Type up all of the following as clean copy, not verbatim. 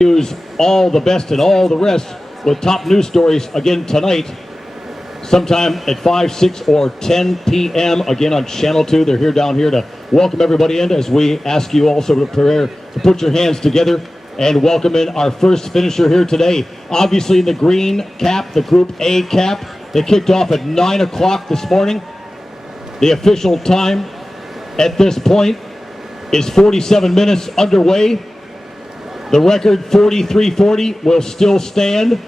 News, all the best and all the rest with top news stories again tonight, sometime at 5, 6, or 10 p.m. again on Channel 2. They're here down here to welcome everybody in as we ask you also to prepare to put your hands together and welcome in our first finisher here today. Obviously in the green cap, the Group A cap. They kicked off at 9 o'clock this morning. The official time at this point is 47 minutes underway. The record 43:40 will still stand.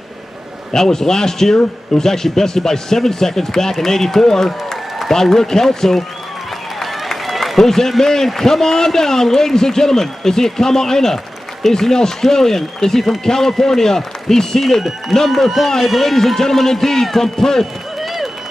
That was last year. It was actually bested by 7 seconds back in '84 by Rick Heltzel. Who's that man? Come on down, ladies and gentlemen. Is he a Kama'aina? Is he an Australian? Is he from California? He's seated number 5, ladies and gentlemen, indeed, from Perth,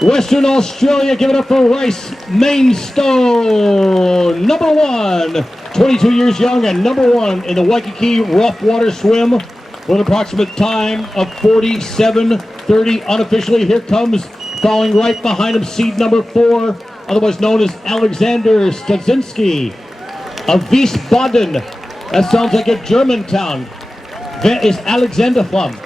Western Australia. Give it up for Rice Mainstone, number 1. 22 years young and number 1 in the Waikiki rough water swim with an approximate time of 47:30 unofficially. Here comes, following right behind him, seed number 4, otherwise known as Alexander Stadzinski of Wiesbaden. That sounds like a German town. Where is Alexander from?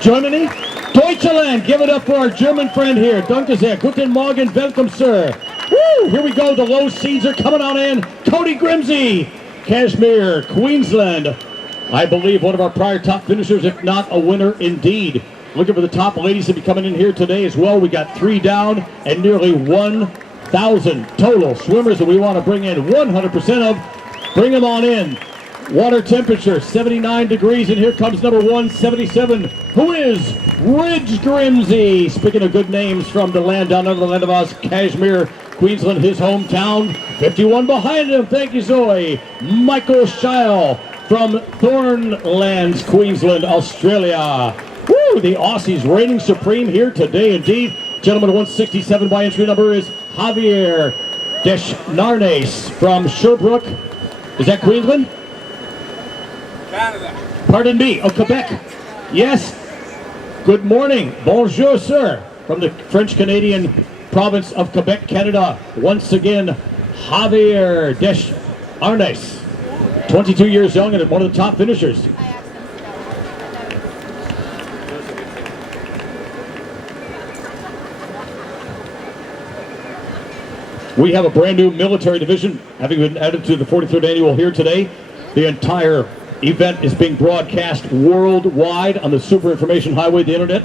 Germany? Deutschland! Give it up for our German friend here. Danke sehr. Guten Morgen. Welcome, sir. Woo! Here we go. The low seeds are coming on in. Cody Grimsey, Kashmir, Queensland. I believe one of our prior top finishers, if not a winner indeed. Looking for the top ladies to be coming in here today as well. We got 3 down and nearly 1,000 total swimmers that we want to bring in 100% of. Bring them on in. Water temperature 79 degrees, and here comes number 177, who is Ridge Grimsey. Speaking of good names from the land down under the land of Oz, Kashmir, Queensland, his hometown. 51 behind him, thank you, Zoe. Michael Scheil from Thornlands, Queensland, Australia. Woo, the Aussies reigning supreme here today indeed. Gentleman 167 by entry number is Javier Deschnarnes from Sherbrooke. Is that Queensland? Canada. Pardon me, Quebec. Yes. Good morning. Bonjour, sir. From the French-Canadian province of Quebec, Canada. Once again, Javier Deschnarnes. 22 years young and one of the top finishers. We have a brand new military division having been added to the 43rd annual here today. The entire event is being broadcast worldwide on the Super Information Highway, the internet,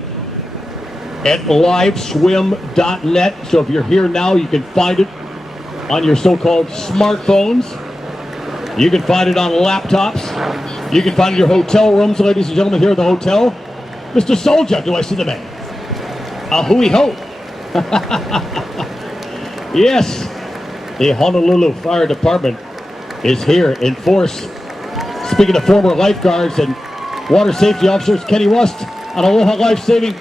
at liveswim.net. So if you're here now, you can find it on your so-called smartphones. You can find it on laptops. You can find it in your hotel rooms, ladies and gentlemen, here at the hotel. Mr. Soldier, do I see the man? Hui ho. Yes, the Honolulu Fire Department is here in force. Speaking of former lifeguards and water safety officers, Kenny Rust on Aloha Life Saving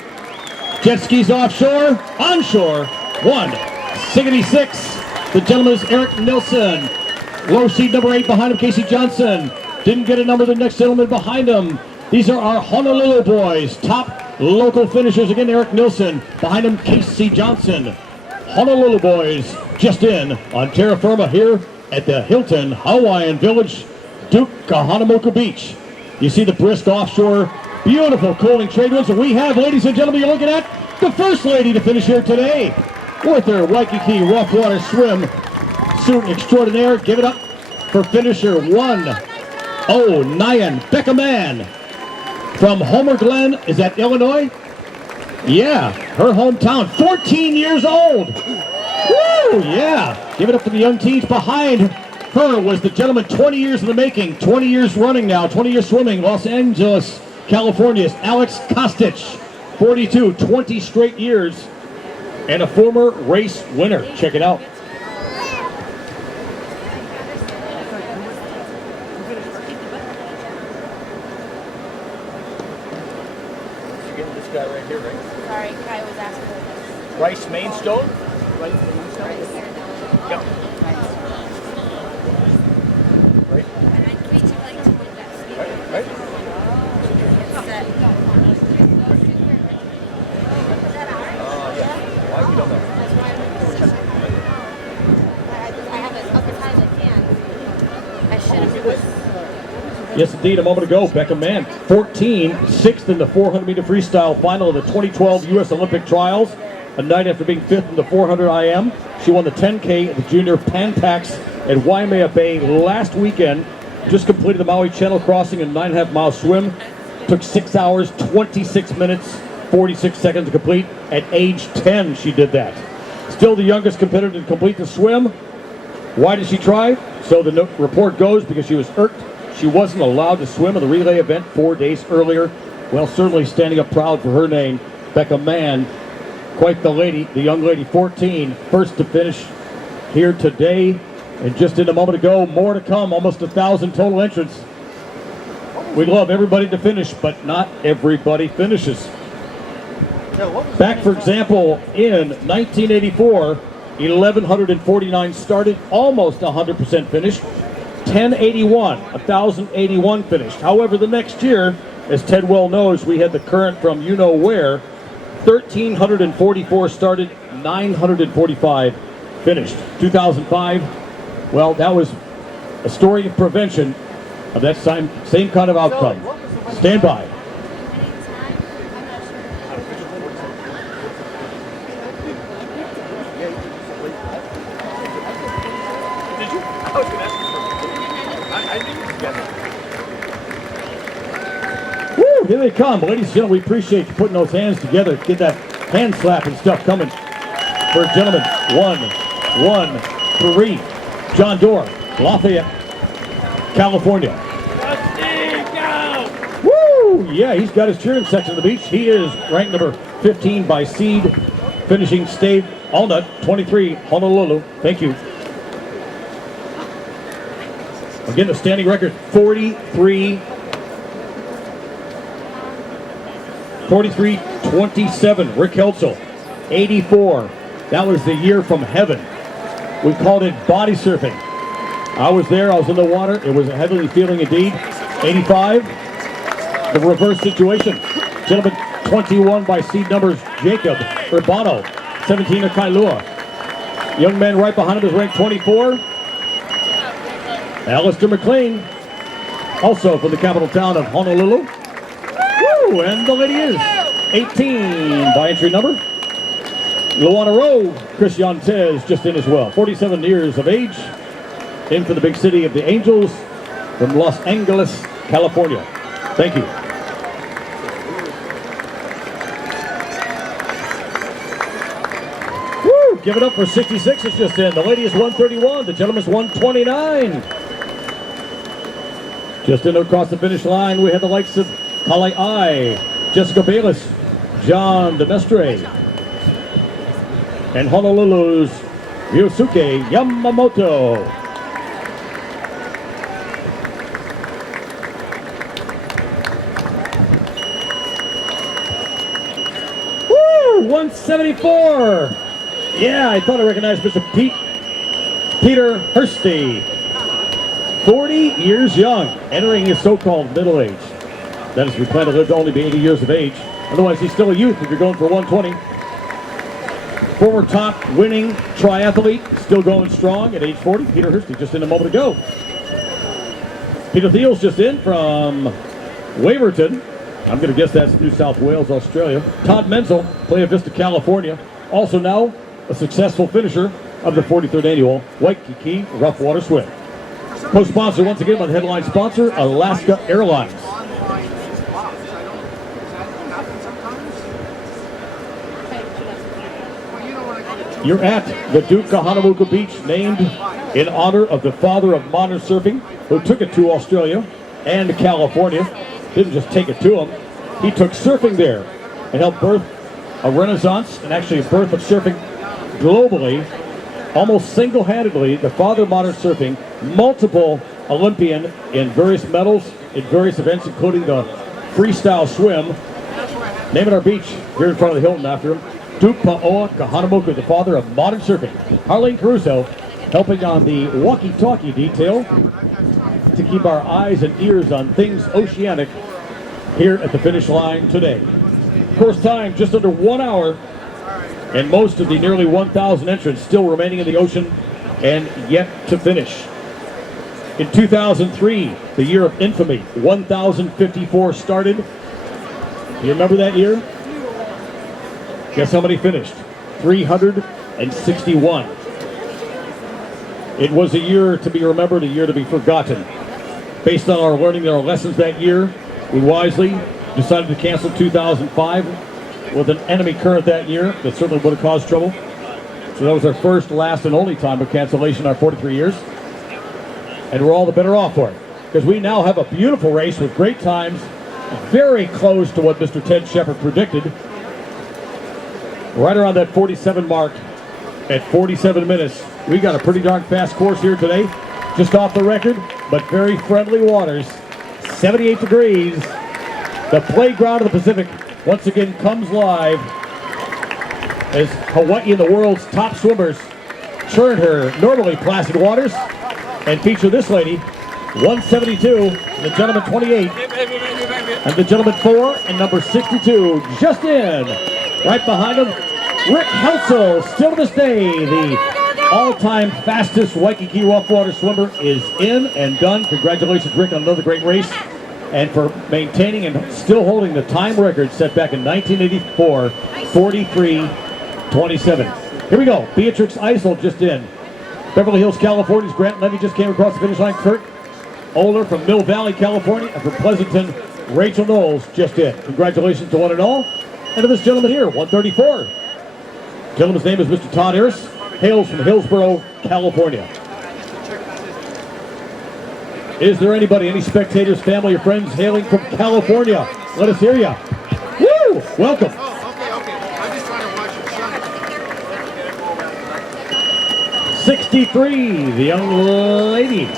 Jet Skis offshore, onshore, 176. The gentleman is Eric Nilsson. Low seed number 8 behind him, Casey Johnson. Didn't get a number, the next gentleman behind him. These are our Honolulu boys, top local finishers. Again, Eric Nilsson. Behind him, Casey Johnson. Honolulu boys just in on terra firma here at the Hilton Hawaiian Village, Duke Kahanamoku Beach. You see the brisk offshore, beautiful cooling trade winds. And we have, ladies and gentlemen, you're looking at the first lady to finish here today with her Waikiki rough water swim suit extraordinaire. Give it up for finisher 109, Becca Mann from Homer Glen. Is that Illinois? Yeah, her hometown, 14 years old. Woo, yeah. Give it up to the young teens. Behind her was the gentleman 20 years in the making, 20 years running now, 20 years swimming, Los Angeles, California's Alex Kostic, 42, 20 straight years, and a former race winner. Check it out. This guy right here, right? Sorry, Kai was asking. Rice Mainstone? Rice Mainstone? Yep. Right? And I'd way too like to win that speed. Right? Yeah. Why we don't know? I have as much time as I can. I should have. Yes, indeed, a moment ago, Becca Mann, 14, sixth in the 400-meter freestyle final of the 2012 U.S. Olympic Trials. A night after being fifth in the 400 IM, she won the 10K at the Junior Pan Pacs at Waimea Bay last weekend. Just completed the Maui Channel crossing in a 9.5-mile swim. Took 6 hours, 26 minutes, 46 seconds to complete. At age 10, she did that. Still the youngest competitor to complete the swim. Why did she try? So the report goes, because she was irked. She wasn't allowed to swim in the relay event 4 days earlier. Well, certainly standing up proud for her name, Becca Mann. Quite the lady, the young lady, 14, first to finish here today. And just in a moment ago, more to come, almost 1,000 total entrants. We love everybody to finish, but not everybody finishes. Back, for example, in 1984, 1,149 started, almost 100% finished. 1,081, 1,081 finished. However, the next year, as Ted well knows, we had the current from you-know-where. 1,344 started, 945 finished. 2005, well, that was a story of prevention of that same kind of outcome. Stand by. Woo, here they come. Ladies and gentlemen, we appreciate you putting those hands together. Get that hand slap and stuff coming. For gentlemen, 1-1-3. John Doerr, Lafayette, California. Woo! Yeah, he's got his cheering section on the beach. He is ranked number 15 by seed, finishing Stave Allnut, 23, Honolulu. Thank you. Again, the standing record, 43-27. Rick Heltzel, 84. That was the year from heaven. We called it body surfing. I was there, I was in the water. It was a heavenly feeling indeed. 85, the reverse situation. Gentlemen, 21 by seed numbers, Jacob Urbano, 17 of Kailua. Young man right behind him is ranked 24. Alistair McLean, also from the capital town of Honolulu. Woo! And the lady is 18 by entry number. Luana Rowe, Chris Yontez just in as well. 47 years of age, in for the big city of the Angels from Los Angeles, California. Thank you. Woo! Give it up for 66 is just in. The lady is 131, the gentleman's 129. Just in across the finish line, we have the likes of Kale Ai, Jessica Bayless, John Demestre, and Honolulu's Ryosuke Yamamoto. Woo! 174. Yeah, I thought I recognized Mr. Peter Hursty. 40 years young, entering his so-called middle age. That is, we plan to live to only be 80 years of age. Otherwise, he's still a youth if you're going for 120. Former top winning triathlete, still going strong at age 40. Peter Hursty just in a moment ago. Peter Thiel's just in from Waverton. I'm going to guess that's New South Wales, Australia. Todd Menzel, Playa Vista, California. Also now a successful finisher of the 43rd annual Waikiki Rough Water Swim. Co-sponsor once again by the headline sponsor, Alaska Airlines. You're at the Duke Kahanamoku Beach, named in honor of the father of modern surfing, who took it to Australia and California. Didn't just take it to him, he took surfing there and helped birth a renaissance and actually a birth of surfing globally. Almost single-handedly, the father of modern surfing, multiple Olympian in various medals in various events, including the freestyle swim. Naming our beach here in front of the Hilton after him. Duke Pa'oa Kahanamoku, the father of modern surfing. Harlene Caruso helping on the walkie-talkie detail to keep our eyes and ears on things oceanic here at the finish line today. Course time just under 1 hour, and most of the nearly 1,000 entrants still remaining in the ocean and yet to finish. In 2003, the year of infamy, 1,054 started. Do you remember that year? Guess how many finished? 361. It was a year to be remembered, a year to be forgotten. Based on our learning and our lessons that year, we wisely decided to cancel 2005 with an enemy current that year that certainly would have caused trouble. So that was our first, last, and only time of cancellation in our 43 years. And we're all the better off for it, because we now have a beautiful race with great times, very close to what Mr. Ted Shepard predicted. Right around that 47 mark at 47 minutes. We got a pretty darn fast course here today, just off the record, but very friendly waters. 78 degrees. The playground of the Pacific once again comes live as Hawaii and the world's top swimmers churn her normally placid waters and feature this lady, 172, the gentleman 28, and the gentleman 4, and number 62, just in. Right behind him, Rick Helsel, still to this day, the all-time fastest Waikiki rough water swimmer, is in and done. Congratulations, Rick, on another great race, and for maintaining and still holding the time record set back in 1984, 43:27. Here we go. Beatrix Eisel just in. Beverly Hills, California's Grant Levy just came across the finish line. Kurt Oler from Mill Valley, California, and from Pleasanton, Rachel Knowles just in. Congratulations to one and all. And to this gentleman here, 134. Gentleman's name is Mr. Todd Harris, hails from Hillsborough, California. Is there anybody, any spectators, family, or friends hailing from California? Let us hear you. Woo! Welcome. Oh, okay. I'm just trying to watch your son. 63, the young lady,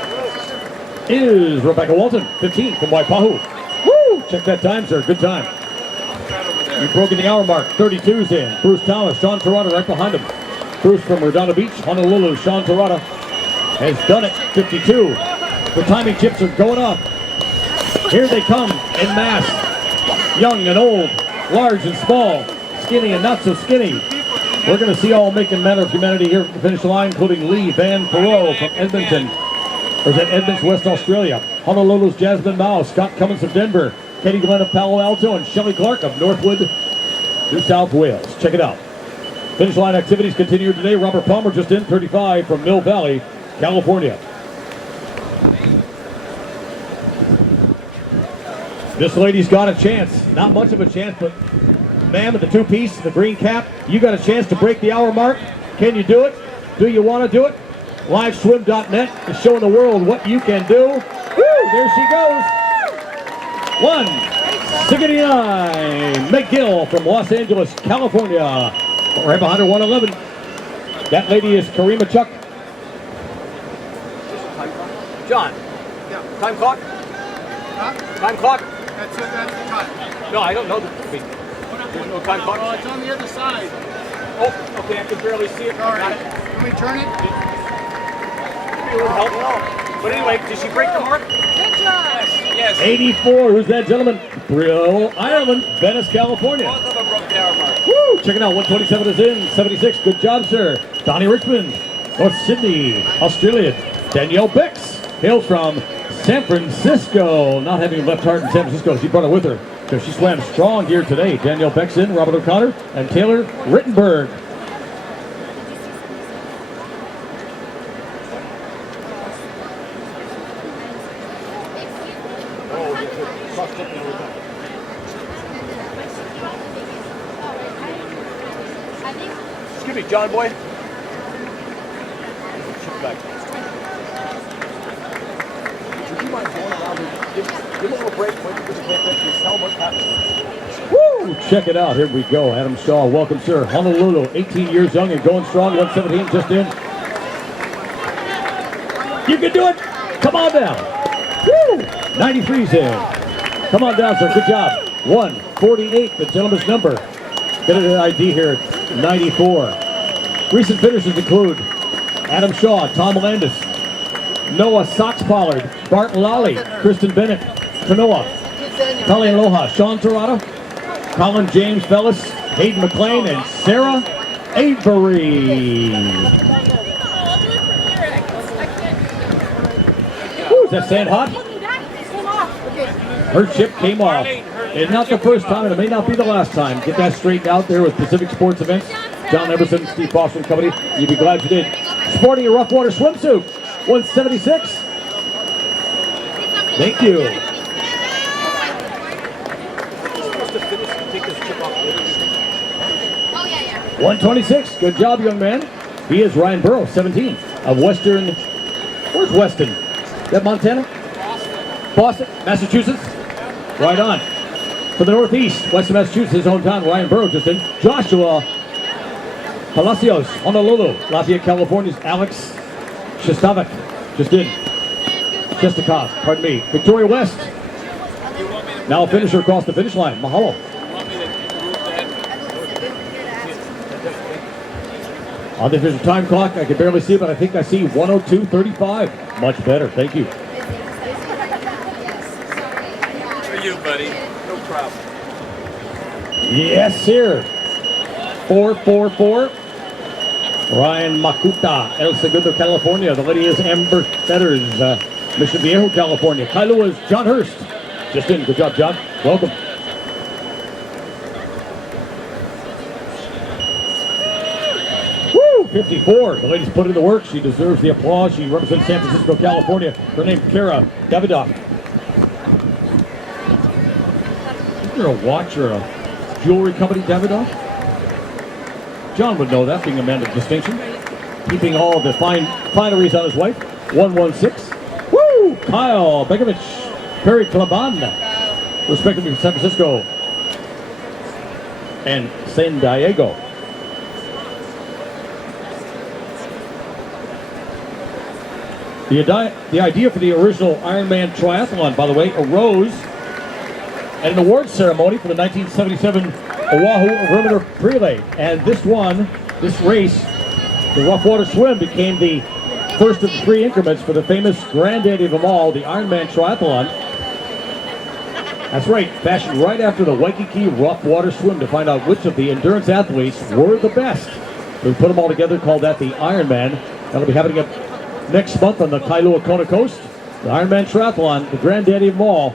is Rebecca Walton, 15, from Waipahu. Woo! Check that time, sir. Good time. You've broken the hour mark. 32's in. Bruce Thomas, Sean Terada right behind him. Bruce from Redondo Beach, Honolulu. Sean Terada has done it. 52. The timing chips are going up. Here they come in mass. Young and old, large and small, skinny and not so skinny. We're going to see all making matter of humanity here at the finish line, including Lee Van Perot from Edmonton. Or is that Edmonton, West Australia? Honolulu's Jasmine Mao, Scott Cummins of Denver, Katie Glenn of Palo Alto, and Shelley Clark of Northwood, New South Wales. Check it out. Finish line activities continue today. Robert Palmer just in, 35, from Mill Valley, California. This lady's got a chance. Not much of a chance, but ma'am, with the two-piece, the green cap, you got a chance to break the hour mark. Can you do it? Do you want to do it? Liveswim.net is showing the world what you can do. Woo! There she goes. 1:69. Meg Gill from Los Angeles, California. Right behind her, 1:11. That lady is Karima Chuck. John. Yeah. Time clock? Huh? Time clock? That's the cut. No, I don't know. There's no time clock. Oh, it's on the other side. Oh, okay, I can barely see it. All Got right. it. Can we turn it? Maybe it would help. But anyway, did she break the mark? Good job. Yes. 84. Who's that gentleman? Brill Ireland, Venice, California. Both of them broke the hour mark. Woo! Check it out. 127 is in. 76. Good job, sir. Donnie Richmond, North Sydney, Australia. Danielle Bix hails from San Francisco. Not having left heart in San Francisco, she brought it with her. So she swam strong here today. Danielle Bix in, Robert O'Connor, and Taylor Rittenberg. Excuse me, John boy. Back. Would you mind going around and give him a little break? Just tell him what's happening. Woo! Check it out. Here we go. Adam Shaw, welcome, sir. Honolulu, 18 years young and going strong. 117 just in. You can do it. Come on down. Woo! 93's in. Come on down, sir. Good job. 148, the gentleman's number. Get an ID here at 94. Recent finishers include Adam Shaw, Tom Landis, Noah Sox Pollard, Bart Lally, Kristen Bennett, Kanoa, Kali Aloha, Sean Terada, Colin James Fellis, Hayden McLean, and Sarah Avery. Is that sand hot? Okay. Her chip came off. It's not the first time, and it may not be the last time. Get that straightened out there with Pacific Sports Events. John Everson, Steve Foster and Company. You'd be glad you did. Sporting a rough water swimsuit. 176. Thank you. Oh, yeah. 126. Good job, young man. He is Ryan Burrow, 17, of Western. Where's Weston? Is that Montana? Boston, Massachusetts. Right on. For the Northeast, Western Massachusetts, his hometown, Ryan Burrow just in. Joshua Palacios, Honolulu, Lafayette, California's Alex Shestavic, just in. Shestakov, pardon me. Victoria West, now a finisher across the finish line. Mahalo. On the official time clock, I can barely see it, but I think I see 102.35. Much better, thank you. For you, buddy. No problem. Yes, sir. 444. Ryan Makuta, El Segundo, California. The lady is Amber Fetters, Mission Viejo, California. Kailua is John Hurst. Just in. Good job, John. Welcome. Woo! 54. The lady's put in the work. She deserves the applause. She represents San Francisco, California. Her name is Kara Davidoff. Is there a watch or a jewelry company, Davidoff? John would know that, being a man of distinction. Keeping all of the fineries on his wife. 116. Woo! Kyle Begovich, Perry Claban, respectively from San Francisco and San Diego. The idea for the original Ironman triathlon, by the way, arose at an awards ceremony for the 1977 Oahu Perimeter Relay. And this race, the rough water swim, became the first of the three increments for the famous granddaddy of them all, the Ironman triathlon. That's right, fashioned right after the Waikiki rough water swim to find out which of the endurance athletes were the best. We put them all together, called that the Ironman. That'll be happening next month on the Kailua Kona coast. The Ironman triathlon, the granddaddy of them all,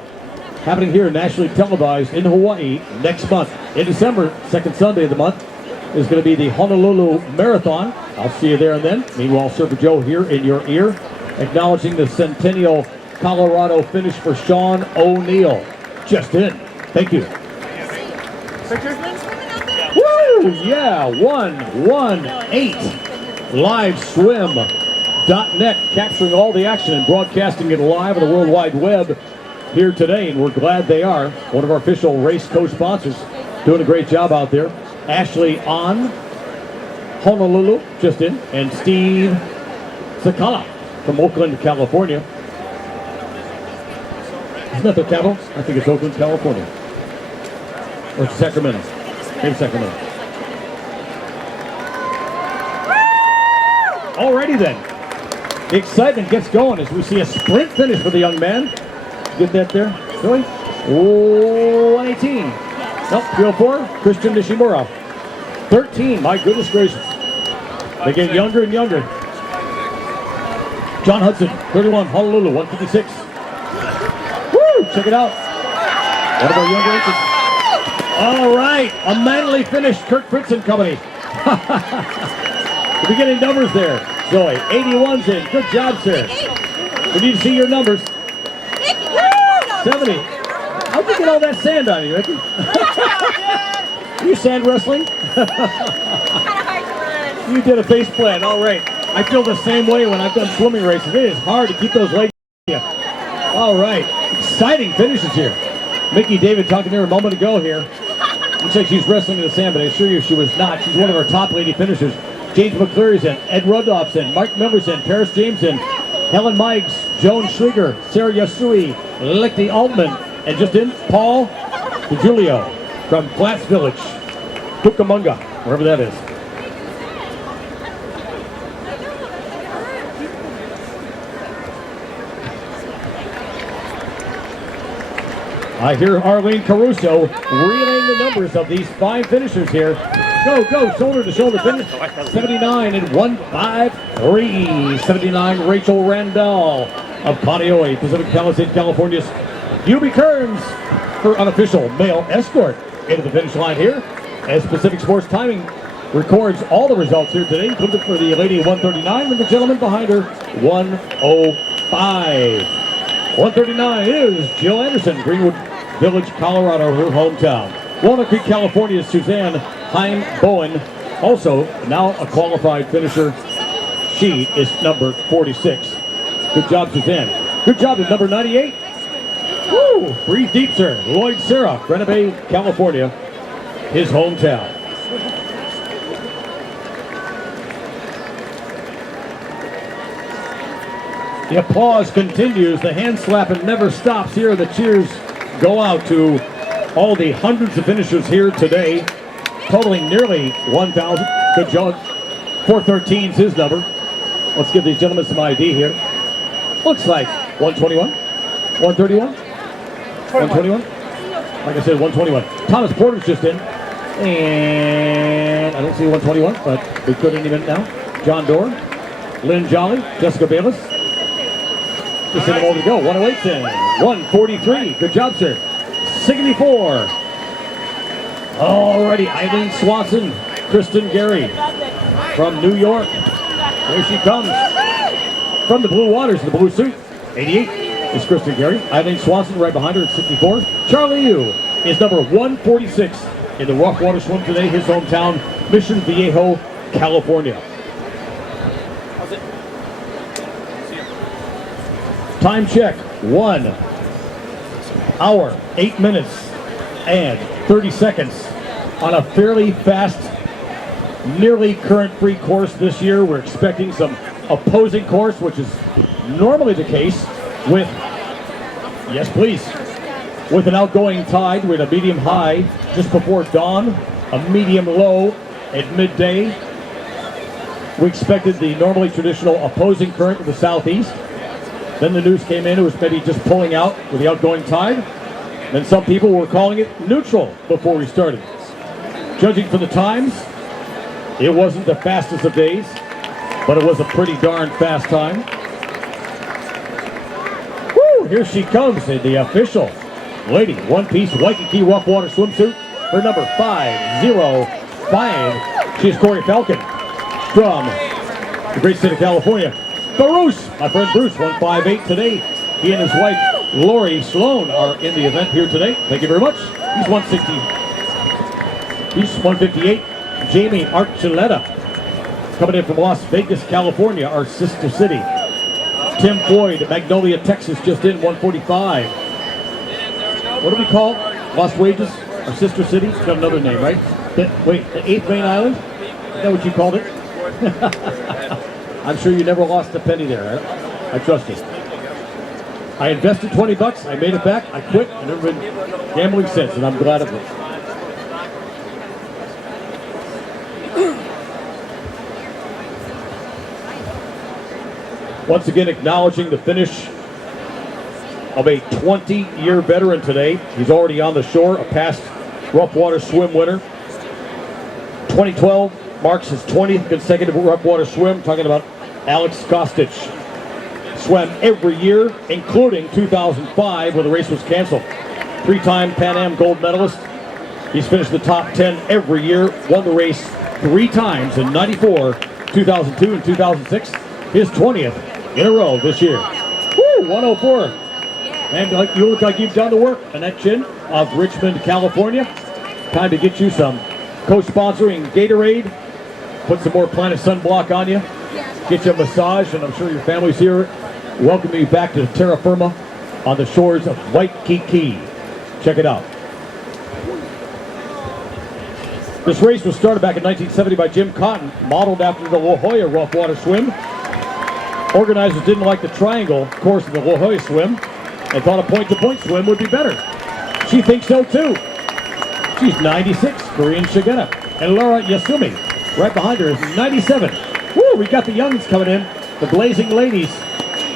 happening here nationally televised in Hawaii next month. In December, second Sunday of the month, is going to be the Honolulu Marathon. I'll see you there and then. Meanwhile, Surfer Joe here in your ear, acknowledging the Centennial Colorado finish for Sean O'Neill. Just in. Thank you. Woo! Yeah, 118. Liveswim.net, capturing all the action and broadcasting it live on the World Wide Web here today, and we're glad they are. One of our official race co-sponsors, doing a great job out there. Ashley on Honolulu, just in, and Steve Sakala from Oakland, California. Isn't that the capital? I think it's Oakland, California. Or it's Sacramento. Maybe Sacramento. Alrighty then. The excitement gets going as we see a sprint finish for the young man. Get that there, Billy? 118. Nope, 304. Christian Nishimura. 13. My goodness gracious. They get younger and younger. John Hudson, 31. Honolulu, 156. Woo! Check it out. One of our younger entrants. All right, a manly finish. Kirk Fritz and Company. The beginning numbers there. Zoe, 81's in. Good job, sir. We need to see your numbers. 70. How'd you get all that sand on you, Ricky? You sand wrestling? You did a face plant, all right. I feel the same way when I've done swimming races. It is hard to keep those legs. All right, exciting finishes here. Mickey David talking to her a moment ago here. Looks like she's wrestling in the sand, but I assure you she was not. She's one of our top lady finishers. James McCleary's in, Ed Rudolph's in, Mike Members in, Paris James in, Helen Mikes, Joan Schlieger, Sarah Yasui, Lichty Altman, and just in, Paul DeJulio from Flats Village, Cucamonga, wherever that is. I hear Arlene Caruso relaying the numbers of these fine finishers here. go. Shoulder to shoulder finish. 79 and 153. 79 Rachel Randall of Kaneohe, Pacific Palisades, California's Yubi Kearns for unofficial male escort into the finish line here. As Pacific Sports Timing records all the results here today, including for the lady 139 and the gentleman behind her 105. 139 is Jill Anderson, Greenwood Village, Colorado, her hometown. Walnut Creek, California's Suzanne Hein Bowen, also now a qualified finisher. She is number 46. Good job, Suzanne. Good job to number 98. Woo! Breathe deep, sir. Lloyd Serra, Grenada Bay, California, his hometown. The applause continues. The hand slapping never stops here. The cheers go out to all the hundreds of finishers here today, totaling nearly 1,000. Good job. 413 is his number. Let's give these gentlemen some ID here. Looks like 121, 131, 121. Like I said, 121. Thomas Porter's just in. And I don't see 121, but we could in a minute now. John Dorr, Lynn Jolly, Jessica Bayless. Just in a moment to go. 108's in. 143. Good job, sir. 64. Alrighty, Eileen Swanson, Kristen Gary from New York. Here she comes. From the Blue Waters in the blue suit. 88 is Kristen Gary. Eileen Swanson right behind her at 64. Charlie Yu is number 146 in the rough water swim today. His hometown, Mission Viejo, California. Time check, 1 hour, 8 minutes, and 30 seconds on a fairly fast, nearly current-free course this year. We're expecting some opposing course, which is normally the case with, yes please, with an outgoing tide with a medium high just before dawn, a medium low at midday. We expected the normally traditional opposing current of the southeast. Then the news came in, it was maybe just pulling out with the outgoing tide. Then some people were calling it neutral before we started. Judging from the times, it wasn't the fastest of days, but it was a pretty darn fast time. Woo! Here she comes in the official lady one-piece Waikiki rough water swimsuit. Her number 505. She's Corey Falcon from the great state of California. Bruce, my friend Bruce, 158 today. He and his wife, Lori Sloan, are in the event here today. Thank you very much. He's 160. He's 158. Jamie Archuleta, coming in from Las Vegas, California, our sister city. Tim Floyd, Magnolia, Texas, just in 145. What do we call Lost Wages? Our sister city? It's got another name, right? Wait, the 8th main island? Is that what you called it? I'm sure you never lost a penny there, right? I trust you. I invested 20 bucks, I made it back, I quit, and never been gambling since, and I'm glad of it. Once again, acknowledging the finish of a 20-year veteran today. He's already on the shore, a past rough water swim winner. 2012 marks his 20th consecutive rough water swim. Talking about Alex Kostic. Swam every year, including 2005, when the race was canceled. 3-time Pan Am gold medalist. He's finished the top 10 every year. Won the race 3 times in 94, 2002, and 2006. His 20th in a row this year. Woo, 104. And you look like you've done the work. Annette Chin of Richmond, California. Time to get you some co-sponsoring Gatorade. Put some more Planet Sunblock on you. Get you a massage, and I'm sure your family's here. Welcome you back to terra firma on the shores of Waikiki. Check it out. This race was started back in 1970 by Jim Cotton, modeled after the La Jolla rough water swim. Organizers didn't like the triangle course of the La Jolla swim and thought a point-to-point swim would be better. She thinks so too. She's 96, Korean Shigeta. And Laura Yasumi, right behind her, is 97. Woo, we got the youngs coming in, the Blazing Ladies.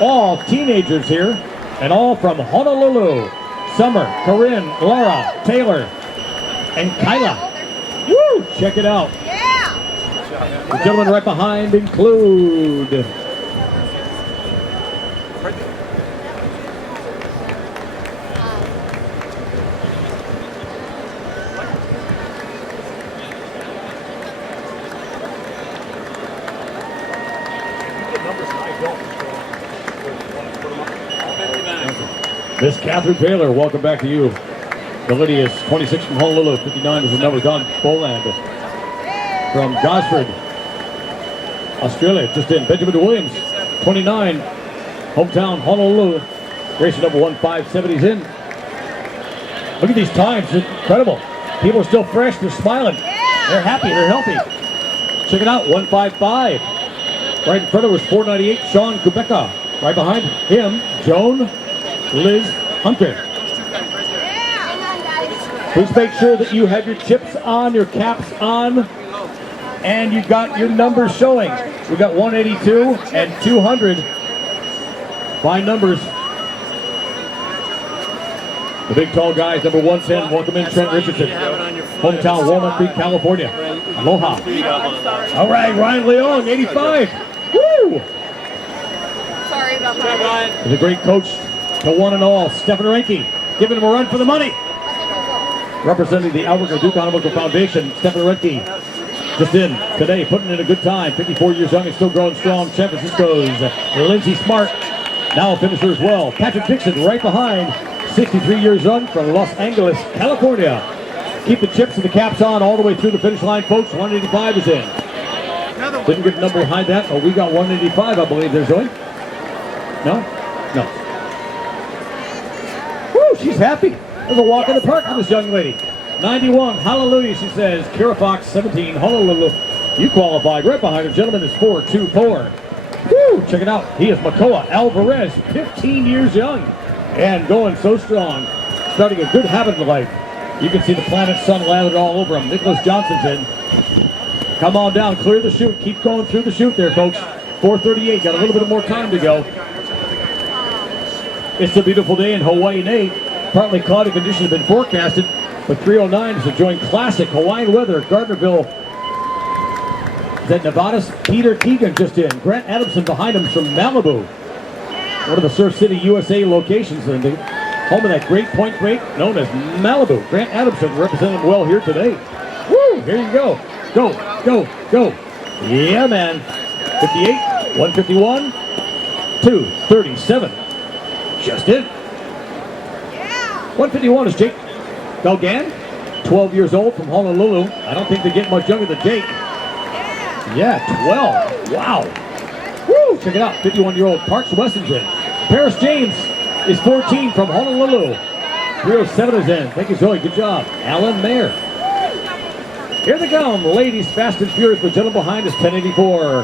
All teenagers here, and all from Honolulu. Summer, Corinne, Laura, Taylor, and Kyla. Woo, Check it out. Yeah. The gentlemen right behind include Miss Catherine Taylor. Welcome back to you. The lady is 26 from Honolulu. 59 is the number. Don Boland from Gosford, Australia. Just in. Benjamin Williams, 29, hometown Honolulu. Racing number 157. In. Look at these times. It's incredible. People are still fresh. They're smiling. They're happy. They're healthy. Check it out. 155. Right in front of us, 498. Sean Kubeka. Right behind him, Joan Liz Hunter. Please make sure that you have your chips on, your caps on, and you got your numbers showing. We got 182 and 200 by numbers. The big tall guys, number 110, welcome in Trent Richardson. Hometown, Walnut Creek, California. Aloha. All right, Ryan Leong, 85. Woo! Sorry about that. The great coach to one and all, Stephen Renke, giving him a run for the money. Representing the Albuquerque Duke Honolulu Foundation, Stephen Renke, just in today, putting in a good time. 54 years young and still growing strong. San Francisco's Lindsey Smart, now a finisher as well. Patrick Dixon right behind, 63 years young from Los Angeles, California. Keep the chips and the caps on all the way through the finish line, folks. 185 is in. Didn't get a number behind that. Oh, we got 185, I believe. There's Zoe. No? No. Woo, she's happy. There's a walk in the park for this young lady. 91, hallelujah, she says. Kira Fox, 17, Honolulu. You qualified. Right behind her, gentleman, is 424. Woo, check it out. He is Makoa Alvarez, 15 years young. And going so strong. Starting a good habit in life. You can see the planet sun lathered all over him. Nicholas Johnson's in. Come on down, clear the chute. Keep going through the chute there, folks. 438, got a little bit more time to go. It's a beautiful day in Hawaii, Nate. Partly cloudy conditions have been forecasted, but 309 is enjoying classic Hawaiian weather. Gardnerville, that Nevada's Peter Keegan just in. Grant Adamson behind him from Malibu. One of the Surf City, USA locations, and the home of that great point break known as Malibu. Grant Adamson representing well here today. Woo! Here you go. Go, go, go. Yeah, man. 58, 151, 237. Just in. 151 is Jake Galgan, 12 years old from Honolulu. I don't think they get much younger than Jake. Yeah, 12. Wow. Woo! Check it out. 51-year-old Parks Weston's in. Paris James is 14 from Honolulu. 307 is in. Thank you, Zoe. Good job. Alan Mayer. Here they come. Ladies, fast and furious. The gentleman behind is 1084.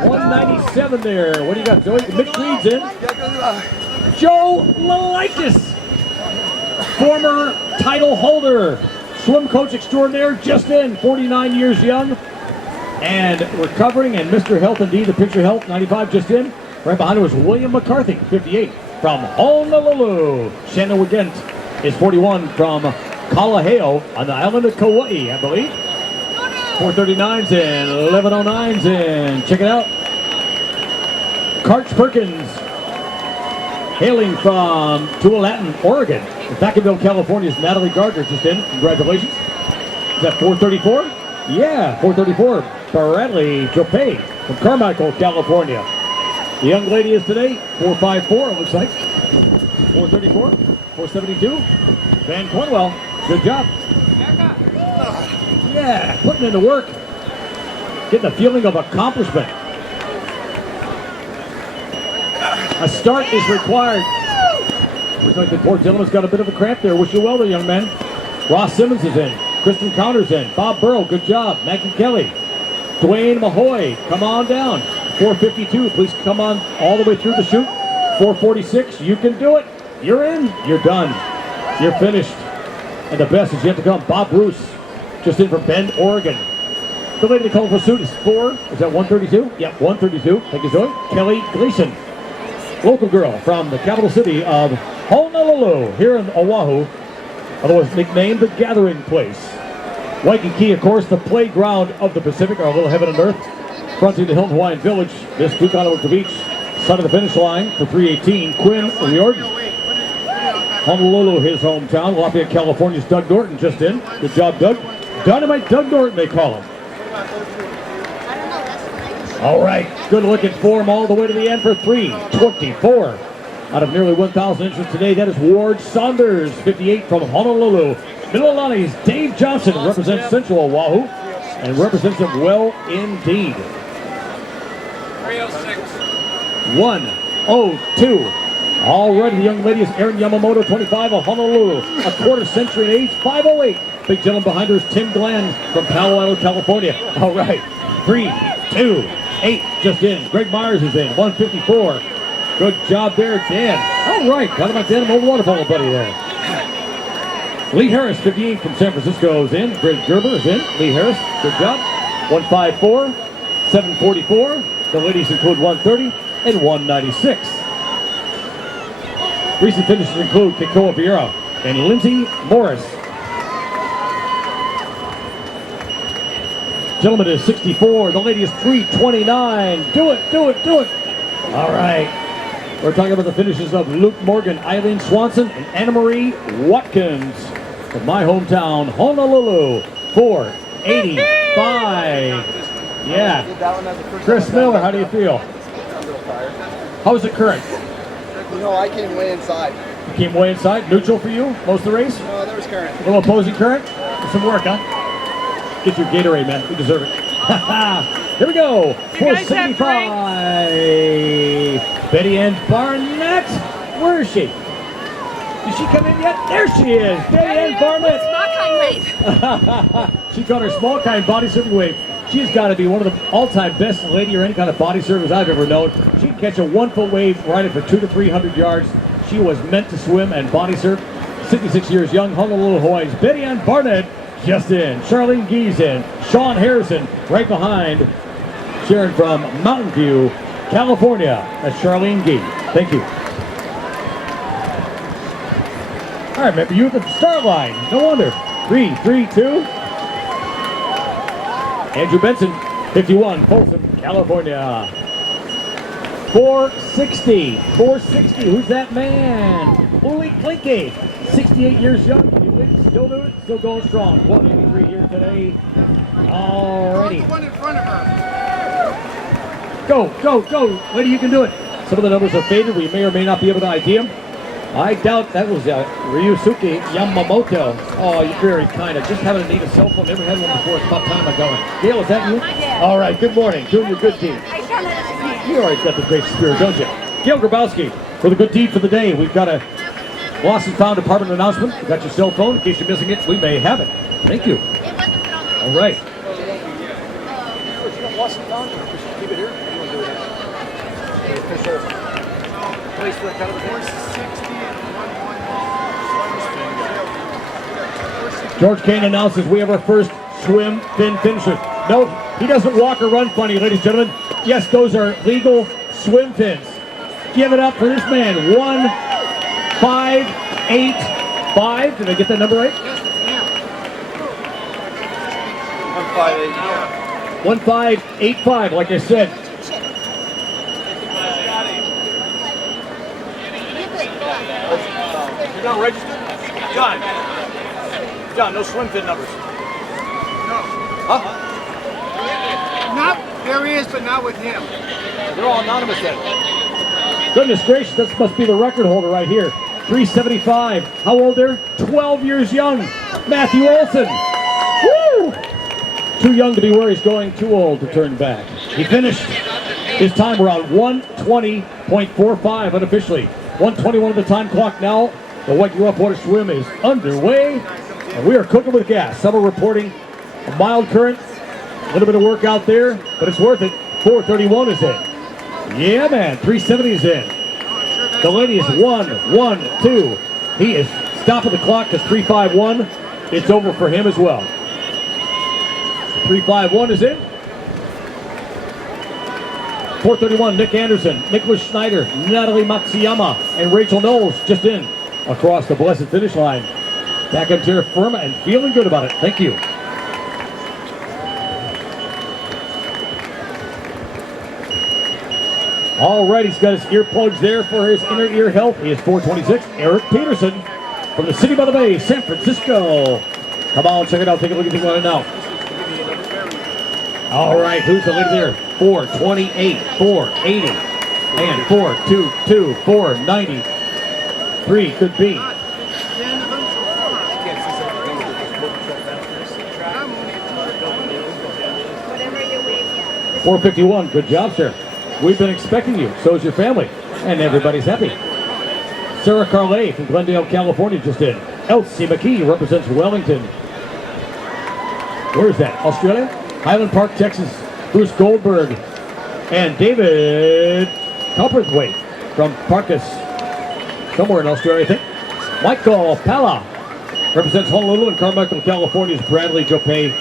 197 there. What do you got, Joey? Mitch Reed's in. Joe Lalaitis, former title holder, swim coach extraordinaire, just in, 49 years young and recovering, and Mr. Health indeed, the picture health, 95 just in. Right behind him was William McCarthy, 58 from Honolulu. Shannon Wigent is 41 from Kalaheo on the island of Kauai, I believe. 439s and 1109s and check it out. Karch Perkins, hailing from Tualatin, Oregon. In Vacaville, California's Natalie Gardner just in. Congratulations. Is that 434? Yeah, 434. Bradley Jope from Carmichael, California. The young lady is today 454, it looks like. 434, 472. Van Cornwell, good job. Yeah, putting in the work. Getting a feeling of accomplishment. A start is required. Looks like the poor gentleman's got a bit of a cramp there. Wish you well there, young man. Ross Simmons is in. Kristen Counters in. Bob Burrow, good job. Maggie Kelly. Dwayne Mahoy, come on down. 452, please come on all the way through the chute. 446, you can do it. You're in, you're done. You're finished. And the best is yet to come. Bob Bruce, just in from Bend, Oregon. The lady to call for suit is 4. Is that 132? Yep, 132. Thank you, Zoe. Kelly Gleason, local girl from the capital city of Honolulu, here in Oahu, otherwise nicknamed the Gathering Place. Waikiki, of course, the playground of the Pacific, our little heaven and earth, fronting the Hilton Hawaiian Village. This Duke Beach, side of the finish line for 3:18, Quinn Riordan. Honolulu, his hometown. Lafayette, California's Doug Norton just in. Good job, Doug. Dynamite Doug Norton, they call him. All right, good looking form all the way to the end for 3:24. Out of nearly 1,000 entrants today, that is Ward Saunders, 58 from Honolulu. Mililani's Dave Johnson represents Central Oahu and represents them well indeed. 306. 1:02. All right, the young lady is Erin Yamamoto, 25 of Honolulu, a quarter century in age, 5:08. Big gentleman behind her is Tim Glenn from Palo Alto, California. All right, 3:28 just in. Greg Myers is in, 1:54. Good job there, Dan. All right, got him at Dan, old water polo buddy there. Lee Harris, 58 from San Francisco is in. Greg Gerber is in. Lee Harris, good job. 1:54, 7:44. The ladies include 1:30 and 1:96. Recent finishes include Kekoa Vieira and Lindsay Morris. Gentleman is 64. The lady is 3:29. Do it, do it, do it. All right. We're talking about the finishes of Luke Morgan, Eileen Swanson, and Anna Marie Watkins from my hometown, Honolulu. 4:85. Yeah. Chris Miller, how do you feel? How was the current? You know, I came way inside. You came way inside? Neutral for you most of the race? No, there was current. A little opposing current? Some work, huh? Get your Gatorade, man. You deserve it. Here we go. You guys have 4:75. Betty Ann Barnett. Where is she? Did she come in yet? There she is. Betty Ann Barnett. Small kind weight. She caught her small kind body surfing wave. She's got to be one of the all-time best lady or any kind of body surfers I've ever known. She can catch a 1-foot wave, ride it for 200 to 300 yards. She was meant to swim and body surf. 66 years young, Honolulu, Hawaii's Betty Ann Barnett just in. Charlene Gee's in. Sean Harrison right behind. Sharon from Mountain View, California. That's Charlene Gee. Thank you. All right, remember you at the start line. No wonder. 3:32. Andrew Benson, 51, Folsom, California. 4:60. 4:60. Who's that man? Uli Klinke, 68 years young. Can you believe it? Still doing it? Still going strong. 183 here today. Alrighty. The one in front of her. Go, go, go. Lady, you can do it. Some of the numbers are faded. We may or may not be able to ID them. I doubt that was Ryusuke Yamamoto. Oh, you're very kind. I just haven't need a cell phone. Never had one before. It's about time I got one. Gail, is that you? Yeah. All right, good morning. Doing your good deed. I found that. You always got the great spirit, don't you? Gail Grabowski, for the good deed for the day. We've got a lost and found department announcement. We've got your cell phone. In case you're missing it, we may have it. Thank you. It wasn't put on the All right. If you don't lost it down, just keep it here. You want to do it here? Official place for that kind of a thing. 460 and 111. George Kane announces we have our first swim fin finishers. No, he doesn't walk or run funny, ladies and gentlemen. Yes, those are legal swim fins. Give it up for this man. 1-5-8-5. Did I get that number right? 158. 1585, like I said. You're not registered? John. John, no swim fin numbers. Huh? Not, there he is, but not with him. They're all anonymous then. Goodness gracious, this must be the record holder right here. 375. How old there? 12 years young. Matthew Olson. Woo! Too young to be where he's going, too old to turn back. He finished his time around 1:20.45 unofficially. 1:21 of the time clock now. The Waikiki Rough Water Swim is underway, and we are cooking with gas. Some are reporting a mild current, a little bit of work out there, but it's worth it. 4:31 is in. Yeah, man. 370 is in. The lady is 1-1-2. He is stopping the clock because 3:51. It's over for him as well. 3:51 is in. 4:31, Nick Anderson, Nicholas Schneider, Natalie Matsuyama, and Rachel Knowles just in across the blessed finish line. Back on terra firma and feeling good about it. Thank you. All right, he's got his earplugs there for his inner ear health. He is 426, Eric Peterson from the City by the Bay, San Francisco. Come on, check it out. Take a look at the one now. All right, who's the leader there? 428, 480, and 422, 490. 3 could be. Whatever you're waiting at. 451, good job, sir. We've been expecting you. So is your family. And everybody's happy. Sarah Carlay from Glendale, California just in. Elsie McKee represents Wellington. Where is that? Australia? Highland Park, Texas. Bruce Goldberg. And David Copperthwaite from Parkas. Somewhere in Australia, I think. Michael Pala represents Honolulu, and Carmichael, California's Bradley Jopay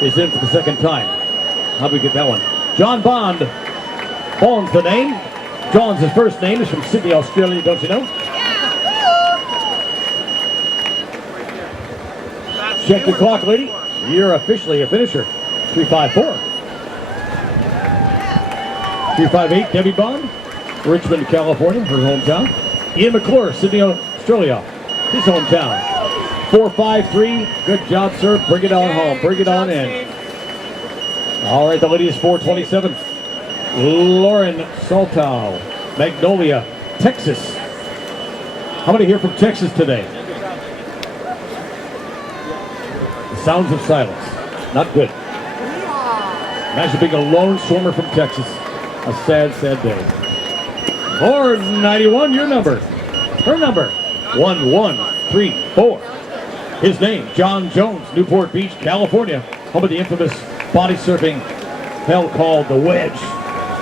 is in for the second time. How do we get that one? John Bond. Bond's the name. John's his first name. Is from Sydney, Australia, don't you know? Check your clock, lady. You're officially a finisher. 354. 358, Debbie Bond. Richmond, California, her hometown. Ian McClure, Sydney, Australia, his hometown. 453, good job, sir. Bring it on home. Bring it on in. All right, the lady is 427. Lauren Saltow, Magnolia, Texas. How many here from Texas today? The sounds of silence. Not good. Imagine being a lone swimmer from Texas. A sad, sad day. 491, your number. Her number. 1134. His name, John Jones, Newport Beach, California. Home of the infamous body surfing hell called the Wedge.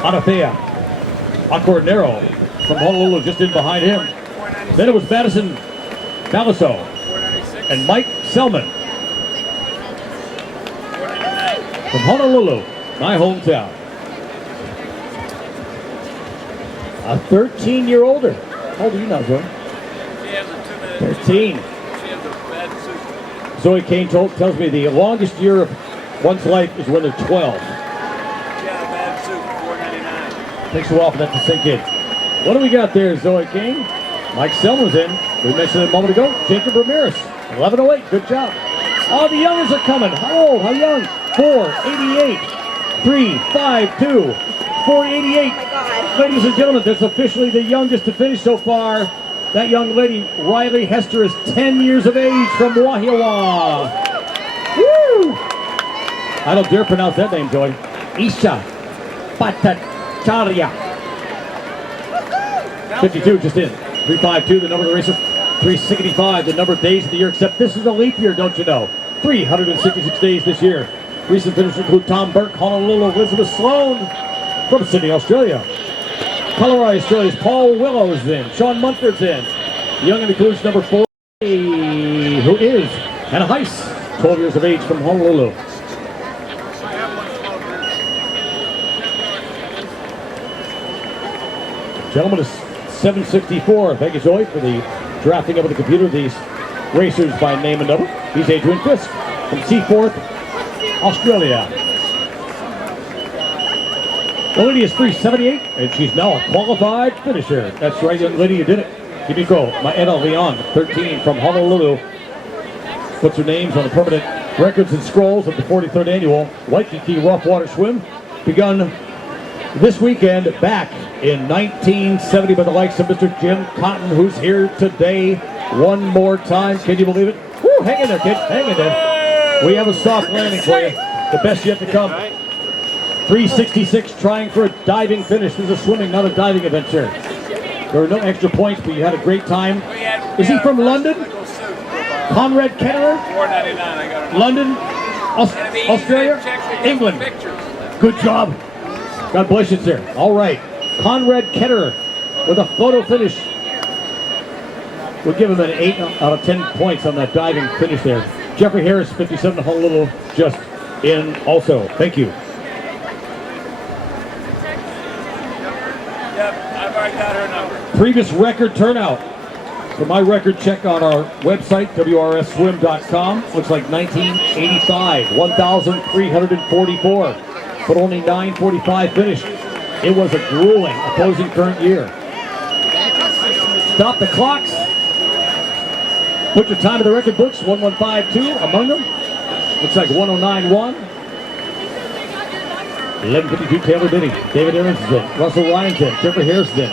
Anafea Acornero from Honolulu just in behind him. Then it was Madison Maliso and Mike Selman from Honolulu, my hometown. A 13-year older. How old are you now, Zoe? 13. Zoe Kane tells me the longest year of one's life is when they're 12. Takes a while for that to sink in. What do we got there, Zoe King? Mike Selman's in. We mentioned it a moment ago. Jacob Ramirez, 1108. Good job. All the youngers are coming. How old? How young? 488. 352. 488. Oh my God. Ladies and gentlemen, that's officially the youngest to finish so far. That young lady, Riley Hester, is 10 years of age from Wahiawa. Woo! I don't dare pronounce that name, Joy. Isha Patacharya. 52 just in. 352, the number of the races. 365, the number of days of the year, except this is a leap year, don't you know? 366 days this year. Recent finishers include Tom Burke, Honolulu, Elizabeth Sloan from Sydney, Australia. Colorado, Australia's Paul Willows in. Sean Munford's in. Young includes number 4, who is Hannah Heiss, 12 years of age from Honolulu. Gentlemen, is 764. Thank you, Zoe, for the drafting over the computer these racers by name and number. He's Adrian Fisk from Seaforth, Australia. The lady is 378, and she's now a qualified finisher. That's right, young lady, you did it. Kimiko Maeda Leon, 13, from Honolulu. Puts her names on the permanent records and scrolls of the 43rd annual Waikiki Rough Water Swim, begun this weekend back in 1970 by the likes of Mr. Jim Cotton, who's here today one more time. Can you believe it? Woo, hang in there, kid. Hang in there. We have a soft landing for you. The best yet to come. 366, trying for a diving finish. This is a swimming, not a diving event, sir. There were no extra points, but you had a great time. Is he from London? Conrad Ketterer? London, Australia, England. Good job. God bless you, sir. All right. Conrad Ketterer with a photo finish. We'll give him an 8 out of 10 points on that diving finish there. Jeffrey Harris, 57, Honolulu, just in also. Thank you. Yep, I've already got her number. Previous record turnout. For my record check on our website, wrsswim.com, looks like 1985, 1,344, but only 945 finished. It was a grueling opposing current year. Stop the clocks. Put your time in the record books, 1152 among them. Looks like 1091. 1152 Taylor Denny. David Aarons is in. Russell Ryan's in. Jeffrey Harris is in.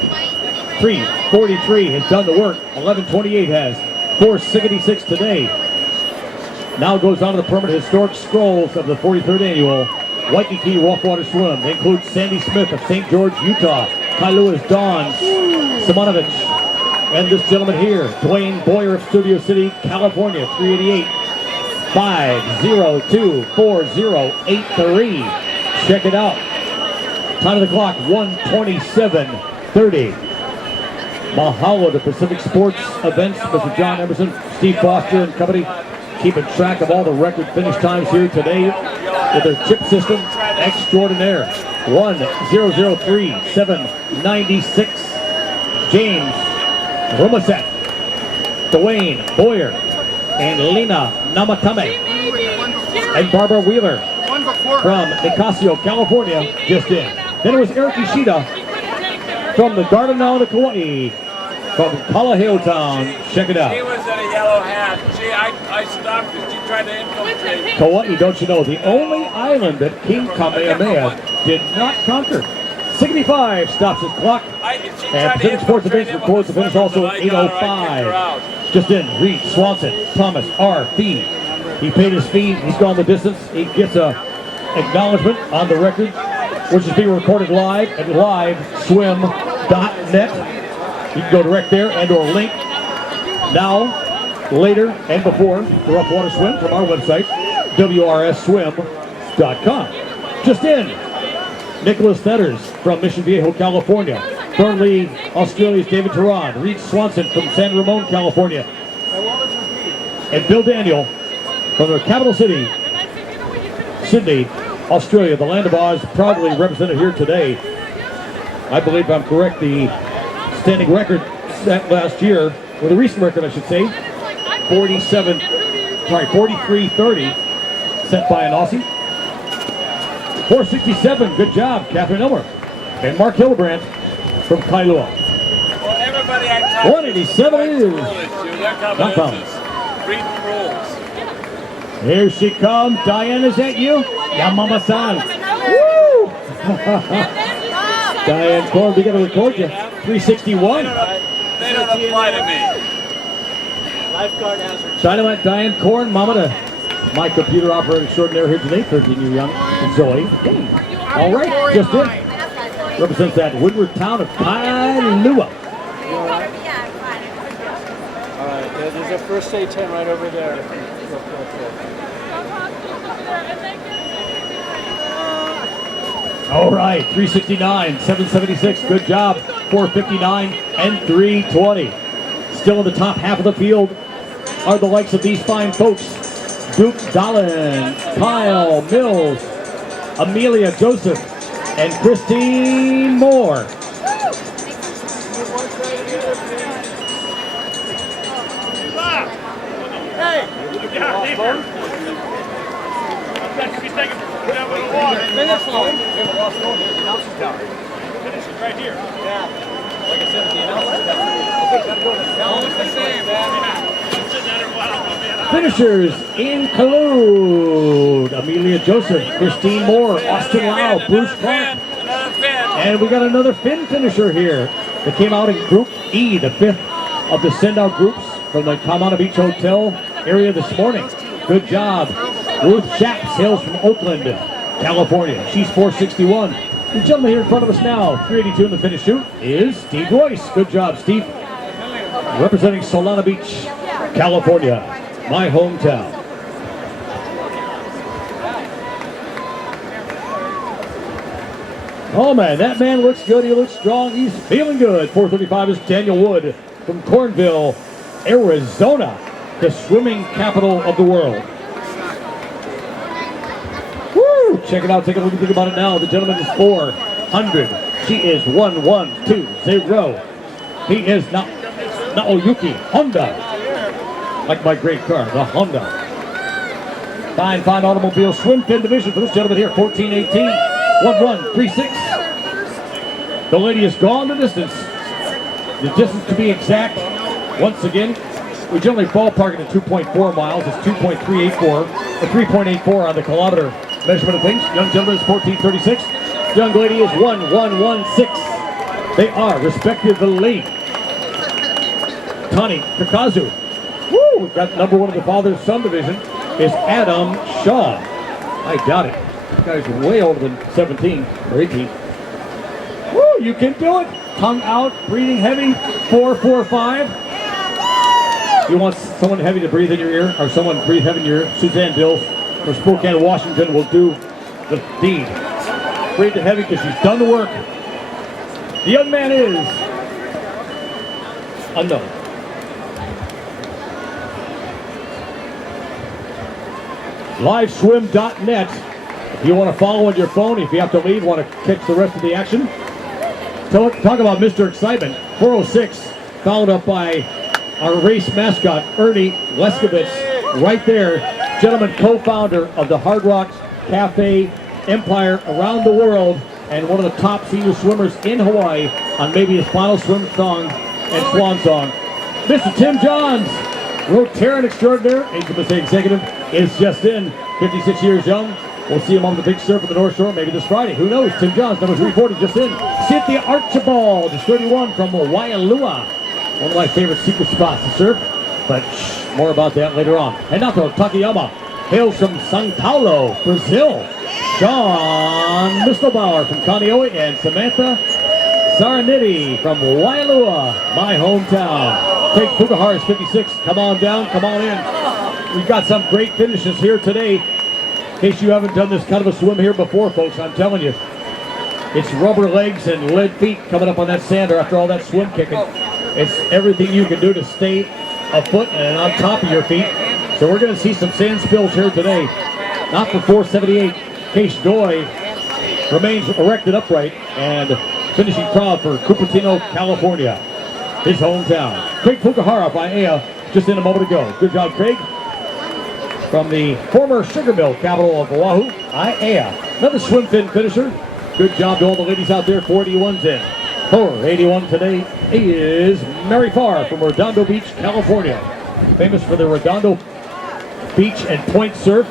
343 has done the work. 1128 has. 466 today. Now goes on to the permanent historic scrolls of the 43rd annual Waikiki Rough Water Swim. They include Sandy Smith of St. George, Utah. Kailua's Dawn Simonovich. And this gentleman here, Dwayne Boyer of Studio City, California, 388 5024083. Check it out. Time of the clock, 1:27:30. Mahalo to Pacific Sports Events, Mr. John Emerson, Steve Foster and company, keeping track of all the record finish times here today with their chip system extraordinaire. 1:003:796. James Romaset, Dwayne Boyer, and Lena Namatame, and Barbara Wheeler One before. from Nicasio, California, just in. Then it was Eric Ishida from the Garden Island of Kauai, from Kalaheo Town. Check it She out. was in a yellow hat. I stopped her. She tried to infiltrate. Kauai, don't you know, the only island that King Kamehameha did not conquer. 65 stops his clock. And Pacific Sports Events records the finish also at 8:05. Just in, Reed Swanson, Thomas R. Fee. He paid his fee. He's gone the distance. He gets a acknowledgement on the record, which is being recorded live at liveswim.net. You can go direct there and or link now, later, and before the Rough Water Swim from our website, wrsswim.com. Just in, Nicholas Fetters from Mission Viejo, California. Burnley, Australia's David Terran. Reed Swanson from San Ramon, California. And Bill Daniel from the capital city, Sydney, Australia. The land of Oz, proudly represented here today. I believe, if I'm correct, the standing record set last year, or the recent record I should say, 43:30, set by an Aussie. 467, good job, Catherine Elmer. And Mark Hildebrandt from Kailua. Well, everybody I talked 187 it is. Not Not coming. Read the rules. Here she comes. Diane, is that you? Yeah, Mama-san. Woo! Diane Corn, we got to record you. 361. They don't apply to me. Dynamite Diane Corn, Mama to my computer operator extraordinaire here today, 13-year young Zoe. Hey. All right, just in. Represents that Woodward town of Kailua. All right, there's a first aid tent right over there. All right, 369, 776, good job. 459 and 320. Still in the top half of the field are the likes of these fine folks. Duke Dolan, Kyle Mills, Amelia Joseph, and Christine Moore. Right here. Yeah. Like I said, the announcement down. Okay, gotta go to the Almost the same, man. Finishers include Amelia Joseph, Christine Moore, Austin Lau, Bruce Clark. And we got another Finn finisher here that came out in Group E, the fifth of the send-out groups from the Kamana Beach Hotel area this morning. Good job. Ruth Chaps hails from Oakland, California. She's 461. The gentleman here in front of us now, 382 in the finish shoot, is Steve Royce. Good job, Steve. Representing Solana Beach, California, my hometown. Oh man, that man looks good. He looks strong. He's feeling good. 435 is Daniel Wood from Cornville, Arizona, the swimming capital of the world. Woo! Check it out. Take a look and think about it now. The gentleman is 4 100. She is 1120. He is Naoyuki Honda. Like my great car, the Honda. Fine automobile swim pin division for this gentleman here, 1418, 1136. The lady has gone the distance. The distance to be exact, once again, we generally ballpark it at 2.4 miles. It's 2.384 or 3.84 on the kilometer measurement of things. Young gentleman is 1436. Young lady is 1116. They are respectively Tani Kakazu. Woo! We've got number one of the father-son division is Adam Shaw. I doubt it. This guy's way older than 17 or 18. Woo! You can do it. Tongue out, breathing heavy. 445. You want someone heavy to breathe in your ear, or someone breathe heavy in your ear? Suzanne Dills from Spokane, Washington will do the deed. Breathe heavy because she's done the work. The young man is unknown. Liveswim.net. If you want to follow on your phone, if you have to leave, want to catch the rest of the action. Talk about Mr. Excitement. 406, followed up by our race mascot, Ernie Leskovitz, right there. Gentleman, co-founder of the Hard Rock Cafe Empire around the world, and one of the top senior swimmers in Hawaii on maybe his final swim song and swan song. Mr. Tim Johns, Rotarian extraordinaire, HMSA executive, is just in, 56 years young. We'll see him on the big surf at the North Shore maybe this Friday. Who knows? Tim Johns, number 340, just in. Cynthia Archibald is 31 from Waialua. One of my favorite secret spots to surf, but more about that later on. Renato Takayama hails from São Paulo, Brazil. Sean Mistelbauer from Kaneohe and Samantha Saraniti from Waialua, my hometown. Craig Fukuhara is 56. Come on down, come on in. We've got some great finishes here today. In case you haven't done this kind of a swim here before, folks, I'm telling you, it's rubber legs and lead feet coming up on that sander after all that swim kicking. It's everything you can do to stay afoot and on top of your feet. So we're going to see some sand spills here today. Not for 478. Case Doy remains erected upright and finishing proud for Cupertino, California, his hometown. Craig Fukuhara by Aya just in a moment ago. Good job, Craig. From the former sugar mill capital of Oahu, Aya. Another swim fin finisher. Good job to all the ladies out there. 481's in. 481 today is Mary Farr from Redondo Beach, California. Famous for the Redondo Beach and point surf.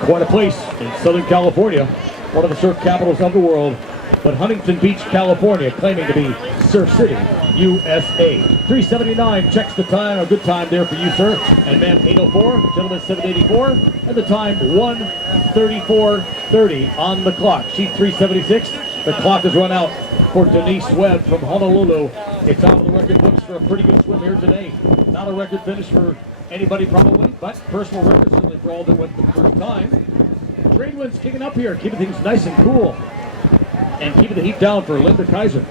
Quite a place in Southern California. One of the surf capitals of the world. But Huntington Beach, California, claiming to be Surf City, USA. 379 checks the time. A good time there for you, sir. And man, 804. Gentleman, 784. And the time, 1:34:30 on the clock. Sheet 376. The clock has run out for Denise Webb from Honolulu. It's out of the record books for a pretty good swim here today. Not a record finish for anybody probably, but personal record certainly for all that went the first time. Trade winds kicking up here, keeping things nice and cool. And keeping the heat down for Linda Kaiser.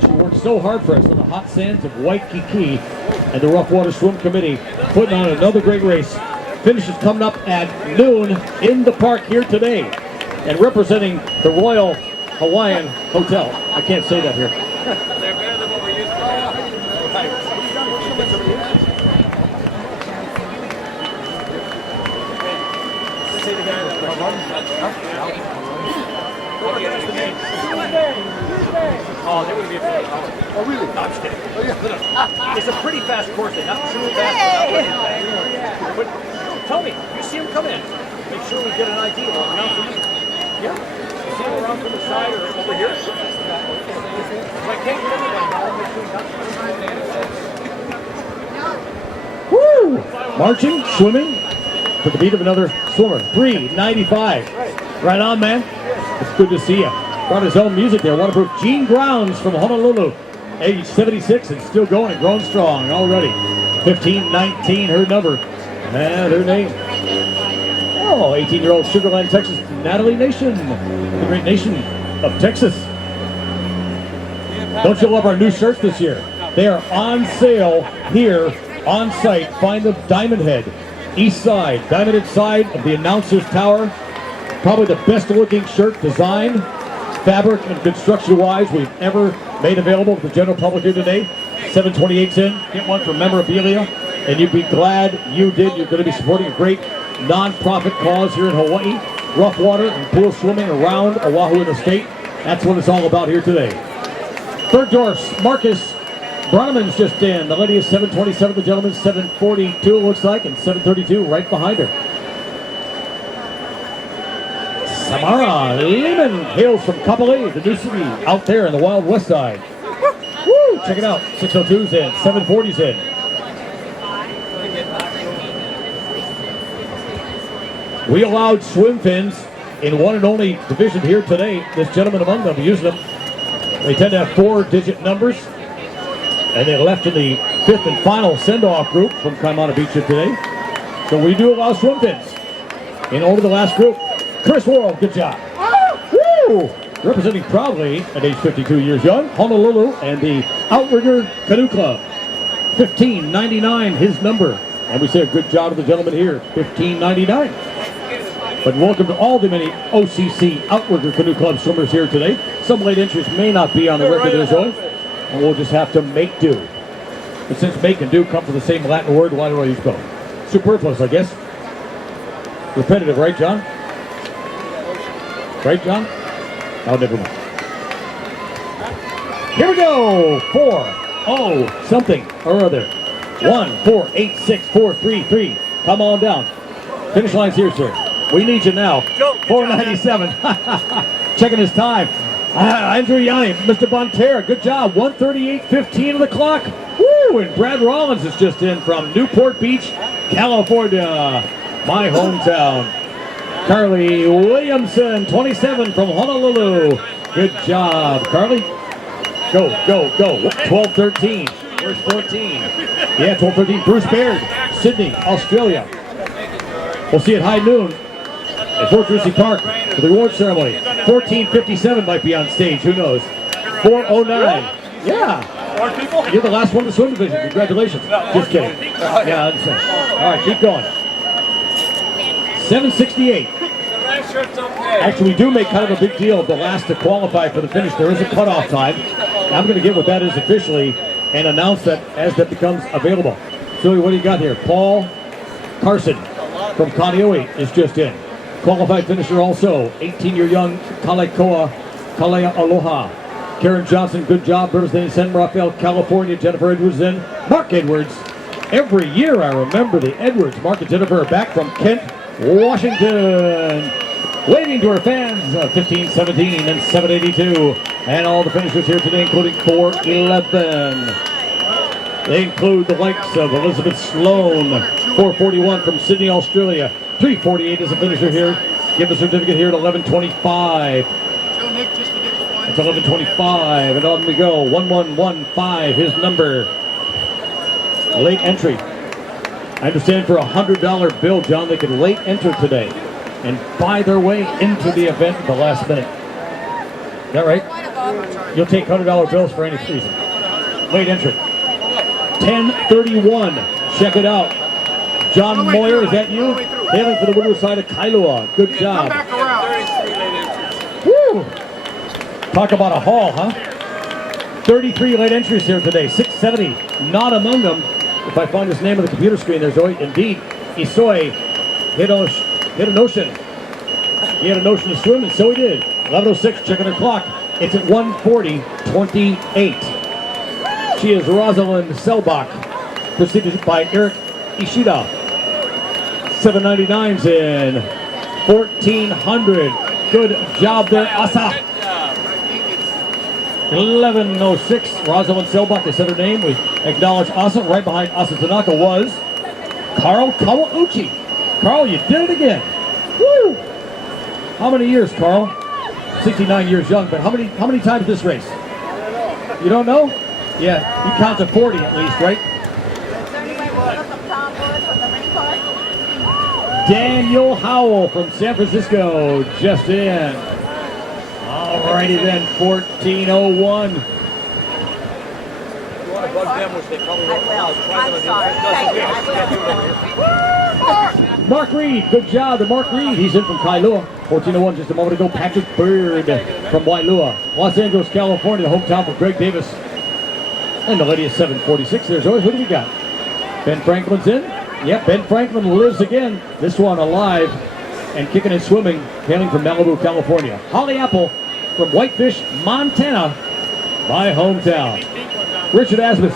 She worked so hard for us on the hot sands of Waikiki and the Rough Water Swim Committee, putting on another great race. Finish is coming up at noon in the park here today. And representing the Royal Hawaiian Hotel. I can't say that here. They're better than what we used to Oh, they would be a Oh, really? No, I'm just kidding. Oh, yeah. It's a pretty fast course. They're not too fast. But tell me, you see them come in. Make sure we get an idea. Around from you. Yeah. You see them around from the side or over here? So I can't get everybody. Woo! Marching, swimming, to the beat of another swimmer. 395. Right on, man. It's good to see you. Brought his own music there. Waterproof. Gene Grounds from Honolulu. Age 76 and still going and growing strong already. 1519, her number. And her name. Oh, 18-year-old Sugar Land, Texas. Natalie Nation. The great nation of Texas. Don't you love our new shirts this year? They are on sale here on site. Find them Diamond Head. East side. Diamond Head side of the announcer's tower. Probably the best looking shirt design. fabric and construction-wise we've ever made available to the general public here today. 728's in. Get one for memorabilia, and you'd be glad you did. You're going to be supporting a great non-profit cause here in Hawaii. Rough water and pool swimming around Oahu and the state. That's what it's all about here today. Third doors, Marcus Bronneman's just in. The lady is 727, the gentleman's 742 it looks like, and 732 right behind her. Samara Lehman hails from Kapolei, the new city out there in the wild west side. Woo! Check it out. 602's in, 740's in. We allowed swim fins in one and only division here today. This gentleman among them using them. They tend to have 4-digit numbers. And they left in the 5th and final send-off group from Kaimana Beach here today. So we do allow swim fins. In order the last group, Chris Worrell, good job. Woo! Representing proudly at age 52 years young, Honolulu and the Outrigger Canoe Club. 1599, his number. And we say a good job to the gentleman here, 1599. But welcome to all the many OCC Outrigger Canoe Club swimmers here today. Some late entries may not be on the record there, Zoe, and we'll just have to make do. But since make and do come from the same Latin word, why do I use both? Superfluous, I guess. Repetitive, right, John? Right, John? Oh, never mind. Here we go. 4-0 something or other. 1-4-8-6-4-3-3. Come on down. Finish line's here, sir. We need you now. 497. Checking his time. Andrew Yanni, Mr. Bonterra, good job. 138.15 on the clock. Woo! And Brad Rollins is just in from Newport Beach, California, my hometown. Carly Williamson, 27 from Honolulu. Good job, Carly. Go, go, go. 12-13. Where's 14? Yeah, 12-13. Bruce Baird, Sydney, Australia. We'll see at high noon at Fort Tracy Park for the award ceremony. 14:57 might be on stage. Who knows? 4:09. Yeah. You're the last one to swim division. Congratulations. Just kidding. Yeah, I understand. All right, keep going. 7:68. Actually, we do make kind of a big deal of the last to qualify for the finish. There is a cutoff time. I'm going to get what that is officially and announce that as that becomes available. So what do you got here? Paul Carson from Kaneohe is just in. Qualified finisher also, 18-year young Kalea Aloha. Karen Johnson, good job, representing San Rafael, California. Jennifer Edwards in. Mark Edwards. Every year I remember the Edwards. Mark and Jennifer are back from Kent, Washington. Waving to our fans, 15-17 and 782. And all the finishers here today, including 411. They include the likes of Elizabeth Sloan, 441 from Sydney, Australia. 348 is a finisher here. Give a certificate here at 1125. It's 1125, and on we go. 1115, his number. Late entry. I understand for a $100 bill, John, they could late enter today and buy their way into the event at the last minute. Is that right? You'll take $100 bills for any reason. Late entry. 1031. Check it out. John Moyer, is that you? Hailing for the windward side of Kailua. Good job. Woo! Talk about a haul, huh? 33 late entries here today. 670. Not among them. If I find his name on the computer screen, there's indeed Isoi Hidenotion. He had a notion to swim, and so he did. 11:06, checking her clock. It's at 1:40.28. She is Rosalind Selbach, preceded by Eric Ishida. 799's in. 1400. Good job there, Asa. 11:06. Rosalind Selbach, I said her name. We acknowledge Asa. Right behind Asa Tanaka was Carl Kawauchi. Carl, you did it again. Woo! How many years, Carl? 69 years young, but how many times this race? You don't know? Yeah, you count to 40 at least, right? Daniel Howell from San Francisco, just in. Alrighty then, 14:01. I bugged them, which they probably won't allow. Try them sorry. Thank you. I will. Mark Reed, good job to Mark Reed. He's in from Kailua. 1401 just a moment ago. Patrick Bird from Wailua. Los Angeles, California, the hometown for Greg Davis. And the lady is 746. There's always, who do we got? Ben Franklin's in. Yep, Ben Franklin lives again. This one alive and kicking and swimming, hailing from Malibu, California. Holly Apple from Whitefish, Montana, my hometown. Richard Asmus,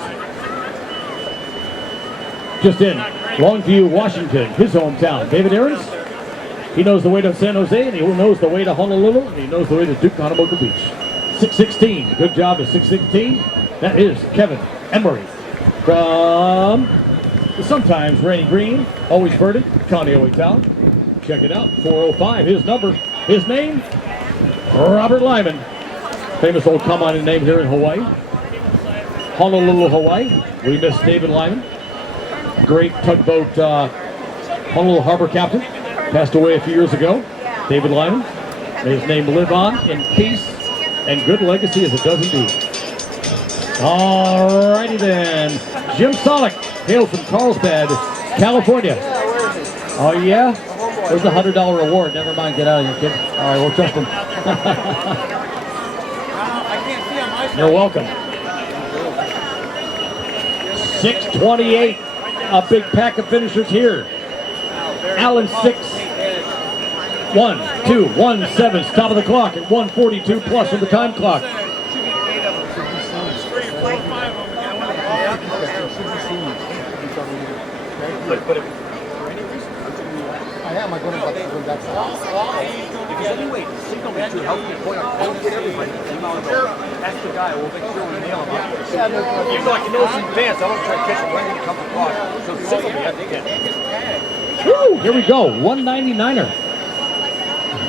just in. Longview, Washington, his hometown. David Aarons, he knows the way to San Jose, and he knows the way to Honolulu, and he knows the way to Duke Honolulu Beach. 616, good job to 616. That is Kevin Emery from sometimes Rainy Green, always birded, Kaneohe Town. Check it out, 405, his number, his name, Robert Lyman. Famous old common name here in Hawaii. Honolulu, Hawaii. We miss David Lyman. Great tugboat Honolulu Harbor captain. Passed away a few years ago. David Lyman. May his name live on in peace and good legacy as it does indeed. Alrighty then. Jim Solik hails from Carlsbad, California. Oh yeah? There's a $100 reward. Never mind, get out of here, kid. Alright, we'll trust him. You're welcome. 628. A big pack of finishers here. Allen 6. 1, 2, 1, 7. Stop of the clock at 1:42 plus on the time clock. I am. I'm going to go that side. Because anyway, signal me to help me point out. Don't get everybody. That's the guy. We'll make sure we nail him. Even though I can know it's in advance, I don't try to catch him right when he comes across. So signal me at the end. Woo! Here we go. 199er.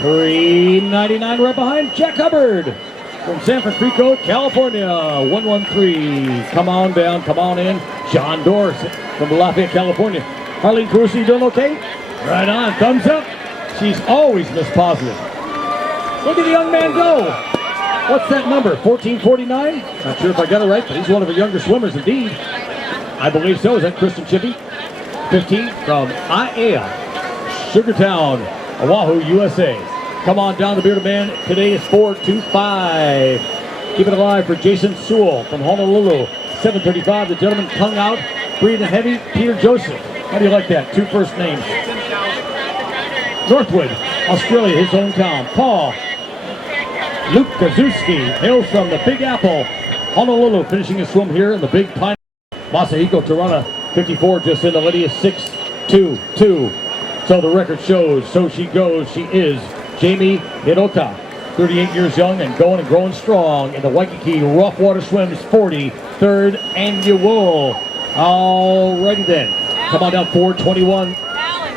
399 right behind Jack Hubbard from San Francisco, California. 113. Come on down. Come on in. John Doris from Lafayette, California. Harleen Caruso, you doing okay? Right on. Thumbs up. She's always Miss Positive. Look at the young man go. What's that number? 1449? Not sure if I got it right, but he's one of the younger swimmers indeed. I believe so. Is that Kristen Chippy? 15 from Aiea, Sugartown, Oahu, USA. Come on down, the bearded man. Today is 425. Keep it alive for Jason Sewell from Honolulu. 735. The gentleman hung out, breathing heavy. Peter Joseph. How do you like that? 2 first names. Northwood, Australia, his hometown. Paul Luke Kazuski hails from the Big Apple, Honolulu, finishing his swim here in the Big Pine. Masahiko Tarana, 54, just in. The lady is 6'2". So the record shows, so she goes. She is Jamie Hirota, 38 years young and going and growing strong in the Waikiki Rough Water Swims 43rd Annual. Alrighty then. Come on down, 421.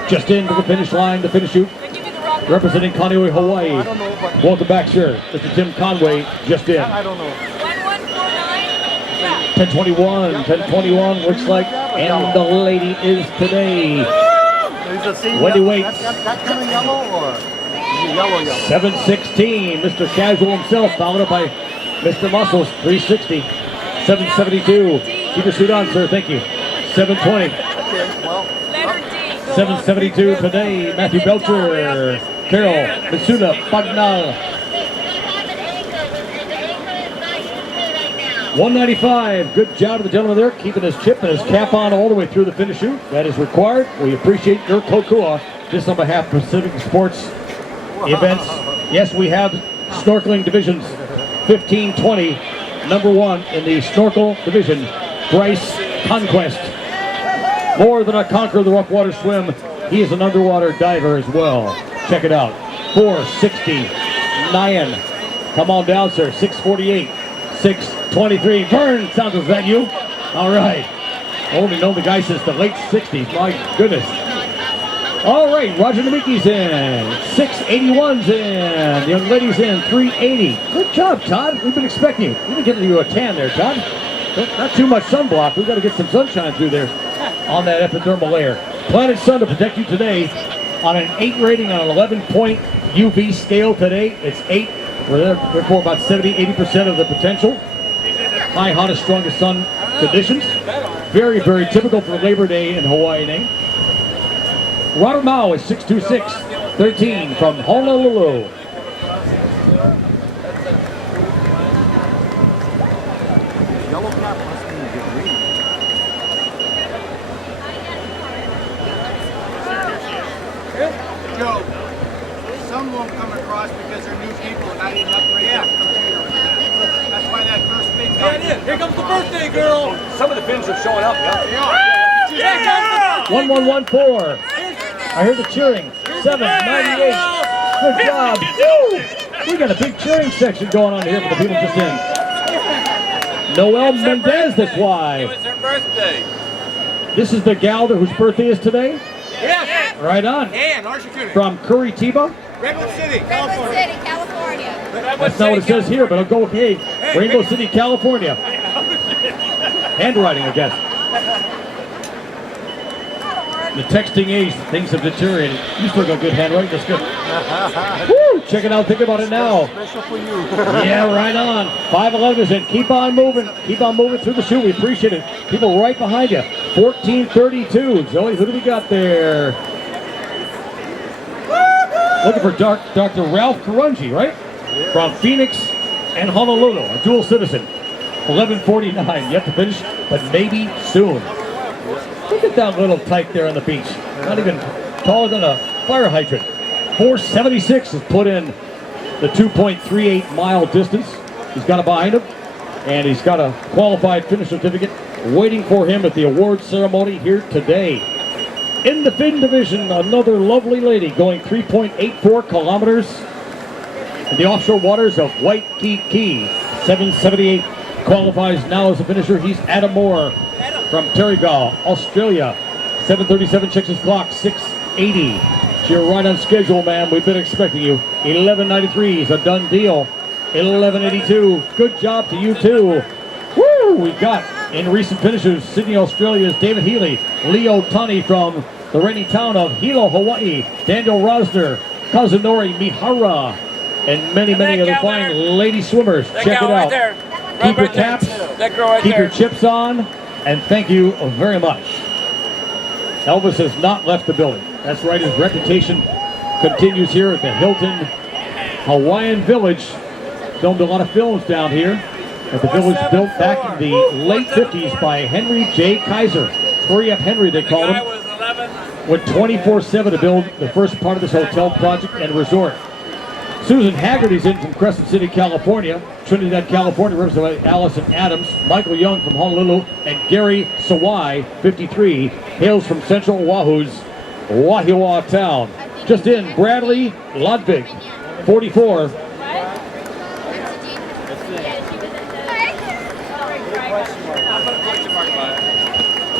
Just into the finish line, the finish chute. Representing Kaneohe, Hawaii. Welcome back, sir. Mr. Tim Conway, just in. I don't know. 1021, 1021 looks like, and the lady is today. Wendy Waits. That kind of yellow or is it yellow? 716, Mr. Casual himself, followed up by Mr. Muscles, 360. 772. Keep your suit on, sir. Thank you. 720. 772 today. Matthew Belcher, Carol Mitsuna Pagnal. 195. Good job to the gentleman there, keeping his chip and his cap on all the way through the finish chute. That is required. We appreciate your kokua. Just on behalf of Pacific Sports Events. Yes, we have snorkeling divisions. 1520, number 1 in the snorkel division. Bryce Conquest. More than a conqueror of the rough water swim, he is an underwater diver as well. Check it out. 469. Come on down, sir. 648. 623. Vern, sounds is that you? All right. Only know the guy since the late 60s. My goodness. All right, Roger Namiki's in. 681's in. The young lady's in. 380. Good job, Todd. We've been expecting you. We've been getting you a tan there, Todd. Not too much sunblock. We've got to get some sunshine through there on that epithermal layer. Planet Sun to protect you today on an 8 rating on an 11-point UV scale today. It's 8. We're there for about 70-80% of the potential. High, hottest, strongest sun conditions. Very, very typical for Labor Day in Hawaii. Robert Mao is 626-13 from Honolulu. Yellow cap must mean good reading. Joe, some won't come across because they're new people and I didn't upgrade their computer with that. That's why that first thing Get in. Here comes the birthday girl. Some of the fins are showing up, yeah. Yeah. 1114. I heard the cheering. 798. Good job. Woo! We got a big cheering section going on here for the people just in. Noel Mendez, that's It why. was her birthday. This is the gal whose birthday is today? Yes. Right on. And Architect. From Curitiba. Redwood City, Redwood California. City, California. That's not what it says here, but I'll go, okay. Rainbow City, California. Handwriting, I guess. The texting age, things have deteriorated. You still got good handwriting, that's good. Woo! Check it out, think about it now. Special for you. Yeah, right on. 5'11 is in. Keep on moving. Keep on moving through the chute. We appreciate it. People right behind you. 1432. Zoe, who do we got there? Looking for Dr. Ralph Karunji, right? From Phoenix and Honolulu, a dual citizen. 1149. Yet to finish, but maybe soon. Look at that little tyke there on the beach. Not even taller than a fire hydrant. 476 has put in the 2.38 mile distance. He's got it behind him, and he's got a qualified finish certificate waiting for him at the award ceremony here today. In the fin division, another lovely lady going 3.84 kilometers in the offshore waters of Waikiki. 778 qualifies now as a finisher. He's Adam Moore from Terrigal, Australia. 737 checks his clock, 680. So you're right on schedule, man. We've been expecting you. 1193 is a done deal. 1182, good job to you too. Woo! We've got in recent finishers, Sydney, Australia's David Healy, Leo Tani from the rainy town of Hilo, Hawaii, Daniel Rosner, Kazunori Mihara, and many, many other fine lady swimmers. Check it out. Keep your caps, keep your chips on, and thank you very much. Elvis has not left the building. That's right, his reputation continues here at the Hilton Hawaiian Village. Filmed a lot of films down here at the village built back in the late 50s by Henry J. Kaiser. Hurry up Henry, they called him. Went 24/7 to build the first part of this hotel project and resort. Susan Haggerty's in from Crescent City, California. Trinidad, California, represented by Allison Adams. Michael Young from Honolulu. And Gary Sawai, 53, hails from Central Oahu's Wahiawa town. Just in, Bradley Ludwig, 44.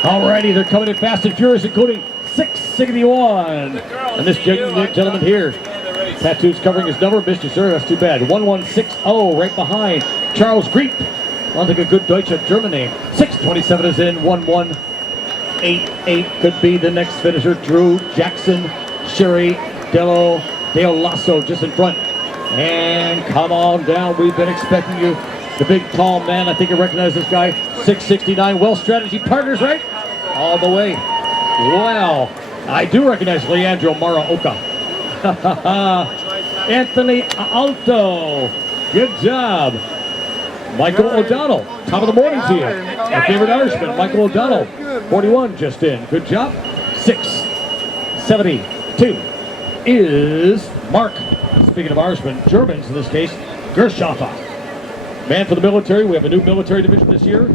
Alrighty, they're coming in fast and furious, including 661. And this gentleman here, tattoos covering his number, Mr. Sir, that's too bad. 1160 right behind. Charles Griep, sounds like a good Deutsche Germany. 627 is in. 1188 could be the next finisher. Drew Jackson, Sherry Delo Lasso just in front. And come on down, we've been expecting you. The big tall man, I think you recognize this guy. 669, Well Strategy Partners, right? All the way. Wow. I do recognize Leandro Maraoka. Anthony Alto. Good job. Michael O'Donnell. Top of the morning to you. My favorite Irishman, Michael O'Donnell. 41 just in. Good job. 672 is Mark. Speaking of Irishmen, Germans in this case, Gershoffer. Man for the military. We have a new military division this year.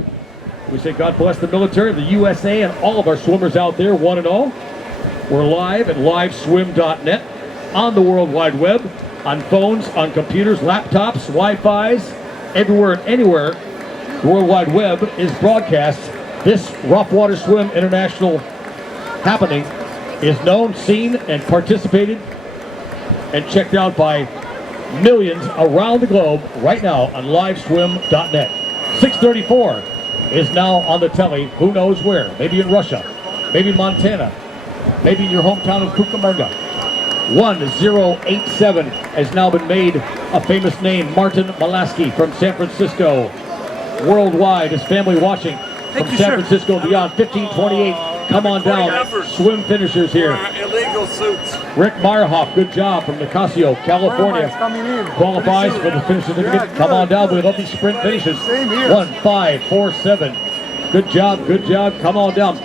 We say God bless the military of the USA and all of our swimmers out there, one and all. We're live at liveswim.net, on the World Wide Web, on phones, on computers, laptops, Wi-Fi's, everywhere and anywhere. The World Wide Web is broadcast. This Rough Water Swim International happening is known, seen, and participated and checked out by millions around the globe right now on liveswim.net. 634 is now on the telly, who knows where. Maybe in Russia, maybe in Montana, maybe in your hometown of Cucamonga. 1087 has now been made a famous name. Martin Malasky from San Francisco. Worldwide, his family watching. from San Francisco and beyond. 15:28. Come on down. Swim finishers here. Illegal suits. Rick Meyerhoff, good job from Nicasio, California. Qualifies for the finish certificate. Come on down. We love these sprint finishes. 1:5:47. Good job, good job. Come on down.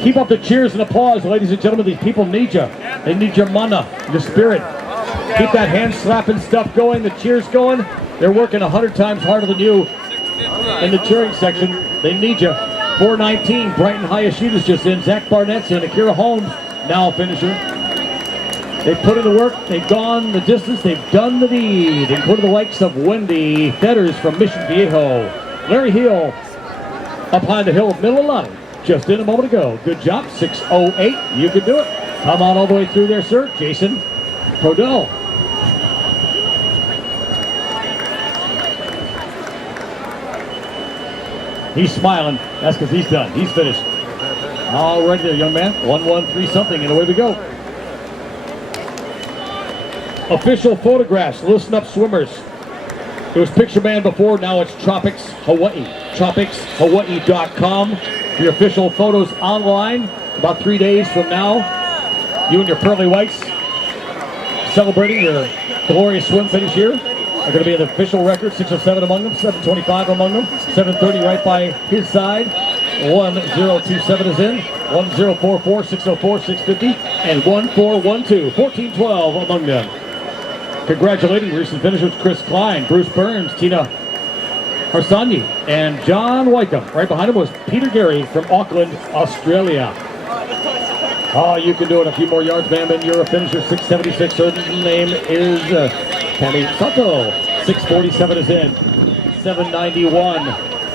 Keep up the cheers and applause, ladies and gentlemen. These people need you. They need your mana, your spirit. Keep that hand slapping stuff going, the cheers going. They're working 100 times harder than you in the cheering section. They need you. 4:19, Brighton Hayashita's just in. Zach Barnett's in. Akira Holmes, now a finisher. They've put in the work. They've gone the distance. They've done the deed, including the likes of Wendy Fetters from Mission Viejo. Larry Hill up high the hill of Middle Line. Just in a moment ago. Good job. 6:08. You can do it. Come on all the way through there, sir. Jason Prodell. He's smiling. That's because he's done. He's finished. All right there, young man. 1:13 something, and away we go. Official photographs. Listen up, swimmers. It was Picture Man before. Now it's Tropics Hawaii. TropicsHawaii.com. For your official photos online. About 3 days from now, you and your pearly whites celebrating your glorious swim finish here are going to be an official record. 607 among them, 725 among them, 730 right by his side. 1027 is in, 1044, 604, 650, and 1412. 1412 among them. Congratulating recent finishers Chris Klein, Bruce Burns, Tina Harsani, and John Wycombe. Right behind him was Peter Gary from Auckland, Australia. Oh, you can do it. A few more yards, man. You're a finisher. 676. Her name is Tammy Sato. 647 is in. 791.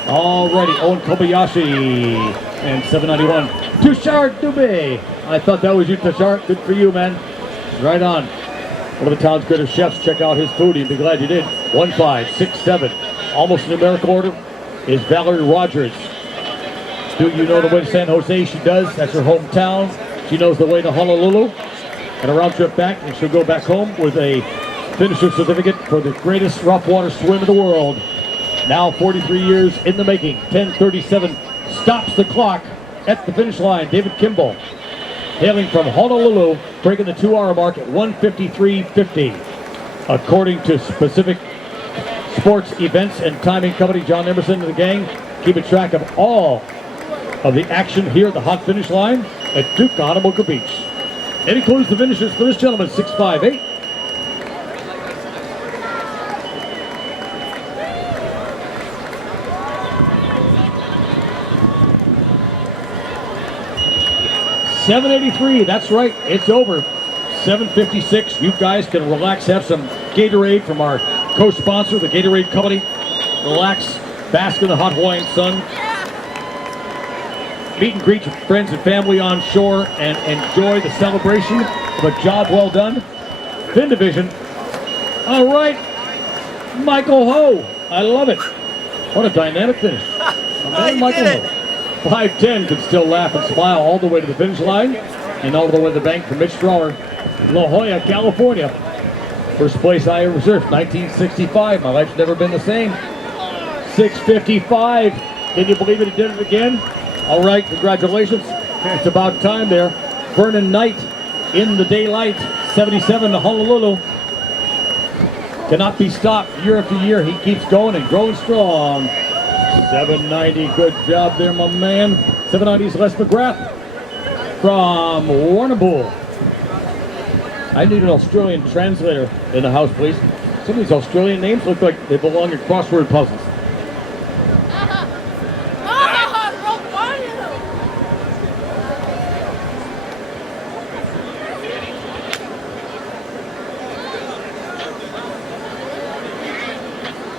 Alrighty. Owen Kobayashi. And 791. Tushar Dubé. I thought that was you, Tushar. Good for you, man. Right on. One of the town's greatest chefs. Check out his food. You'd be glad you did. 1567. Almost in numerical order is Valerie Rogers. Do you know the way to San Jose? She does. That's her hometown. She knows the way to Honolulu. And a round trip back, and she'll go back home with a finisher certificate for the greatest rough water swim in the world. Now 43 years in the making. 10:37 stops the clock at the finish line. David Kimball, hailing from Honolulu, breaking the 2-hour mark at 1:53.50. According to Pacific Sports Events and Timing Company, John Emerson and the gang keeping track of all of the action here at the hot finish line at Duke Honolulu Beach. It includes the finishers for this gentleman, 658. $783, that's right, it's over. 756, you guys can relax, have some Gatorade from our co-sponsor, the Gatorade Company. Relax, bask in the hot Hawaiian sun. Meet and greet your friends and family on shore and enjoy the celebration of a job well done. Fin division. All right, Michael Ho. I love it. What a dynamic finish. Michael Ho. 5'10", could still laugh and smile all the way to the finish line and all the way to the bank for Mitch Stroller. La Jolla, California. First place I reserved, 1965. My life's never been the same. 6:55. Can you believe it? He did it again. All right, congratulations. It's about time there. Vernon Knight in the daylight, 77 to Honolulu. Cannot be stopped year after year. He keeps going and growing strong. 790, good job there, my man. 790 is Les McGrath from Warrnambool. I need an Australian translator in the house, please. Some of these Australian names look like they belong in crossword puzzles.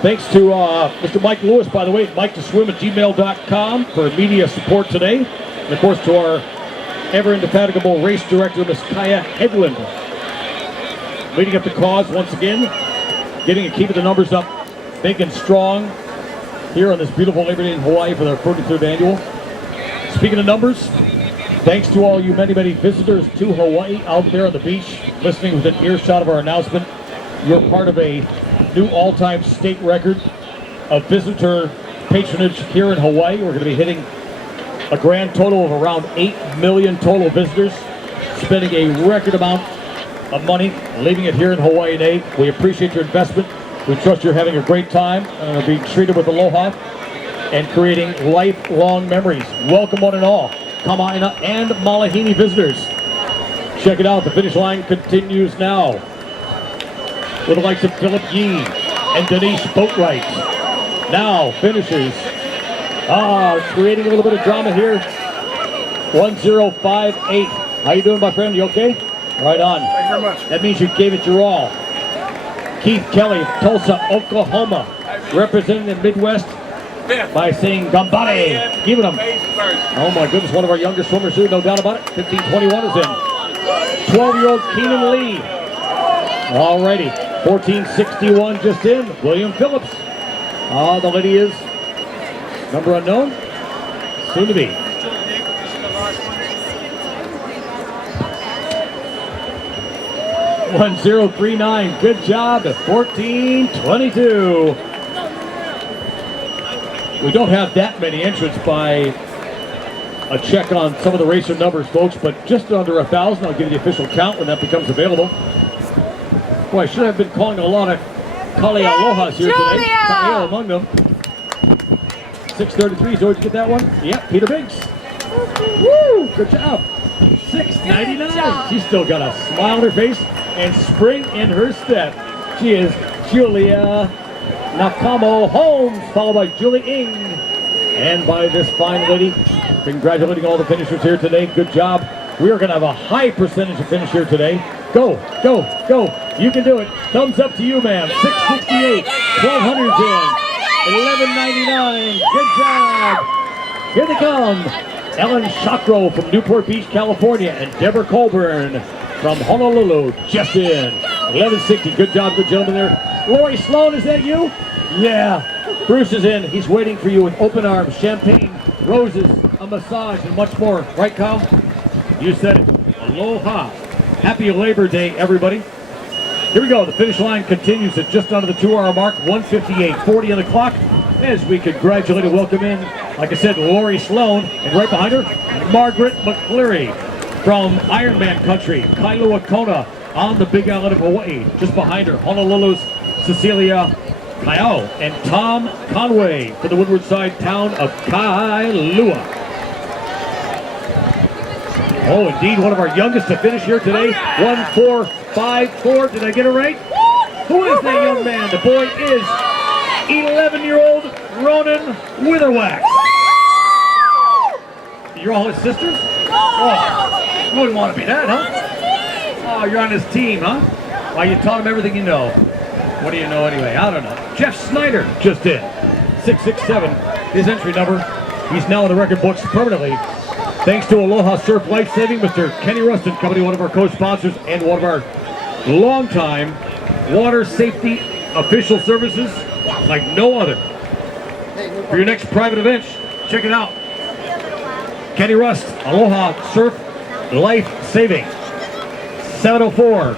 Thanks to Mr. Mike Lewis, by the way, mike2swim@gmail.com for media support today. And of course to our ever-indefatigable race director, Ms. Kaya Hedlund. Leading up the cause once again, getting and keeping the numbers up big and strong here on this beautiful Labor Day in Hawaii for their 43rd annual. Speaking of numbers, thanks to all you many visitors to Hawaii out there on the beach, listening within earshot of our announcement. You're part of a new all-time state record of visitor patronage here in Hawaii. We're going to be hitting a grand total of around 8 million total visitors, spending a record amount of money, leaving it here in Hawaii Day. We appreciate your investment. We trust you're having a great time, being treated with aloha, and creating lifelong memories. Welcome one and all, Kamaina and Malahini visitors. Check it out, the finish line continues now with the likes of Philip Yee and Denise Boatwright. Now, finishers, creating a little bit of drama here. 1058. How you doing, my friend? You okay? Right on. Thank you very much. That means you gave it your all. Keith Kelly, Tulsa, Oklahoma, representing the Midwest by saying Gambare. Give it them. Oh my goodness, one of our younger swimmers here, no doubt about it. 1521 is in. 12-year-old Keenan Lee. Alrighty. 1461 just in. William Phillips. The lady is number unknown. Soon to be. 1039. Good job at 1422. We don't have that many entrants by a check on some of the racer numbers, folks, but just under 1,000. I'll give you the official count when that becomes available. Boy, I should have been calling a lot of Kali Alohas here today. Taeo among them. 633. Zoe, did you get that one? Yep, Peter Biggs. Woo! Good job. 699. She's still got a smile on her face and spring in her step. She is Julia Nakamo Holmes, followed by Julie Ng, and by this fine lady. Congratulating all the finishers here today. Good job. We are going to have a high percentage of finish here today. Go, go, go. You can do it. Thumbs up to you, ma'am. 668, 1200's in, 1199. Good job. Here they come. Ellen Chakro from Newport Beach, California, and Deborah Colburn from Honolulu, just in. 1160. Good job, good gentleman there. Lori Sloan, is that you? Yeah. Bruce is in. He's waiting for you with open arms, champagne, roses, a massage, and much more. Right, Kyle? You said it. Aloha. Happy Labor Day, everybody. Here we go. The finish line continues at just under the 2-hour mark, 1:58:40 on the clock, as we congratulate and welcome in, like I said, Lori Sloan, and right behind her, Margaret McCleary from Ironman country, Kailua Kona on the Big Island of Hawaii. Just behind her, Honolulu's Cecilia Kaiao and Tom Conway for the windward side town of Kailua. Oh, indeed, one of our youngest to finish here today. 1454. Did I get it right? Who is that young man? The boy is 11-year-old Ronan Witherwax. You're all his sisters? Oh, you wouldn't want to be that, huh? Oh, you're on his team, huh? Why, you taught him everything you know. What do you know anyway? I don't know. Jeff Snyder just in. 667, his entry number. He's now in the record books permanently. Thanks to Aloha Surf Life Saving, Mr. Kenny Rustin, company, one of our co-sponsors and one of our longtime water safety official services like no other. For your next private event, check it out. Kenny Rust, Aloha Surf Life Saving. 704,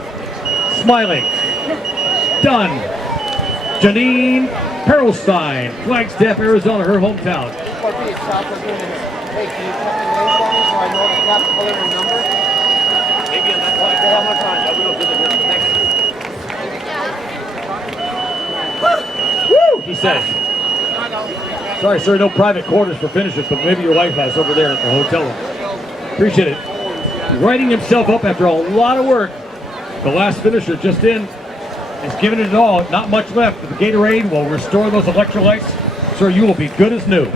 Smiling. Done. Janine Perlstein, Flagstaff, Arizona, her hometown. Hey, can you check the name for me so I know the cap color and number? Maybe in that one. How much time? Yeah, we don't do that. Thanks. Woo, he says. Sorry, sir, no private quarters for finishers, but maybe your wife has over there at the hotel room. Appreciate it. Writing himself up after a lot of work. The last finisher just in is giving it all. Not much left. The Gatorade will restore those electrolytes. Sir, you will be good as new.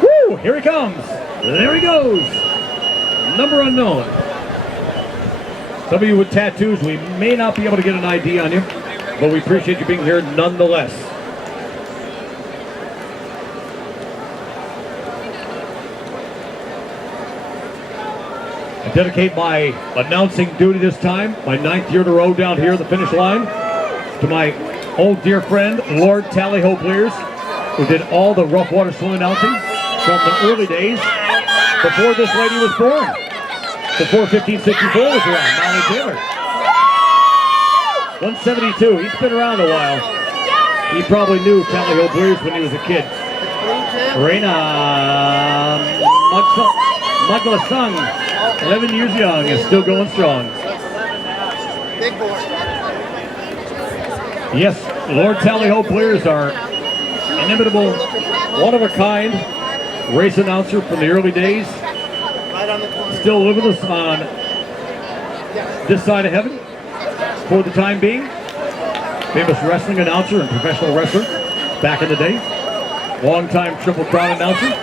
Woo, here he comes. There he goes. Number unknown. Some of you with tattoos, we may not be able to get an ID on you, but we appreciate you being here nonetheless. I dedicate my announcing duty this time, my 9th year in a row down here at the finish line, to my old dear friend, Lord Tallyho Blears, who did all the rough water swim announcing from the early days before this lady was born, before 1564 was around, Molly Taylor. 172, he's been around a while. He probably knew Tallyho Blears when he was a kid. Reina Maglasang, 11 years young, is still going strong. Big boy. Yes, Lord Tally Ho players are inimitable, one-of-a-kind race announcer from the early days. Right on the corner. Still with us on this side of heaven for the time being. Famous wrestling announcer and professional wrestler back in the day. Long-time Triple Crown announcer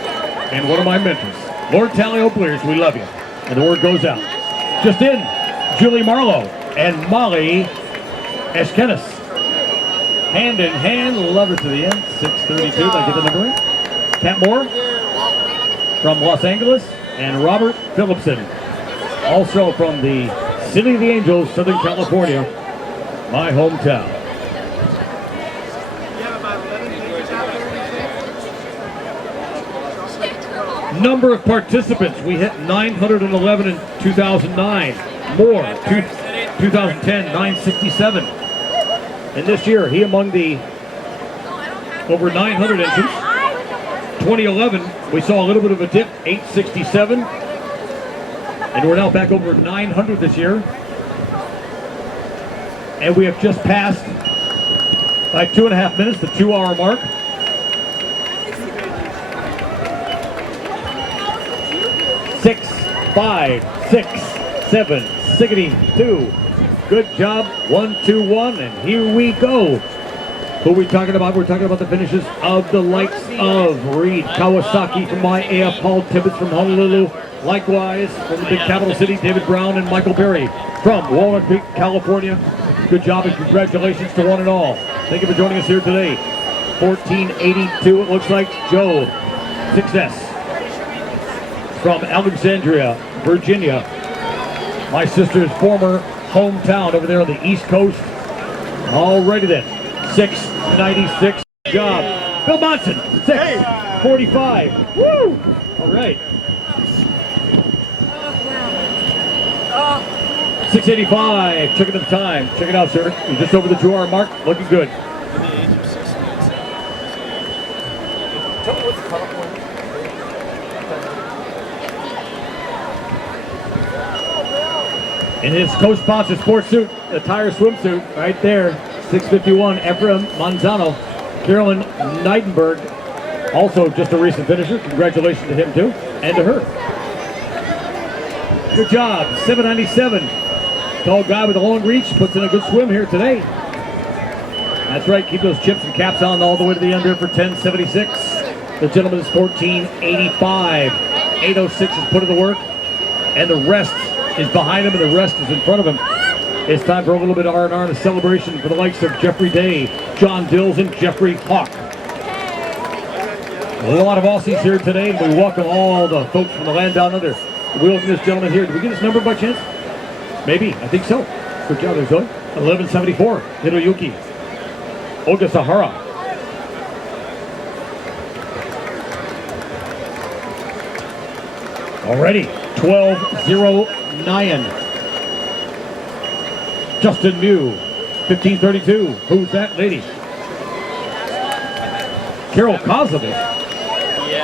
and one of my mentors. Lord Tally Ho players, we love you. And the word goes out. Just in, Julie Marlowe and Molly Eskenis. Hand in hand, love her to the end. 6:32, did I get the number right? Kat Moore from Los Angeles and Robert Phillipson, also from the City of the Angels, Southern California, my hometown. You have about 11 pages out there, Number of participants, we hit 911 in 2009. More, 2010, 967. And this year, he among the over 900 entrants. 2011, we saw a little bit of a dip, 867. And we're now back over 900 this year. And we have just passed by 2.5 minutes, the 2-hour mark. Six, 5, 6, 7, 62. Good job, 1, 2, 1, and here we go. Who are we talking about? We're talking about the finishes of the likes of Reed Kawasaki from IAF, Paul Tibbetts from Honolulu. Likewise, from the big capital city, David Brown and Michael Berry from Walnut Creek, California. Good job and congratulations to one and all. Thank you for joining us here today. 1482, it looks like. Joe, success. From Alexandria, Virginia. My sister's former hometown over there on the East Coast. Alrighty then. 696 job. Bill Monson, 645. Woo! All right. 685. Checking the time. Check it out, sir. You're just over the 2-hour mark. Looking good. In his co-sponsored sports suit, the tire swimsuit, right there, 651, Ephraim Manzano. Carolyn Neidenberg, also just a recent finisher. Congratulations to him too, and to her. Good job, 797. Tall guy with a long reach, puts in a good swim here today. That's right, keep those chips and caps on all the way to the end there for 1076. The gentleman is 1485. 806 is put in the work, and the rest is behind him and the rest is in front of him. It's time for a little bit of R&R and a celebration for the likes of Jeffrey Day, John Dills, and Jeffrey Hawk. A lot of Aussies here today, and we welcome all the folks from the land down under. We welcome this gentleman here. Did we get his number by chance? Maybe, I think so. Good job there, Zoe. 1174, Hiroyuki Ogasahara. Already, 1209. Justin Mew, 1532. Who's that lady? Carol Kozlovich.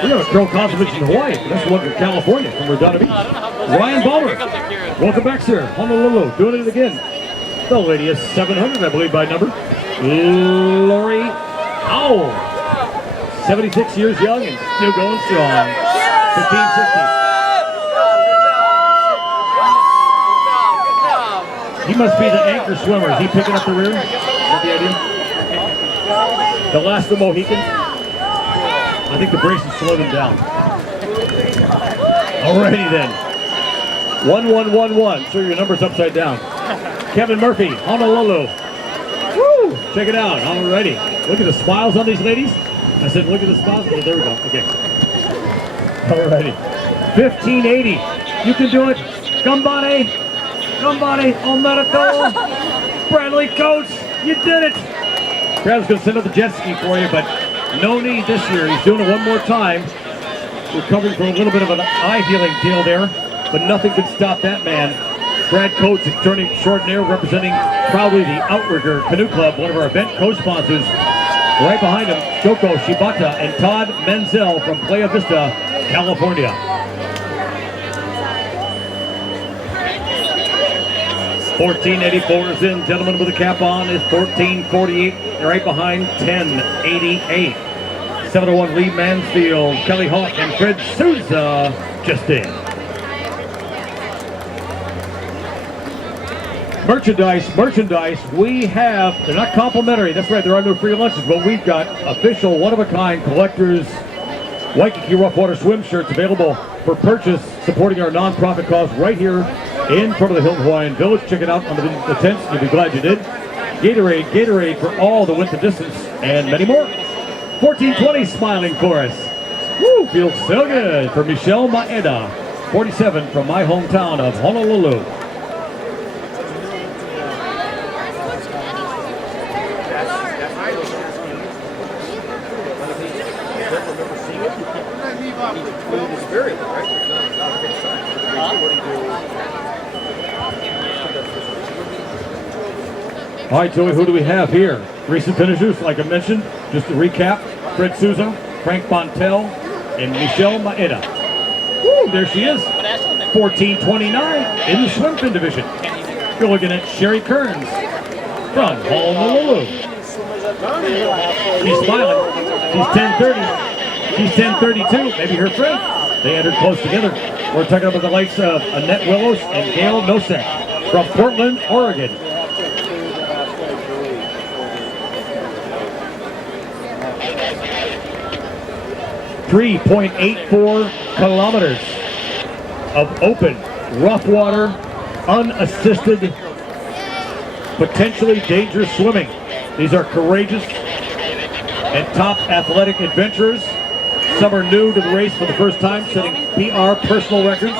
We have a Carol Kozlovich in Hawaii. That's the one from California, from Redondo Beach. Ryan Balmer. Welcome back, sir. Honolulu, doing it again. The lady is 700, I believe, by number. Lori Owl. 76 years young and still going strong. 1560. He must be the anchor swimmer. Is he picking up the rear? Is that the idea? The last of the Mohicans? I think the braces slowed him down. Alrighty then. 1111. So your number's upside down. Kevin Murphy, Honolulu. Woo! Check it out. Alrighty. Look at the smiles on these ladies. I said, look at the smiles. Oh, there we go. Okay. Alrighty. 1580. You can do it. Gambare. Gambare. Omerito. Bradley Coates. You did it. Brad's going to send up the jet ski for you, but no need this year. He's doing it one more time. Recovering from a little bit of an eye healing deal there, but nothing can stop that man. Brad Coates is turning extraordinaire, representing proudly the Outrigger Canoe Club, one of our event co-sponsors. Right behind him, Shoko Shibata and Todd Menzel from Playa Vista, California. $14.84 is in. Gentleman with the cap on is $14.48. Right behind, $10.88. 701 Lee Mansfield, Kelly Hawk, and Fred Souza just in. Merchandise. We have, they're not complimentary. That's right, there are no free lunches, but we've got official, one-of-a-kind collectors Waikiki Rough Water swim shirts available for purchase, supporting our non-profit cause right here in front of the Hilton Hawaiian Village. Check it out under the tents. You'll be glad you did. Gatorade for all that went the distance, and many more. 1420 smiling for us. Woo, feels so good for Michelle Maeda, 47 from my hometown of Honolulu. All right, Joey, who do we have here? Recent finishers, like I mentioned, just to recap, Fred Souza, Frank Bontel, and Michelle Maeda. Woo, there she is, 14:29 in the swim fin division. You're looking at Sherry Kearns from Honolulu. She's smiling. She's 10:30. She's 10:32. Maybe her friend. They entered close together. We're talking about the likes of Annette Willows and Gail Nosek from Portland, Oregon. 3.84 kilometers of open, rough water, unassisted, potentially dangerous swimming. These are courageous and top athletic adventurers. Some are new to the race for the first time, setting PR personal records.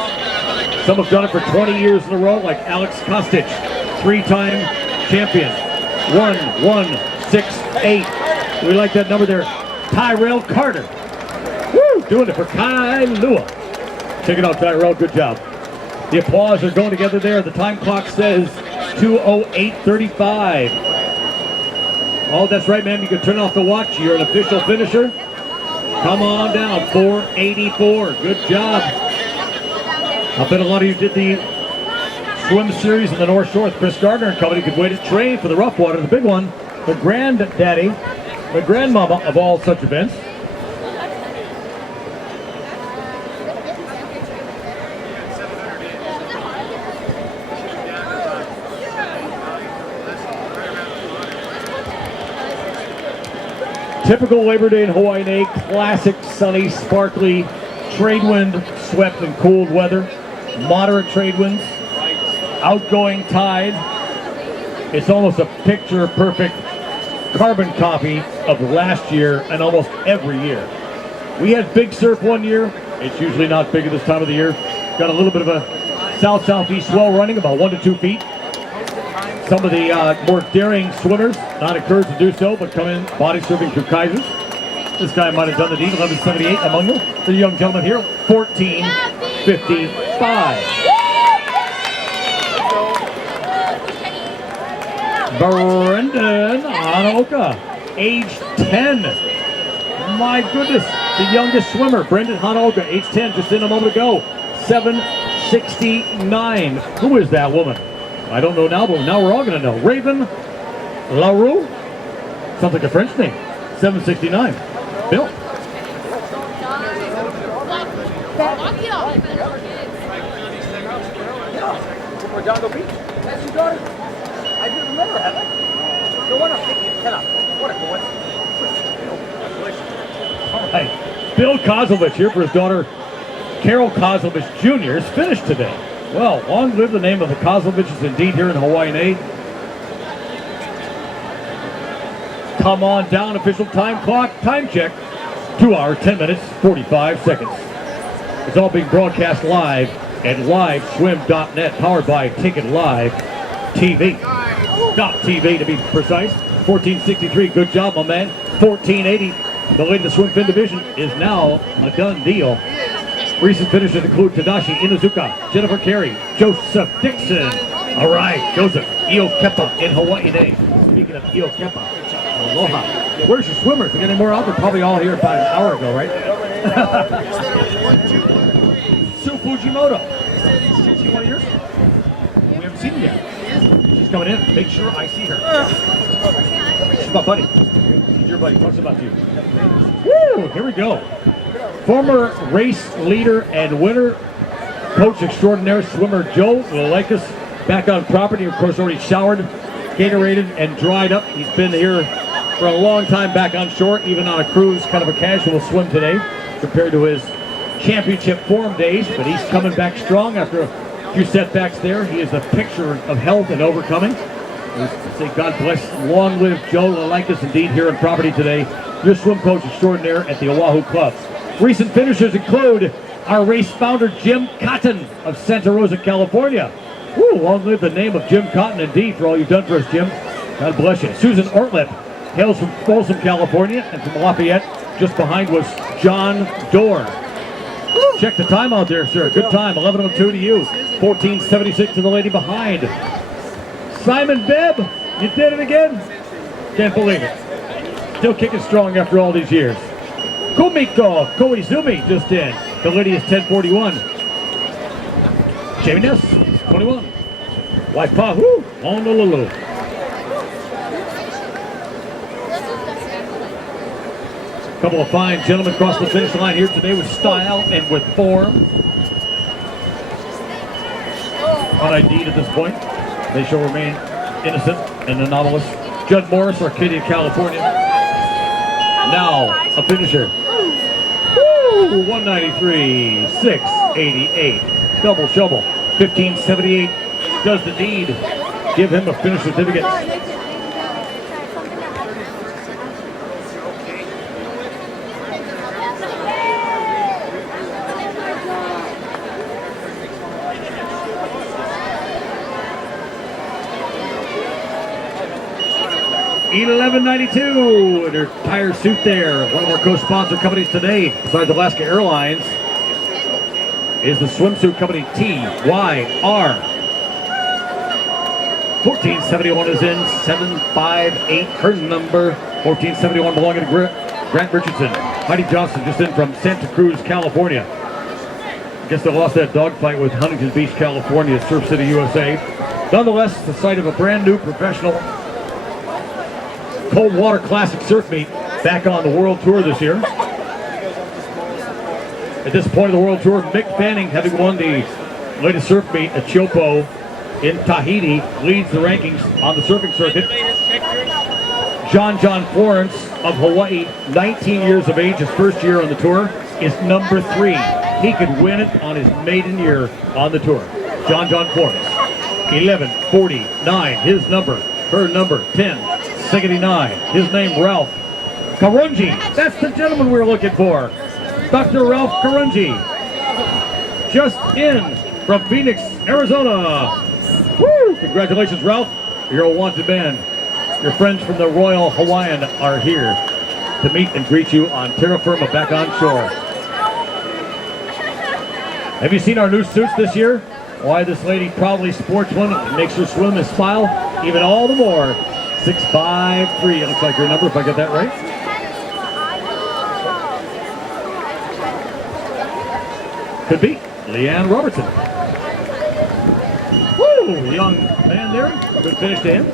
Some have done it for 20 years in a row, like Alex Kostic, three-time champion. 1:1:68. We like that number there. Tyrell Carter. Woo! Doing it for Kailua. Check it out, Tyrell. Good job. The applause are going together there. The time clock says 2:08:35. Oh, that's right, man. You can turn off the watch. You're an official finisher. Come on down. 4:84. Good job. I bet a lot of you did the swim series in the North Shore with Chris Gardner and company. Could wait to train for the rough water. The big one, the granddaddy, the grandmama of all such events. Typical Labor Day in Hawaii, classic sunny, sparkly, trade wind, swept and cooled weather, moderate trade winds, outgoing tide. It's almost a picture-perfect carbon copy of last year and almost every year. We had big surf one year. It's usually not big at this time of the year. Got a little bit of a south-southeast swell running, about 1 to 2 feet. Some of the more daring swimmers, not encouraged to do so, but come in body surfing through kaizers. This guy might have done the deed, 11:78 among them. The young gentleman here, 14:55. Brendan Hanaoka, age 10. My goodness, the youngest swimmer, Brendan Hanaoka, age 10, just in a moment ago. 7:69. Who is that woman? I don't know now, but now we're all going to know. Raven LaRue? Sounds like a French name. 7:69. Bill. Redondo Beach. That's your daughter? I didn't remember that. No wonder I'm picking your head up. What a coincidence. All right. Bill Kozlovich here for his daughter, Carol Kozlovich Jr. is finished today. Well, long live the name of the Kozloviches indeed here in Hawaii. Come on down, official time clock, time check. 2 hours, 10 minutes, 45 seconds. It's all being broadcast live at liveswim.net, powered by Ticket Live TV. .TV to be precise. 14:63, good job, my man. 14:80, the lead of the swim fin division is now a done deal. Recent finishers include Tadashi Inuzuka, Jennifer Carey, Joseph Dixon. All right, Joseph, Io Kepa in Hawaii Day. Speaking of Io Kepa, aloha. Where's your swimmers? We got any more out? They're probably all here about an hour ago, right? Sue Fujimoto. Is she one of yours? We haven't seen her yet. She's coming in. Make sure I see her. She's my buddy. She's your buddy. Talks about you. Woo! Here we go. Former race leader and winner, coach extraordinaire, swimmer Joe Lelakis, back on property. Of course, already showered, Gatorated, and dried up. He's been here for a long time back on shore, even on a cruise, kind of a casual swim today compared to his championship form days, but he's coming back strong after a few setbacks there. He is a picture of health and overcoming. We say God bless, long live Joe Lelakis indeed here on property today, your swim coach extraordinaire at the Oahu Club. Recent finishers include our race founder Jim Cotton of Santa Rosa, California. Woo, long live the name of Jim Cotton indeed for all you've done for us, Jim. God bless you. Susan Ortlip hails from Folsom, California, and from Lafayette. Just behind was John Dorr. Check the time out there, sir. Good time. 11:02 to you. 14:76 to the lady behind. Simon Bibb, you did it again. Can't believe it. Still kicking strong after all these years. Kumiko Koizumi just in. The lady is 10:41. Jamie Ness, 21. Waipahu, Honolulu. Couple of fine gentlemen across the finish line here today with style and with form. Un-ID'd at this point. They shall remain innocent and anomalous. Judd Morris, Arcadia, California. Now, a finisher. Woo! 193, 688. Double shovel. 1578 does the deed. Give him a finish certificate. 1192 in her tire suit there. One of our co-sponsor companies today, besides Alaska Airlines, is the swimsuit company TYR. 1471 is in, 758, her number. 1471 belonging to Grant Richardson. Heidi Johnson just in from Santa Cruz, California. I guess they lost that dogfight with Huntington Beach, California, Surf City, USA. Nonetheless, the site of a brand new professional cold water classic surf meet back on the World Tour this year. At this point of the World Tour, Mick Fanning, having won the latest surf meet at Chopo in Tahiti, leads the rankings on the surfing circuit. John Florence of Hawaii, 19 years of age, his first year on the tour, is number 3. He could win it on his maiden year on the tour. John Florence, 1149, his number, her number, 1069. His name, Ralph Karunji. That's the gentleman we're looking for. Dr. Ralph Karunji. Just in from Phoenix, Arizona. Woo! Congratulations, Ralph. You're a wanted man. Your friends from the Royal Hawaiian are here to meet and greet you on terra firma back on shore. Have you seen our new suits this year? Why, this lady proudly sports one that makes her swim and smile even all the more. 653, it looks like your number, if I get that right. Could be Leanne Robertson. Woo! Young man there. Good finish to him.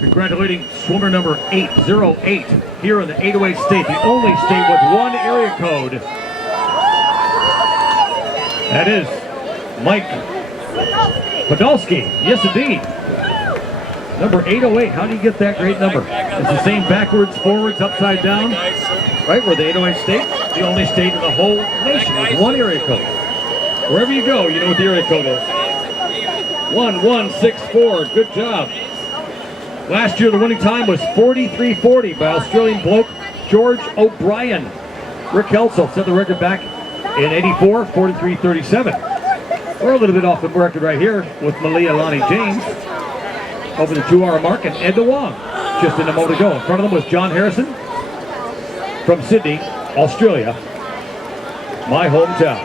Congratulating swimmer number 808 here in the 808 state, the only state with one area code. That is Mike Podolsky. Yes, indeed. Number 808. How do you get that great number? It's the same backwards, forwards, upside down. Right, we're the 808 state, the only state in the whole nation with one area code. Wherever you go, you know what the area code is. 1164. Good job. Last year, the winning time was 43:40 by Australian bloke George O'Brien. Rick Heltzel set the record back in '84, 43:37. We're a little bit off the record right here with Malia Lonnie James over the 2-hour mark, and Ed DeWong just in a moment ago. In front of them was John Harrison from Sydney, Australia. my hometown.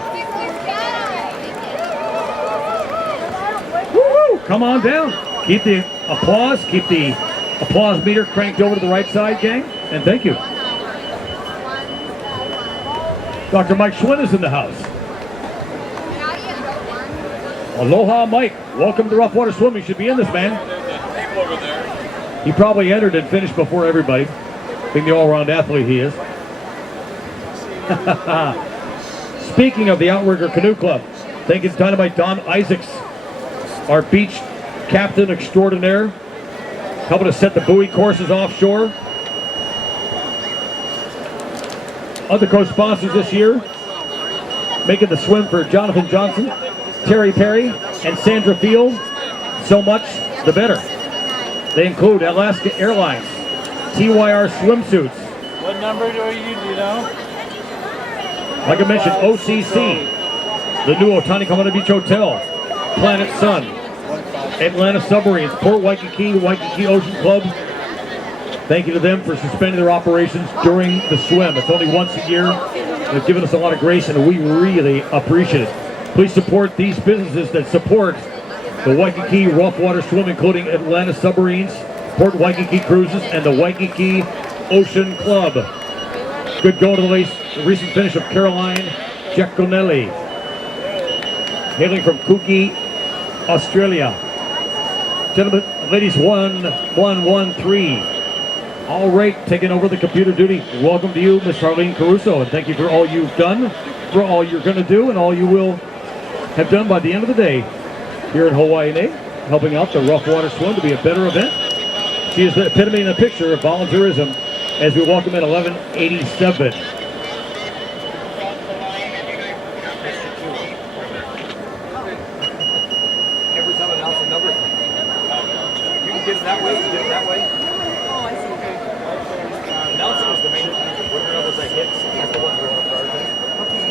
Woo! Come on down. Keep the applause meter cranked over to the right side, gang. And thank you. Dr. Mike Schwinn is in the house. Aloha, Mike. Welcome to Rough Water Swim. You should be in this, man. Table over there. He probably entered and finished before everybody, being the all-around athlete he is. Speaking of the Outrigger Canoe Club, thank you to Dynamite Don Isaacs, our beach captain extraordinaire, helping us set the buoy courses offshore. Other co-sponsors this year, making the swim for Jonathan Johnson, Terry Perry, and Sandra Field. So much, the better. They include Alaska Airlines, TYR swimsuits. What number do you know? Like I mentioned, OCC, the new Otani Kamana Beach Hotel, Planet Sun, Atlanta Submarines, Port Waikiki, the Waikiki Ocean Club. Thank you to them for suspending their operations during the swim. It's only once a year. They've given us a lot of grace, and we really appreciate it. Please support these businesses that support the Waikiki Rough Water Swim, including Atlanta Submarines, Port Waikiki Cruises, and the Waikiki Ocean Club. Good go to the recent finish of Caroline Giaconelli, hailing from Coogee, Australia. Gentlemen, ladies, 1-1-1-3. All right, taking over the computer duty. Welcome to you, Miss Harleen Caruso, and thank you for all you've done, for all you're going to do, and all you will have done by the end of the day here in Hawaii, helping out the Rough Water Swim to be a better event. She is the epitome and a picture of volunteerism as we welcome in 1187. Every time I announce a number, you can get it that way, you can get it that way. Announcing is the main thing. Whatever numbers I hit, that's the ones we want to prioritize. Okay.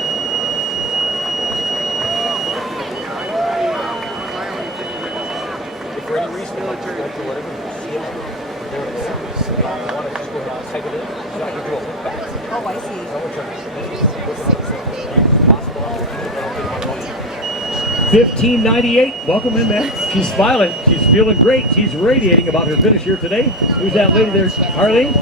If for any reason you're like to whatever, you see it, we're doing it. I want to just go ahead and type it in, so I can do a look back. Oh, I see. Someone trying to submit it, what's possible. 1598. Welcome in, man. She's smiling. She's feeling great. She's radiating about her finish here today. Who's that lady there? Harleen?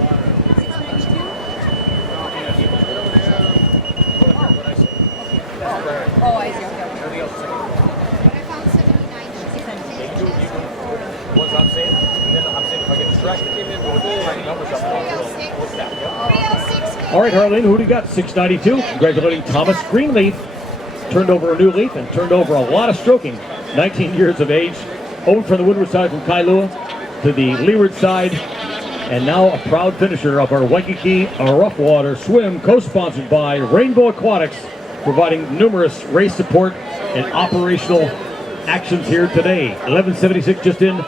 Oh, I see. Okay. Everything else is second. I found 79. Ones I'm saying, and then I'm saying if I get distracted, trying numbers up, what's that? All right, Harleen, who do you got? 692. Congratulating Thomas Greenleaf. Turned over a new leaf and turned over a lot of stroking. 19 years of age. Over from the windward side from Kailua to the leeward side. And now a proud finisher of our Waikiki Rough Water Swim, co-sponsored by Rainbow Aquatics, providing numerous race support and operational actions here today. 1176 just in.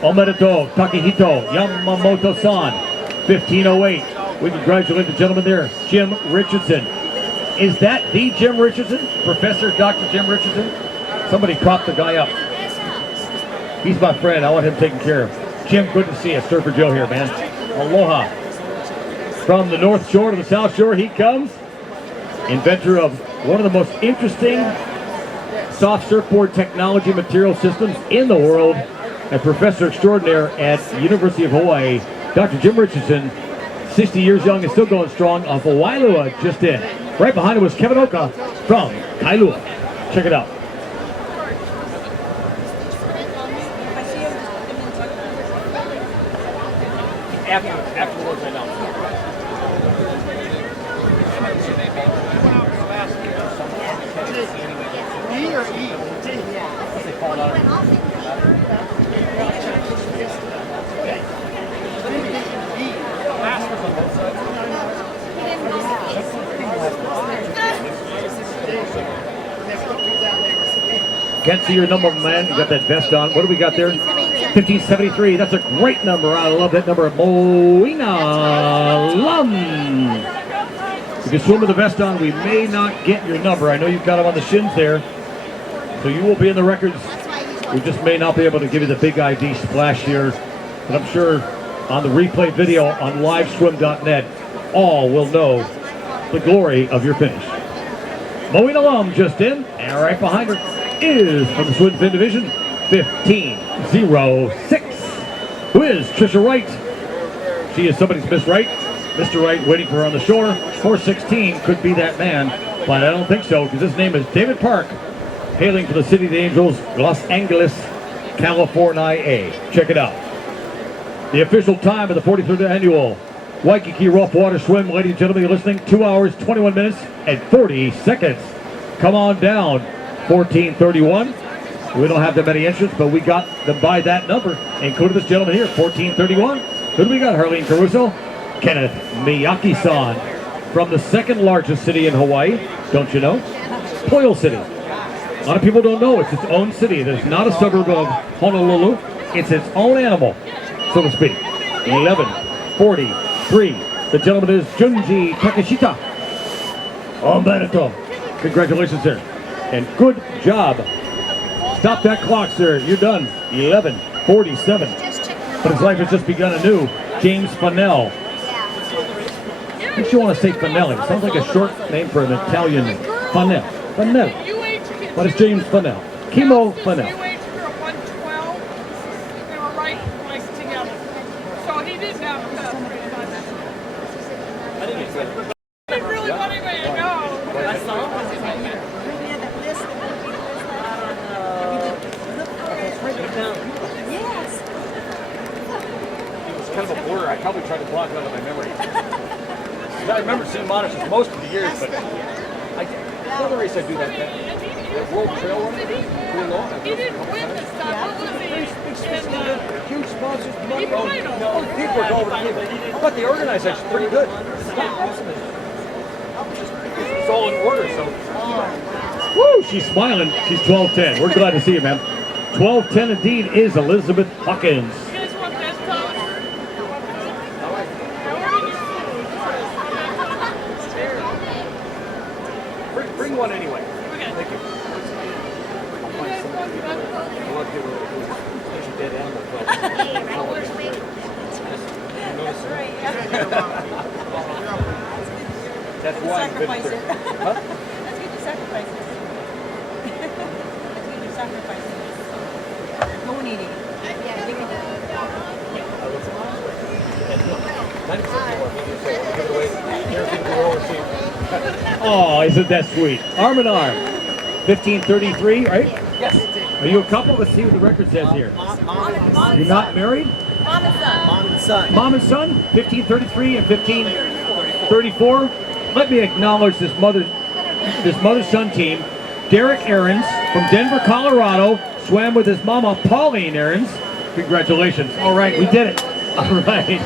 Omedeto Takehito Yamamoto-san. 1508. We congratulate the gentleman there, Jim Richardson. Is that the Jim Richardson? Professor Dr. Jim Richardson? Somebody prop the guy up. He's my friend. I want him taken care of. Jim, good to see you. Surfer Joe here, man. Aloha. From the North Shore to the South Shore, he comes. Inventor of one of the most interesting soft surfboard technology material systems in the world, and professor extraordinaire at the University of Hawaii, Dr. Jim Richardson, 60 years young and still going strong, of Wailua just in. Right behind him was Kevin Oka from Kailua. Check it out. Afterwards, I know. E or E? Can't see your number, man. You got that vest on. What do we got there? 1573. That's a great number. I love that number. Moina Lum. If you swim with the vest on, we may not get your number. I know you've got them on the shins there. So you will be in the records. We just may not be able to give you the big ID splash here. But I'm sure on the replay video on liveswim.net, all will know the glory of your finish. Mowing alum just in, and right behind her is from the swim fin division, 15.06. Who is Trisha Wright? She is somebody's Miss Wright. Mr. Wright waiting for her on the shore. 416 could be that man, but I don't think so because his name is David Park, hailing from the City of the Angels, Los Angeles, California. Check it out. The official time of the 43rd annual Waikiki Rough Water Swim, ladies and gentlemen, you're listening, 2 hours, 21 minutes, and 40 seconds. Come on down, 14:31. We don't have that many entrants, but we got them by that number, including this gentleman here, 14:31. Who do we got, Harleen Caruso? Kenneth Miyaki-san, from the second largest city in Hawaii, don't you know? Poil City. A lot of people don't know it's its own city. It is not a suburb of Honolulu. It's its own animal, so to speak. 11:43. The gentleman is Junji Takeshita. Omedetou. Congratulations, sir. And good job. Stop that clock, sir. You're done. 11:47. But his life has just begun anew. James Fennell. Makes you want to say Fennelli. Sounds like a short name for an Italian name. Fennell. Fennell. But it's James Fennell. Chemo Fennell. UH were 112. They were right together. So he didn't have a best friend. He really wanted me to go. It was kind of a blur. I probably tried to block it out of my memory. I remember seeing monitors most of the years, but another race I do that World Trail Run. He didn't win this time. What was he? Huge sponsors, money. He probably don't know. People are going over the game. But the organization's pretty good. It's all in order, so. Woo, she's smiling. She's 12:10. We're glad to see you, ma'am. 12:10 indeed is Elizabeth Hawkins. You guys want that time? Bring one anyway. Okay. Thank you. You guys want that time? There's a dead animal. That's why I'm good for it. Huh? That's good to sacrifice it. That's good to sacrifice it. Bone eating. Oh, isn't that sweet? Arm in arm. 15:33, right? Yes. Are you a couple? Let's see what the record says here. You're not married? Mom and son. Mom and son. Mom and son, 15:33 and 15:34. Let me acknowledge this mother-son team. Derek Ahrens from Denver, Colorado, swam with his mama, Pauline Ahrens. Congratulations. All right, we did it. All right.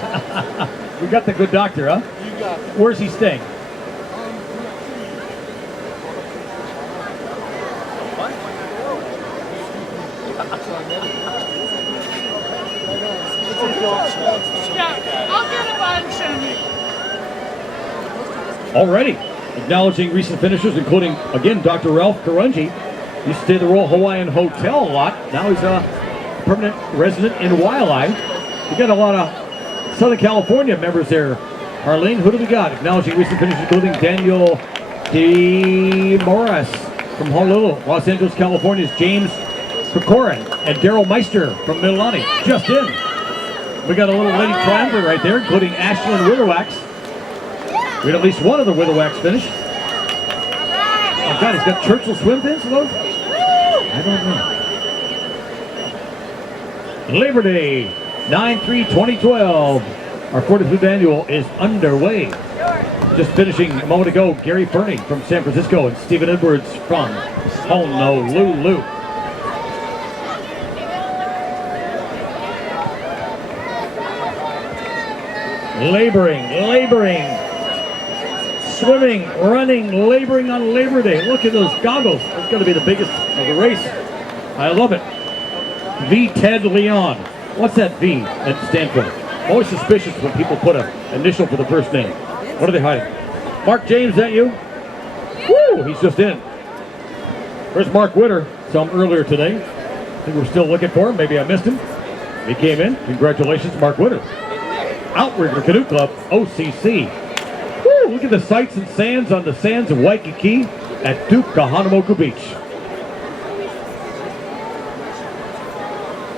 We got the good doctor, huh? You got it. Where's he staying? Yeah, I'll get a bunch and Already. Acknowledging recent finishers, including, again, Dr. Ralph Karunji. Used to stay at the Royal Hawaiian Hotel a lot. Now he's a permanent resident in Waialae. We got a lot of Southern California members there. Harleen, who do we got? Acknowledging recent finishers, including Daniel DeMoras from Honolulu. Los Angeles, California's James Kokorin and Daryl Meister from Mililani. Just in. We got a little lady triumvirate right there, including Ashlyn Witherwax. We had at least one of the Witherwax finish. Oh God, he's got Churchill swim fins for those? I don't know. Labor Day, 9/3/2012. Our 45th annual is underway. Just finishing a moment ago, Gary Fernie from San Francisco and Stephen Edwards from Honolulu. Laboring, swimming, running, laboring on Labor Day. Look at those goggles. That's going to be the biggest of the race. I love it. V. Ted Leon. What's that V that stand for? Always suspicious when people put an initial for the first name. What are they hiding? Mark James, that you? Woo! He's just in. Where's Mark Witter? Saw him earlier today. I think we're still looking for him. Maybe I missed him. He came in. Congratulations, Mark Witter. Outrigger Canoe Club, OCC. Woo! Look at the sights and sands on the sands of Waikiki. at Duke Kahanamoku Beach.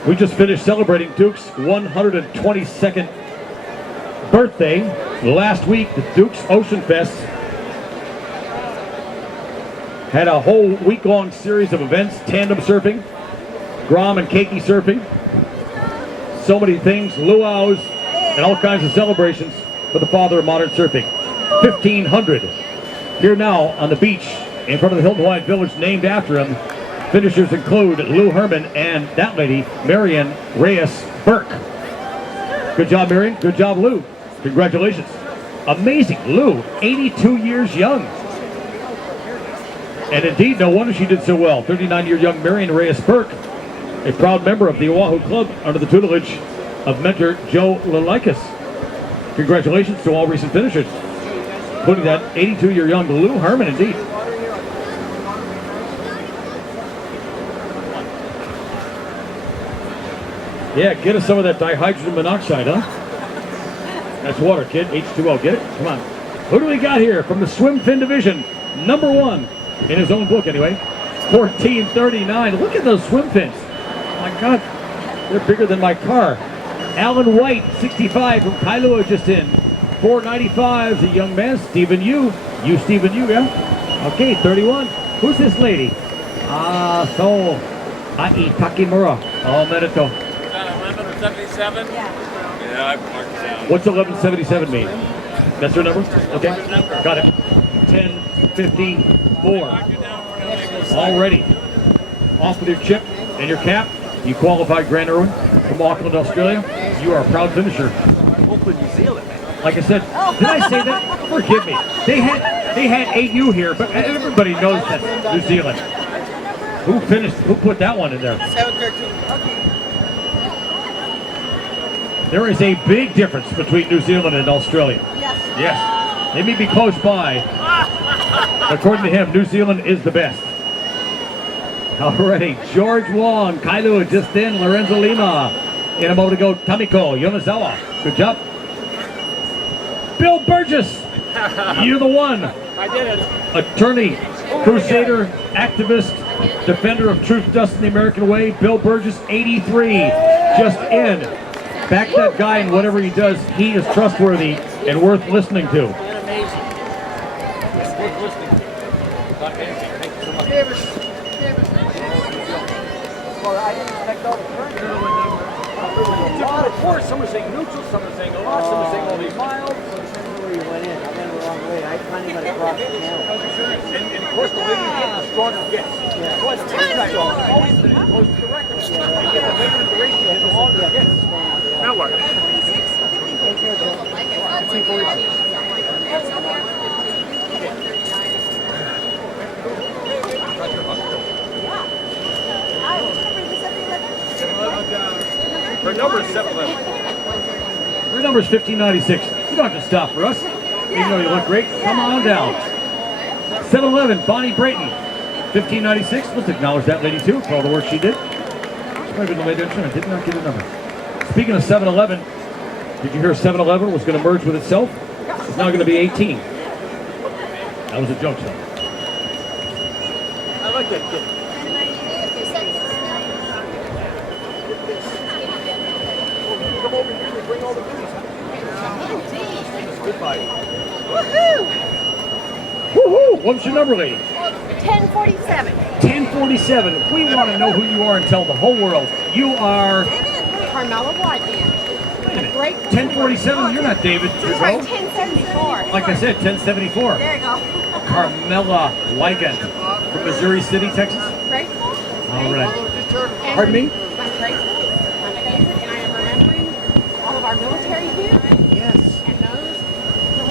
We just finished celebrating Duke's 122nd birthday. Last week, the Duke's Ocean Fest had a whole week-long series of events, tandem surfing, grom and keiki surfing, so many things, luau's, and all kinds of celebrations for the father of modern surfing. 1,500 here now on the beach in front of the Hilton Hawaiian Village named after him. Finishers include Lou Herman and that lady, Marion Reyes Burke. Good job, Marion. Good job, Lou. Congratulations. Amazing. Lou, 82 years young. And indeed, no wonder she did so well. 39-year young Marion Reyes Burke, a proud member of the Oahu Club under the tutelage of mentor Joe Lalikas. Congratulations to all recent finishers, including that 82-year young Lou Herman, indeed. Yeah, get us some of that dihydrogen monoxide, huh? That's water, kid. H2O. Get it? Come on. Who do we got here from the swim fin division? Number 1 in his own book, anyway. 1439. Look at those swim fins. Oh my God, they're bigger than my car. Alan White, 65 from Kailua, just in. 495 is a young man, Stephen Yu. Stephen Yu, yeah? Okay, 31. Who's this lady? So Ai Takimura. Oh, Merito. 1177? Yeah, I marked it down. What's 1177 mean? That's her number? Okay, got it. 1054. Already. Off with your chip and your cap. You qualified Grand Irwin from Auckland, Australia. You are a proud finisher. Oakland, New Zealand. Like I said, did I say that? Forgive me. They had AU here, but everybody knows that's New Zealand. Who finished? Who put that one in there? 713. There is a big difference between New Zealand and Australia. Yes. They may be close by. According to him, New Zealand is the best. Alrighty, George Wong, Kailua just in, Lorenzo Lima, in a moment ago, Tamiko Yonezawa. Good job. Bill Burgess, you're the one. I did it. Attorney, crusader, activist, defender of truth, justice, and the American way. Bill Burgess, 83, just in. Back that guy in whatever he does. He is trustworthy and worth listening to. And amazing. It's worth listening to. Not anything. Thank you so much. Well, I didn't expect all the current. Of course, some are saying neutral, some are saying a lot, some are saying only mild. Where you went in, I went the wrong way. I finally got across the channel. And of course, the later you get, the stronger it gets. Yeah. Well, it's always been close to the record. And yet, the later the ratio, the longer it gets. Now what? Her number is 711. Your number is 1596. You don't have to stop for us. Even though you look great, come on down. 711, Bonnie Brayton. 1596. Let's acknowledge that lady too for all the work she did. She might have been the lady I did not get a number. Speaking of 711, did you hear 711 was going to merge with itself? It's now going to be 18. That was a joke, son. I like that kid. Come over here and bring all the goodies. Goodbye. Woohoo! Woohoo! What's your number, lady? 1047. 1047. We want to know who you are and tell the whole world. You are... Carmela Whiteman. Wait a minute. 1047? You're not David. That's right, 1074. Like I said, 1074. There you go. Carmela Wygant from Missouri City, Texas. Grateful. All right. And Pardon me? I'm grateful. I'm thankful, and I am remembering all of our military here. Yes. And those who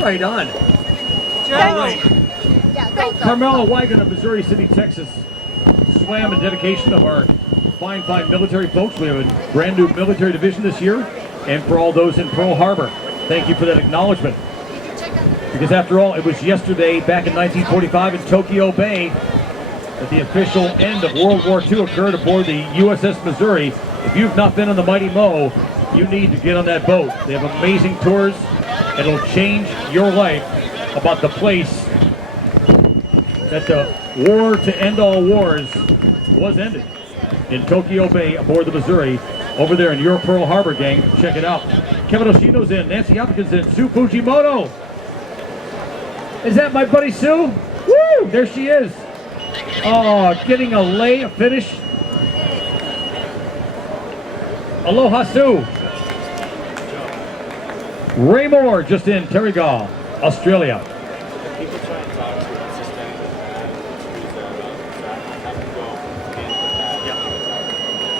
are Right on. All right. Yeah, go. Carmela Wygant of Missouri City, Texas, swam in dedication of our fine military folks. We have a brand new military division this year, and for all those in Pearl Harbor. Thank you for that acknowledgement. Because after all, it was yesterday, back in 1945 in Tokyo Bay, that the official end of World War II occurred aboard the USS Missouri. If you've not been on the Mighty Mo, you need to get on that boat. They have amazing tours. It'll change your life about the place that the war to end all wars was ended in Tokyo Bay aboard the Missouri over there in your Pearl Harbor, gang. Check it out. Kevin Oshino's in, Nancy Hopkins in, Sue Fujimoto. Is that my buddy Sue? Woo! There she is. Oh, getting a finish. Aloha, Sue. Ray Moore just in, Terrigal, Australia. People try and talk to her, it's just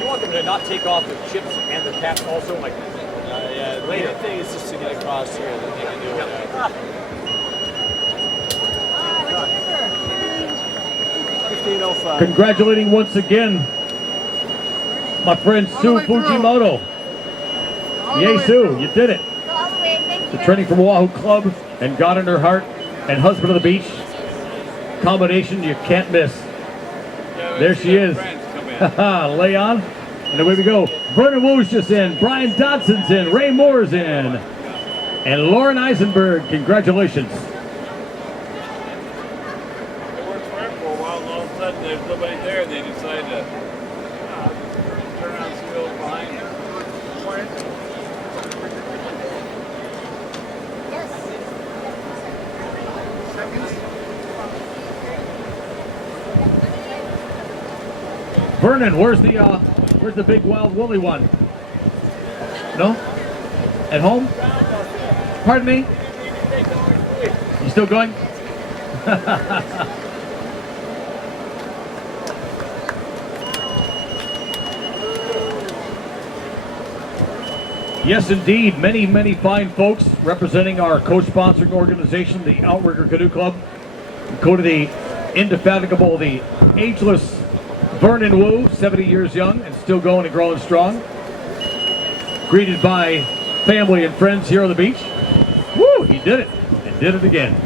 You want them to not take off the chips and the caps also, like yeah, the later. main thing is just to get across here, then they can do whatever. 15:05. Congratulating once again my friend Sue Fujimoto. Yay, Sue, you did it. All the way, thank you. The training from Oahu Club and God in her heart and husband of the beach. Combination you can't miss. Yeah, There she is. friends come in. Haha, lay on. And away we go. Vernon Wu's just in. Brian Dodson's in. Ray Moore's in. And Lauren Eisenberg, congratulations. It worked for him for a while, and all of a sudden there's nobody there, and they decide to turn around and see who's behind him. Vernon, where's the big wild woolly one? No? At home? Pardon me? You still going? Yes, indeed. Many, many fine folks representing our co-sponsoring organization, the Outrigger Canoe Club. Go to the indefatigable, the ageless Vernon Wu, 70 years young and still going and growing strong. Greeted by family and friends here on the beach. Woo, he did it and did it again.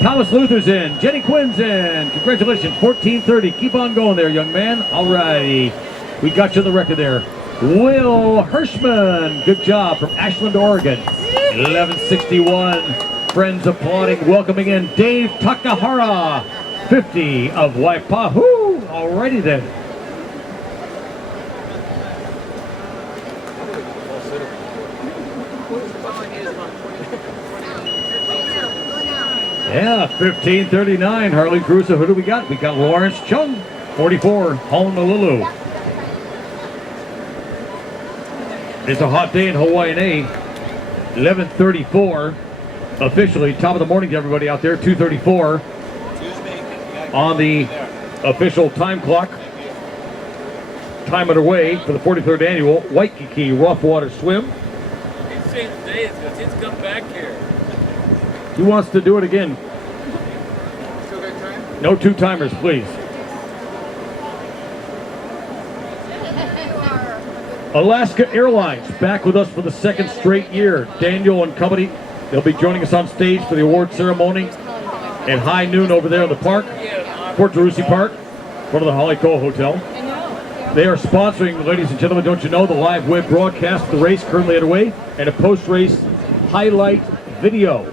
Thomas Luther's in, Jenny Quinn's in. Congratulations, 14:30. Keep on going there, young man. All righty. We got you on the record there. Will Hirschman, good job from Ashland, Oregon. 11:61. Friends applauding, welcoming in Dave Takahara, 50 of Waipahu. Alrighty then. Yeah, 15:39. Harley Crusoe. Who do we got? We got Lawrence Chung, 44, Honolulu. It's a hot day in Hawaii, 11:34. Officially, top of the morning to everybody out there. 2:34 on the official time clock. Time underway for the 43rd annual Waikiki Rough Water Swim. He's saying today is because he's come back here. He wants to do it again. No two-timers, please. Alaska Airlines back with us for the second straight year. Daniel and company, they'll be joining us on stage for the award ceremony at high noon over there in the park, Port Tarusi Park, front of the Holly Cole Hotel. They are sponsoring, ladies and gentlemen, don't you know, the live web broadcast of the race currently underway and a post-race highlight video.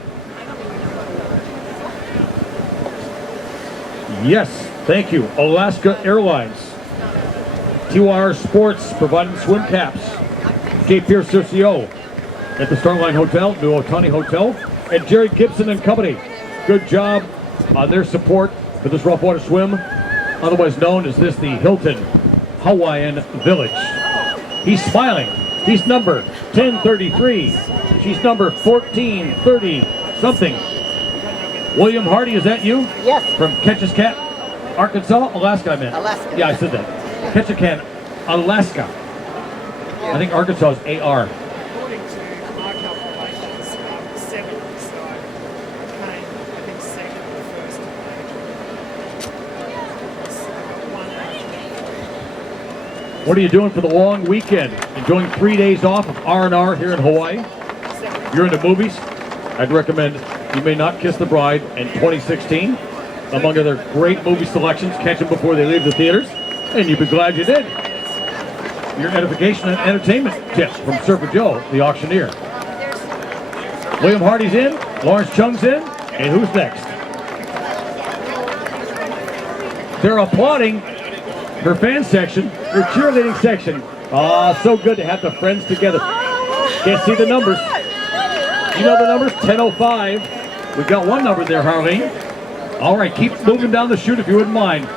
Yes, thank you. Alaska Airlines. TYR Sports providing swim caps. J. Pierce Cercio at the Starline Hotel, New Otani Hotel, and Jerry Gibson and company. Good job on their support for this rough water swim, otherwise known as the Hilton Hawaiian Village. He's smiling. He's number 1033. She's number 1430 something. William Hardy, is that you? Yes. From Ketchikan, Arkansas? Alaska, I meant. Alaska. Yeah, I said that. Ketchikan, Alaska. I think Arkansas is AR. According to my calculations, 7, so I came, I think, second or first. What are you doing for the long weekend? Enjoying 3 days off of R&R here in Hawaii? You're into movies? I'd recommend You May Not Kiss the Bride and 2016, among other great movie selections. Catch them before they leave the theaters, and you'll be glad you did. Your edification and entertainment tips from Surfer Joe, the auctioneer. William Hardy's in, Lawrence Chung's in, and who's next? They're applauding her fan section, her cheerleading section. So good to have the friends together. Can't see the numbers. You know the numbers? 10:05. We've got one number there, Harleen. All right, keep moving down the chute if you wouldn't mind.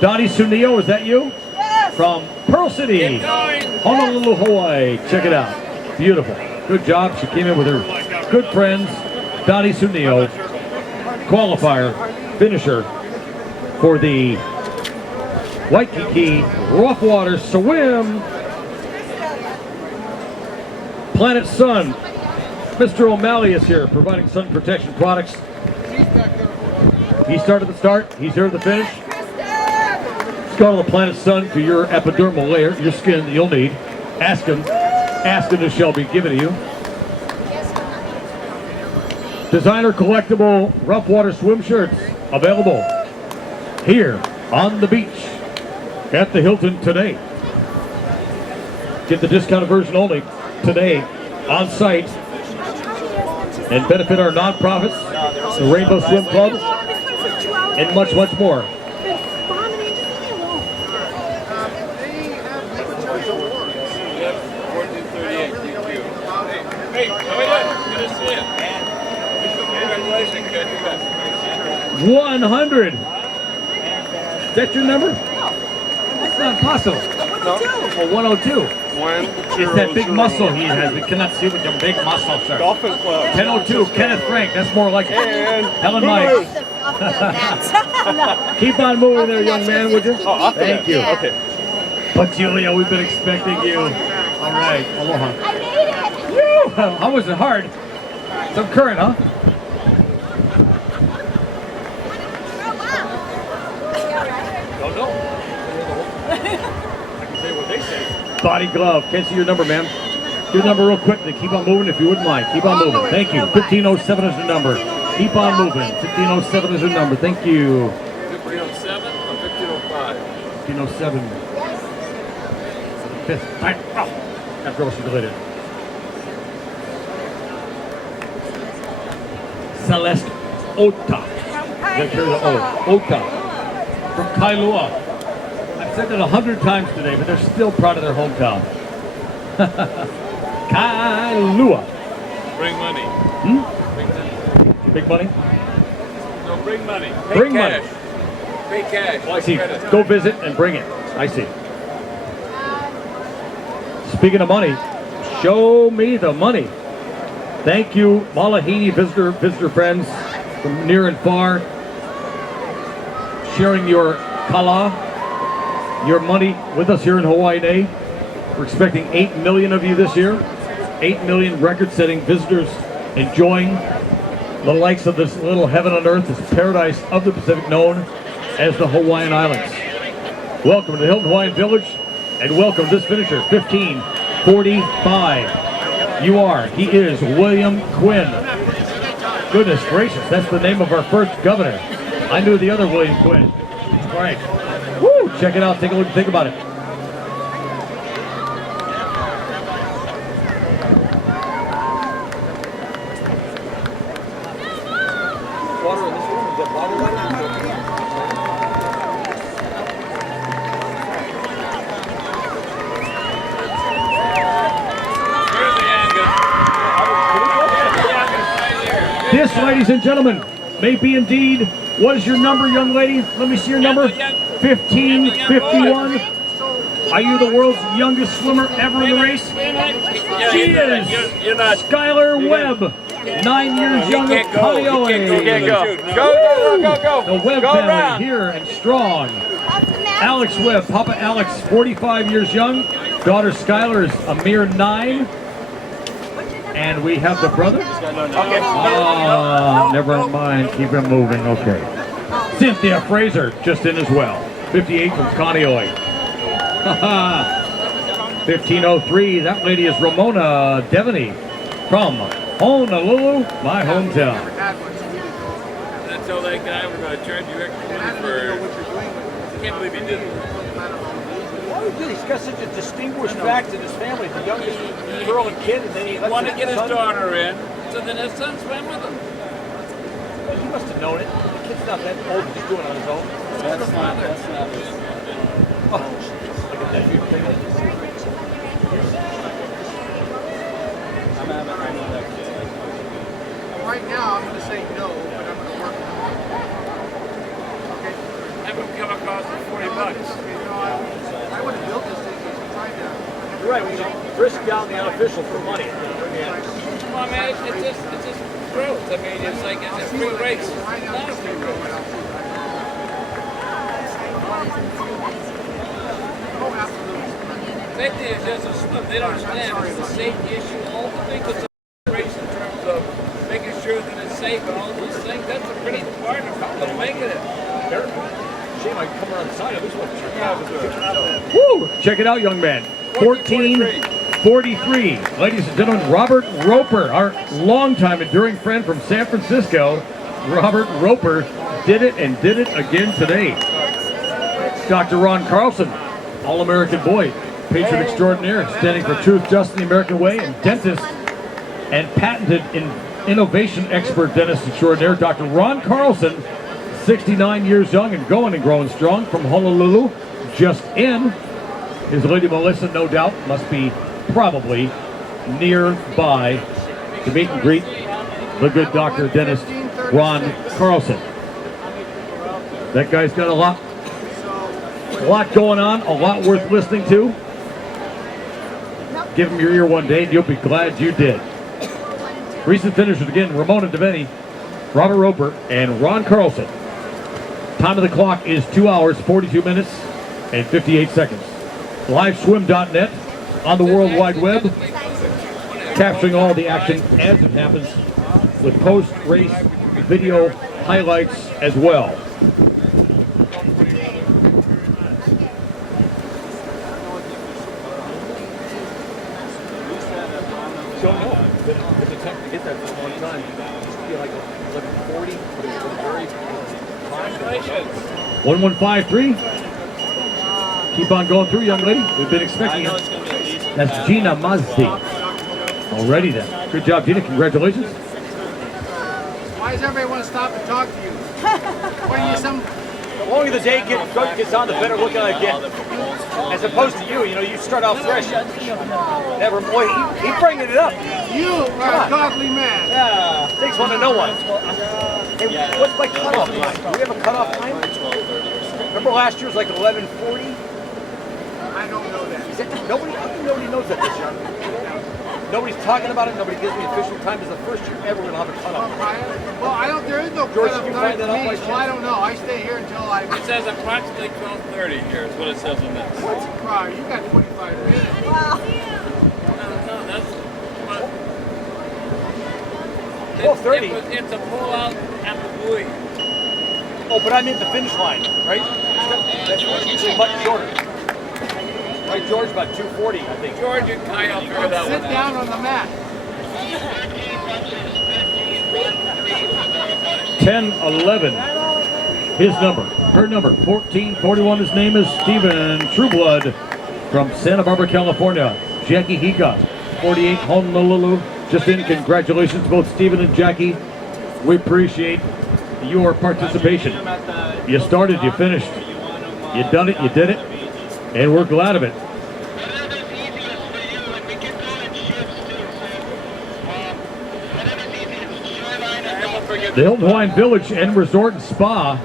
Donnie Sunio, is that you? Yes. From Pearl City, Honolulu, Hawaii. Check it out. Beautiful. Good job. She came in with her good friends. Donnie Sunio, qualifier, finisher for the Waikiki Rough Water Swim. Planet Sun. Mr. O'Malley is here providing sun protection products. He started the start. He's here at the finish. Let's go to the Planet Sun for your epidermal layer, your skin that you'll need. Ask him. Ask him, it shall be given to you. Designer collectible rough water swim shirts available here on the beach at the Hilton today. Get the discounted version only today on site and benefit our nonprofits, the Rainbow Swim Club, and much, much more. Hey, how we doing? Good to see you. Congratulations, good. 100. Is that your number? That's not possible. Well, 102. It's that big muscle he has. We cannot see what your big muscles are. Dolphin Club. 1002, Kenneth Frank. That's more like it. And Helen Mike. Keep on moving there, young man, would you? Thank you. Okay. But Julia, we've been expecting you. All right, aloha. I made it. Woo! How was it hard? Some current, huh? Don't know. I can say what they say. Body glove. Can't see your number, ma'am. Your number real quickly. Keep on moving if you wouldn't mind. Keep on moving. Thank you. 1507 is your number. Keep on moving. 1507 is your number. Thank you. 1507 or 1505? 1507. Fifth time. Oh, that girl should delete it. Celeste Ota. You gotta carry the O. Ota. From Kailua. I've said that 100 times today, but they're still proud of their hometown. Kailua. Bring money. Bring money. Big money? No, bring money. Pay Bring cash. money. Pay cash. Oh, I see. Credit. Go visit and bring it. I see. Speaking of money, show me the money. Thank you, Malahini visitor friends from near and far, sharing your kala, your money with us here in Hawaii Day. We're expecting 8 million of you this year. 8 million record-setting visitors enjoying the likes of this little heaven on earth, this paradise of the Pacific known as the Hawaiian Islands. Welcome to the Hilton Hawaiian Village, and welcome this finisher, 1545. He is William Quinn. Goodness gracious, that's the name of our first governor. I knew the other William Quinn. All right. Woo! Check it out. Take a look and think about it. Water in this room? Is that water? This, ladies and gentlemen, may be indeed. What is your number, young lady? Let me see your number. 1551. Are you the world's youngest swimmer ever in the race? She is Skylar Webb, 9 years young of Kaneohe. The Webb family here and strong. Alex Webb, Papa Alex, 45 years young. Daughter Skylar is a mere 9. And we have the brother? Oh, never mind. Keep him moving. Okay. Cynthia Fraser just in as well. 58 from Kaneohe. 1503. That lady is Ramona Devaney from Honolulu, my hometown. And I told that guy we're going to charge you extra money for. I can't believe he did it. Why would he? He's got such a distinguished fact in his family, the youngest girl and kid, and then he Want to get his daughter in, so then his son swam with him. He must have known it. The kid's not that old to be doing it on his own. Right now, I'm going to say no, but I'm going to work on it. Okay? Have them come across for $40. I would have built this thing because I'm trying to. You're right, we don't risk down the unofficial for money. Come on, man, it's just growth. I mean, it's like it's a free race. Right now, Not a free race. Oh, absolutely. Safety is just a slip. They don't understand. It's a safety issue. All the things it's a race in terms of making sure that it's safe and all those things. That's a pretty important part of making it. Shame I come around the side of this one. Woo! Check it out, young man. 14:43. Ladies and gentlemen, Robert Roper, our longtime enduring friend from San Francisco. Robert Roper did it and did it again today. Dr. Ron Carlson, All-American boy, patron extraordinaire, standing for truth, justice, the American way, and dentist and patented innovation expert dentist extraordinaire, Dr. Ron Carlson, 69 years young and going and growing strong from Honolulu, just in. His lady Melissa, no doubt, must be probably nearby to meet and greet the good doctor, dentist, Ron Carlson. That guy's got a lot going on, a lot worth listening to. Give him your ear one day and you'll be glad you did. Recent finishers again, Ramona DeVeni, Robert Roper, and Ron Carlson. Time of the clock is 2 hours, 42 minutes, and 58 seconds. Liveswim.net on the World Wide Web, capturing all the action as it happens with post-race video highlights as well. Don't know. It's a attempt to get that this one time. It used to be like 11:40, but it was very Congratulations. 1153. Keep on going through, young lady. We've been expecting it. That's Gina Mazdi. Already then. Good job, Gina. Congratulations. Why does everybody want to stop and talk to you? What are you, some... The longer the day gets on, the better looking I get. As opposed to you, you start off fresh. Never, boy, he's bringing it up. You are a godly man. Yeah, takes one to know one. Hey, what's my cutoff time? Do we have a cutoff time? Remember last year was like 11:40? I don't know that. Nobody knows that this year. Nobody's talking about it. Nobody gives me official time. It's the first year ever we're going to have a cutoff. Well, there is no George, cutoff did you time find that for out me, by so chance? I don't know. I stay here until I... It says approximately 12:30 here is what it says on this. Wow, you got 25 minutes. Wow. No, that's what... 12:30? It's a pull-out at the buoy. Oh, but I'm in the finish line, right? That's usually much shorter. Right, George, about 2:40, I think. George and Kyle figure that Sit one out. down on the mat. 1011. His number, her number, 1441. His name is Stephen Trueblood from Santa Barbara, California. Jackie Hika, 48, Honolulu. Just in, congratulations to both Stephen and Jackie. We appreciate your participation. You started, you finished. You done it, you did it, and we're glad of it. The Hilton Hawaiian Village and Resort and Spa,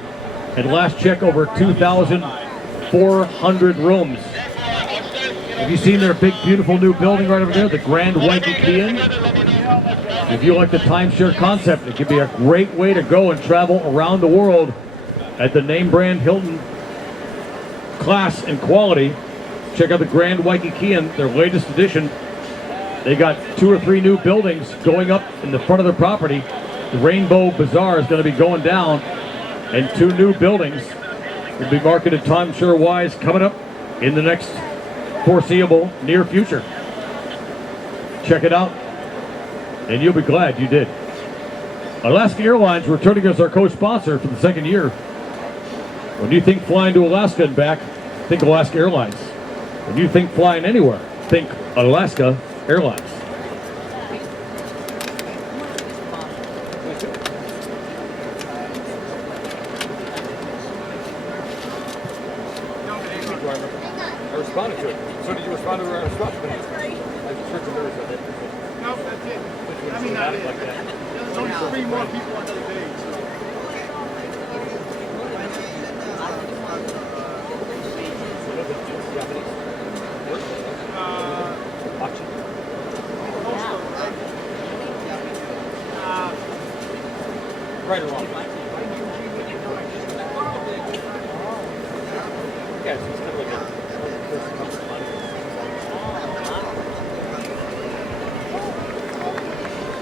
at last check, over 2,400 rooms. Have you seen their big, beautiful new building right over there, the Grand Waikiki Inn? If you like the timeshare concept, it could be a great way to go and travel around the world at the name brand Hilton class and quality. Check out the Grand Waikiki Inn, their latest edition. They got 2 or 3 new buildings going up in the front of their property. The Rainbow Bazaar is going to be going down, and 2 new buildings will be marketed timeshare-wise coming up in the next foreseeable near future. Check it out, and you'll be glad you did. Alaska Airlines returning as our co-sponsor for the 2nd year. When you think flying to Alaska and back, think Alaska Airlines. When you think flying anywhere, think Alaska Airlines. I remember. I responded to it. So did you respond to her response? I searched the lyrics of it. No, that's it. I mean, not it. Like that. There's only 3 more people on the day, so. Right or wrong? Yeah, it's kind of like a first couple of money.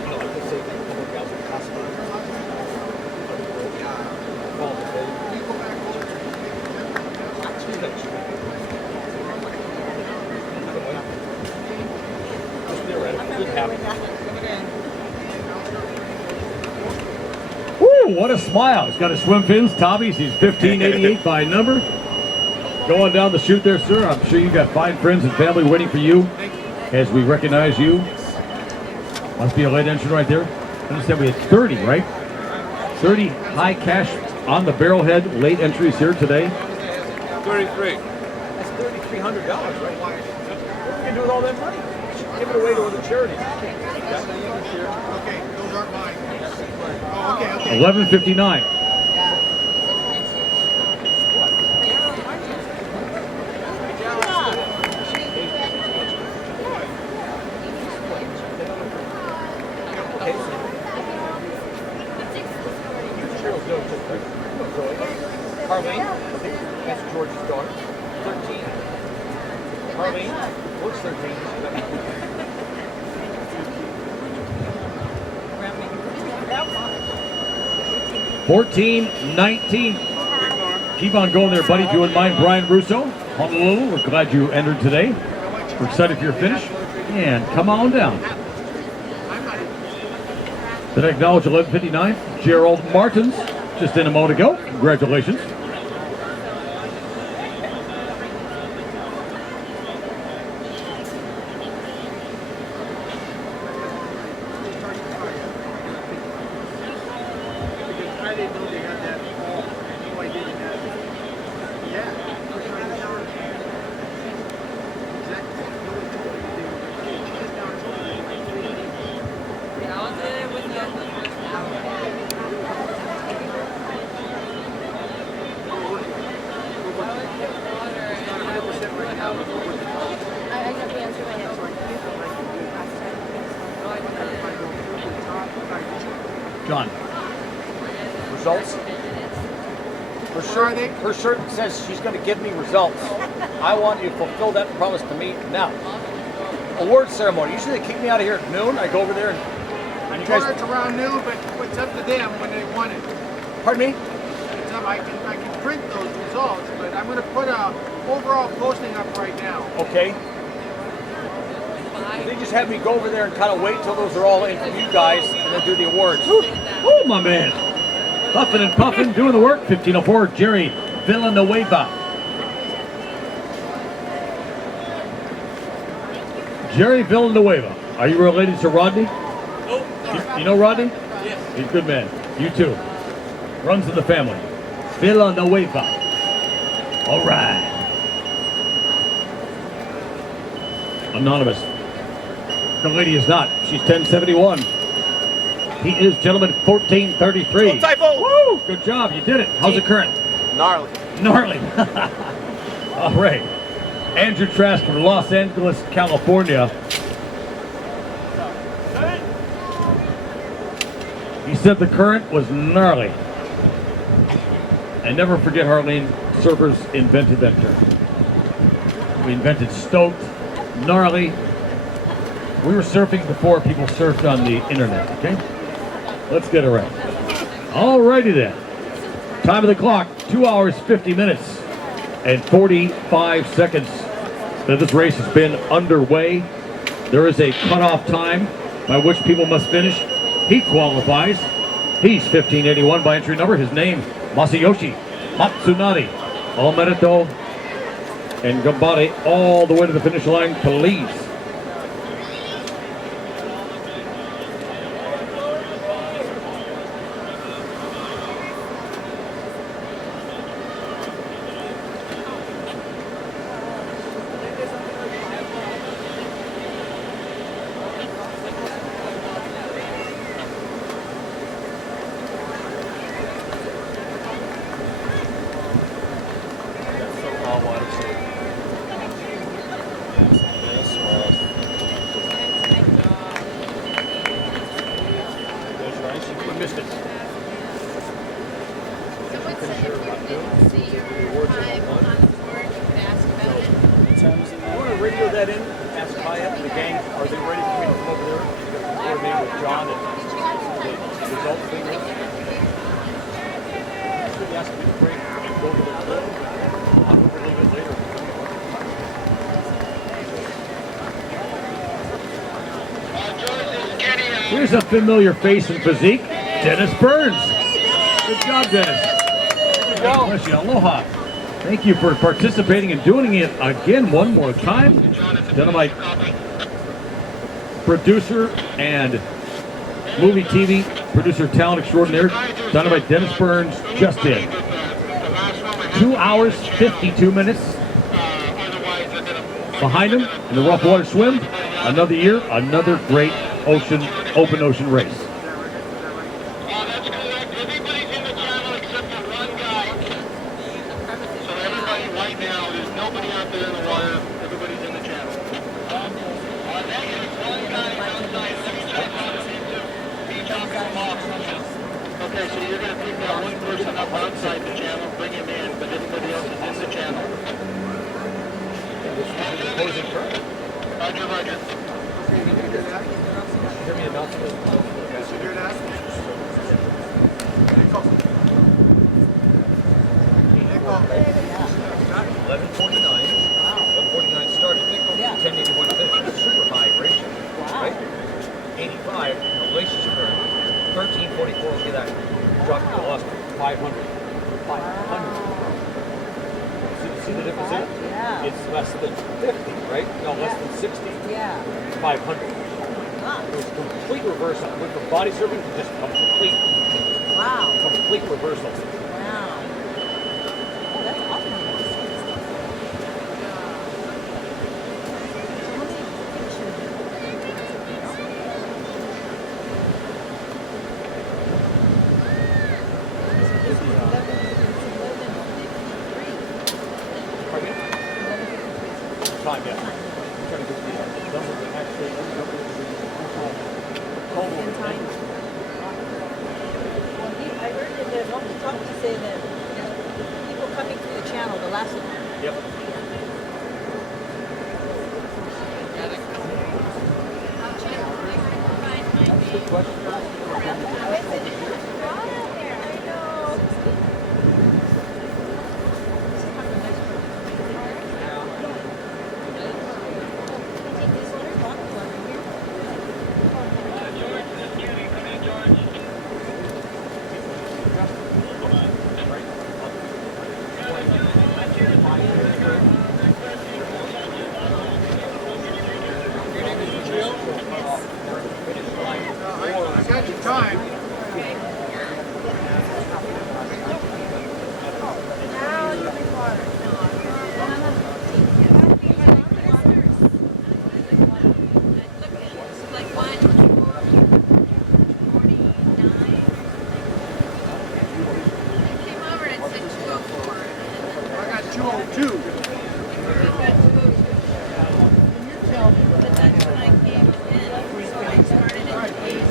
No, I could say that a couple of gals would cost money. Fall the day. Just theoretically, it happens. Woo, what a smile. He's got his swim fins, Tommies. He's 1588 by number. Going down the chute there, sir. I'm sure you got fine friends and family waiting for you as we recognize you. Must be a late entrant right there. I understand we had 30, right? 30 high cash on the barrelhead late entries here today. 33. That's $3,300, right? What are we going to do with all that money? Give it away to other charities. Okay, those aren't mine. Oh, okay, okay. 11:59. Harlene, that's George's daughter. 13. Harlene, what's 13? 14-19. Keep on going there, buddy. If you wouldn't mind, Brian Russo, Honolulu. We're glad you entered today. We're excited for your finish. And come on down. Then acknowledge 11:59. Gerald Martins, just in a moment ago. Congratulations. I didn't know they had that all. No, I didn't have it. Yeah. Exactly. No, it's totally different. She's down to John. Results? Her shirt says she's going to give me results. I want you to fulfill that promise to me now. Award ceremony. Usually they kick me out of here at noon. I go over there and you guys. It's around noon, but it's up to them when they want it. Pardon me? It's up, I can print those results, but I'm going to put a overall posting up right now. Okay. They just have me go over there and kind of wait till those are all in for you guys and then do the awards. Oh, my man. Puffin and puffin, doing the work. 1504, Jerry Villanueva. Jerry Villanueva. Are you related to Rodney? Nope. You know Rodney? Yes. He's a good man. You too. Runs in the family. Villanueva. All right. Anonymous. The lady is not. She's 1071. He is gentleman 1433. Typo! Woo! Good job. You did it. How's the current? Gnarly. Gnarly. All right. Andrew Trask from Los Angeles, California. He said the current was gnarly. And never forget, Harleen, surfers invented that term. We invented stoked, gnarly. We were surfing before people surfed on the internet, okay? Let's get it right. All righty then. Time of the clock, 2 hours, 50 minutes, and 45 seconds that this race has been underway. There is a cutoff time by which people must finish. He qualifies. He's 1581 by entry number. His name, Masayoshi Matsunari. All merito and gambare all the way to the finish line, please. I missed it. Someone said if you didn't see your time on the board, you could ask about it. I want to radio that in, ask Maya and the gang, are they ready for me to come over there? Coordinate with John and the result figure. Should ask me to break and go over there. I'll move a little bit later. Here's a familiar face and physique, Dennis Burns. Good job, Dennis. Bless you. Aloha. Thank you for participating and doing it again one more time. Dynamite producer and movie TV producer talent extraordinaire, Dynamite Dennis Burns, just in. 2 hours, 52 minutes. Behind him in the rough water swim, another year, another great open ocean race. That's correct. Everybody's in the channel except for one guy. So everybody right now, there's nobody out there in the water. Everybody's in the channel. Negative. One guy outside. Let me check on the beach off. Okay, so you're going to pick that one person up outside the channel, bring him in, but everybody else is in the channel. Roger, Roger. Hear me announce it. Yes, you hear that? 11:49. 11:49 started. 10:81 finish. Super high ratio. Right? 85 in the glaciers current. 13:44. Look at that. Drop to the lost 500. 500. See the difference there? Yeah. It's less than 50, right? No, less than 60. Yeah. 500. It was complete reversal. With the body surfing, just complete reversal. Wow. Oh, that's awesome. Pardon me? Time, yeah. Trying to get the numbers that actually I heard in the walkie-talkie say that there's people coming through the channel, the last one. Yep. Good question. I got your time. Like 1:49. Came over and said 2:04. I got 2:02. But that's when I came in. So I started at 8.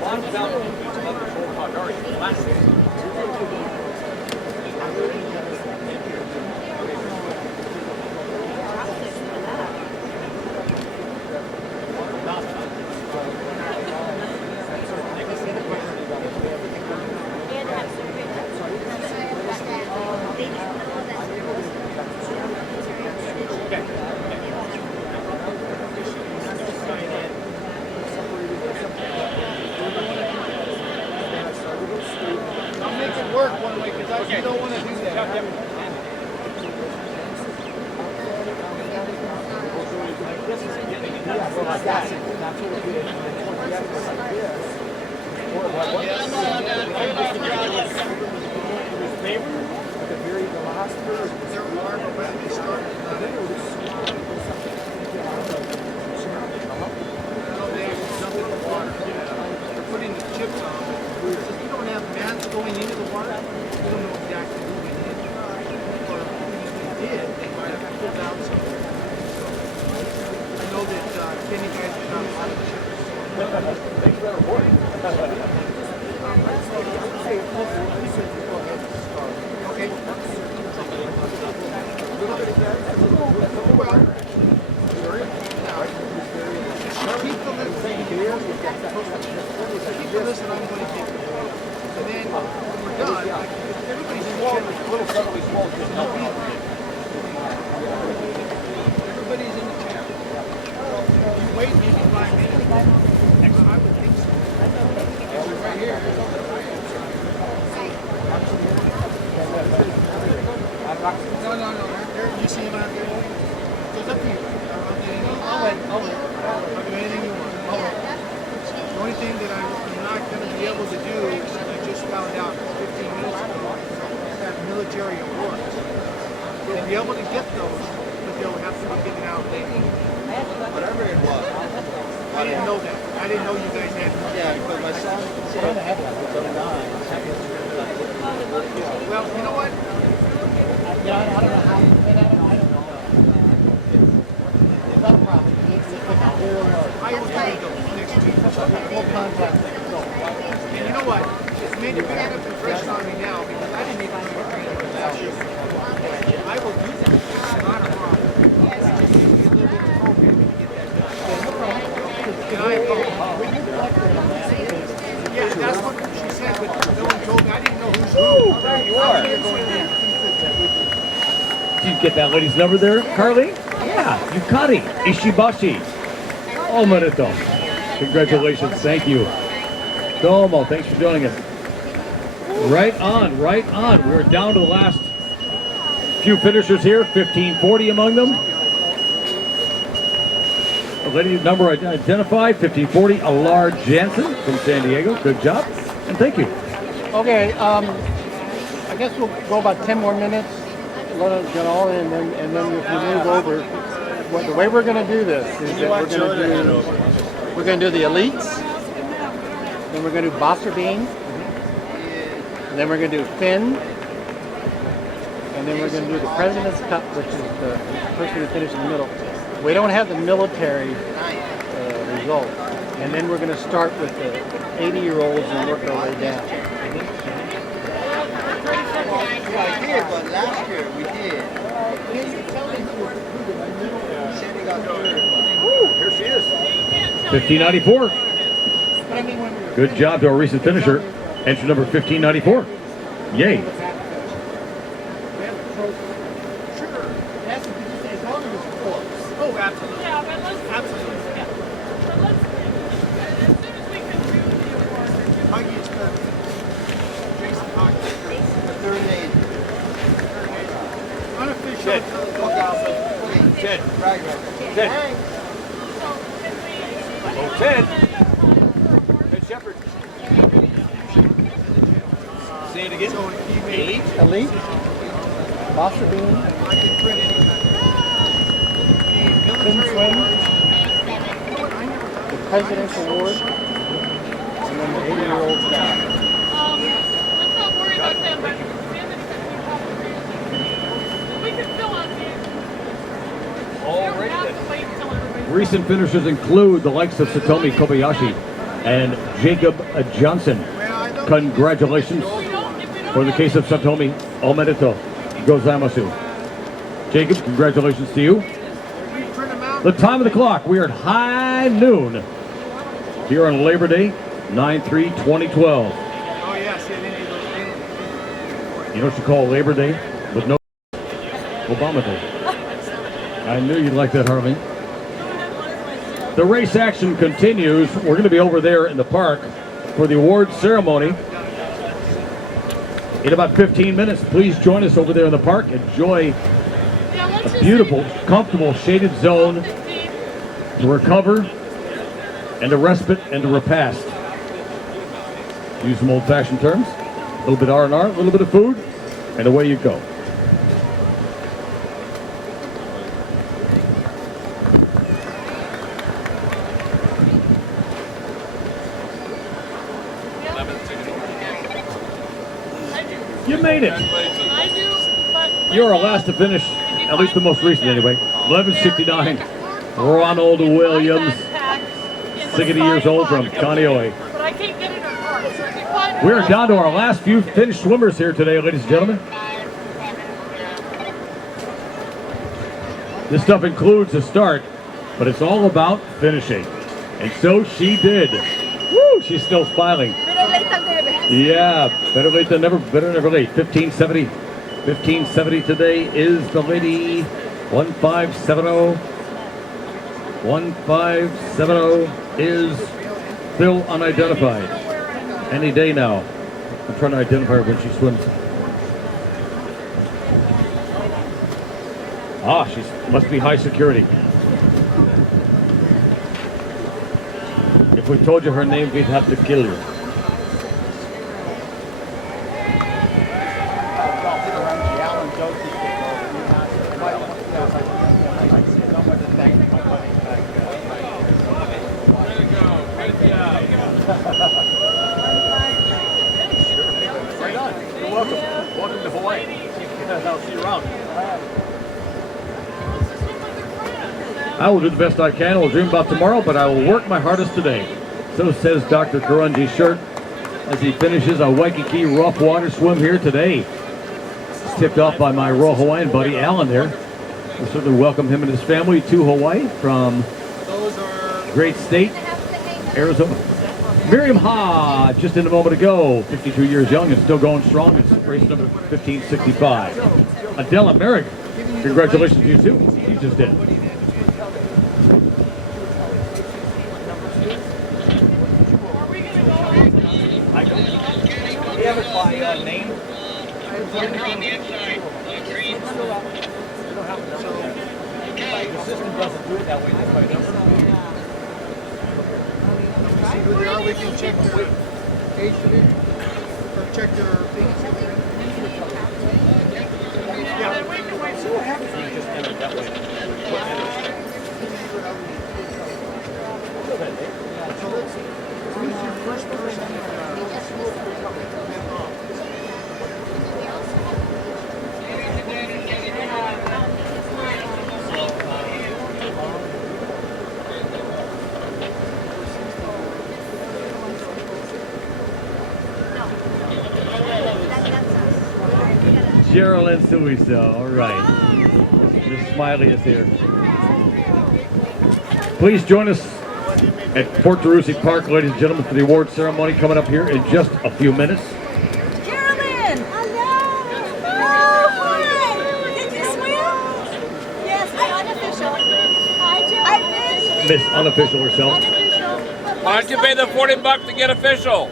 Bottom down to each other. Already classic. I'll make it work one way because you don't want to do that. did, they might have pulled out something. I know that Kenny guys did not want to ship. Thanks for that report. Okay. A little bit of that. Well, keep the list. Keep the list that I'm going to give you. And then when we're done, everybody's in the channel. Little subtly small. Everybody's in the channel. You wait maybe 5 minutes. I would think so. Right here. No. You see him out there? So it's up to you. I'll do anything you want. The only thing that I'm not going to be able to do is I just found out 15 minutes ago that military awards. They'll be able to get those, but they'll have to be given out later. Whatever it was. I didn't know that. I didn't know you guys had one. Yeah, because my son said Well, you know what? yeah, I don't know how you did that. I don't know. It's not a problem. I will give you those next week. Full contact. And you know what? It's made a big impression on me now because I didn't even know you were training with that. I will do that. It's not a problem. It just needs to be a little bit of programming to get that done. Can I Yeah, that's what she said, but no one told me. I didn't know who's who. There you are. You're going there. Did you get that lady's number there, Carly? Yeah, Yukari Ishibashi. Oh, Marito. Congratulations. Thank you. Domo, thanks for joining us. Right on. We're down to the last few finishers here, 1540 among them. A lady number identified, 1540, Alar Jansen from San Diego. Good job, and thank you. Okay, I guess we'll go about 10 more minutes. Let us get all in, and then if we move over, the way we're going to do this is that we're going to do the elites, then we're going to do Bosser Bean, and then we're going to do Finn, and then we're going to do the President's Cup, which is the person who finished in the middle. We don't have the military result, and then we're going to start with the 80-year-olds and work our way down. I did, but last year we did. Here she is. 1594. Good job to our recent finisher. Entry number 1594. Yay. Oh, absolutely. Yeah, but let's, Absolutely. yeah. But let's, as soon as we can do the award. Mikey is perfect. Jason Hockey. The third aid. Unofficial. Ted. Look out. Ted. Right. Ted. So can we? Oh, Ted. Ted Shepard. Say it again. So he made Elite, Bosser Bean, I can print anything. Finn Swim, the President's Award, and then the 80-year-olds down. Let's not worry about them, but we can fill out the. All We don't right have then. to wait until everybody. Recent finishers include the likes of Satomi Kobayashi and Jacob Johnson. Congratulations. For the case of Satomi, omerito gozaimasu. Jacob, congratulations to you. The time of the clock, we are at high noon here on Labor Day, 9/3/2012. Oh, yes. You know what you call Labor Day with no Obama Day? I knew you'd like that, Harley. The race action continues. We're going to be over there in the park for the awards ceremony in about 15 minutes. Please join us over there in the park. Enjoy a beautiful, comfortable, shaded zone to recover and to respite and to repast. Use some old-fashioned terms. A little bit R&R, a little bit of food, and away you go. You made it. I do, but You're our last to finish at least the most recent anyway. 1169, Ronald Williams, 60 years old from Kaneohe. But I can't get in her car. So if you find her, We're down to our last few finished swimmers here today, ladies and gentlemen. This stuff includes the start, but it's all about finishing. And so she did. Woo, she's still smiling. Yeah, better late than never, better never late. 1570 today is the lady. 1570. 1570 is still unidentified. Any day now. I'm trying to identify her when she swims. Ah, she must be high security. If we told you her name, we'd have to kill you. Right on. You're welcome. Welcome to Hawaii. I'll see you around. I will do the best I can. I will dream about tomorrow, but I will work my hardest today. So says Dr. Karunji Shirt as he finishes a Waikiki rough water swim here today. It's tipped off by my Royal Hawaiian buddy, Alan there. We certainly welcome him and his family to Hawaii from great state, Arizona. Miriam Ha, just in a moment ago, 52 years young and still going strong. It's race number 1565. Adela Merrick, congratulations to you too. You just did. Do you have it by name? Marker on the inside. Green. The system doesn't do it that way. Just by number. See who they are, we can check their age of it, or check their things. Yeah. So what happens when you just enter it that way? So who's your first person? Geraldine Suiso, all right. Miss Smiley is here. Please join us at Port Tarusi Park, ladies and gentlemen, for the award ceremony coming up here in just a few minutes. Carolyn! Hello! Oh, hi! Did you swim? Yes, I'm unofficial. Hi, Jill. Miss Unofficial herself. Why don't you pay the $40 to get official?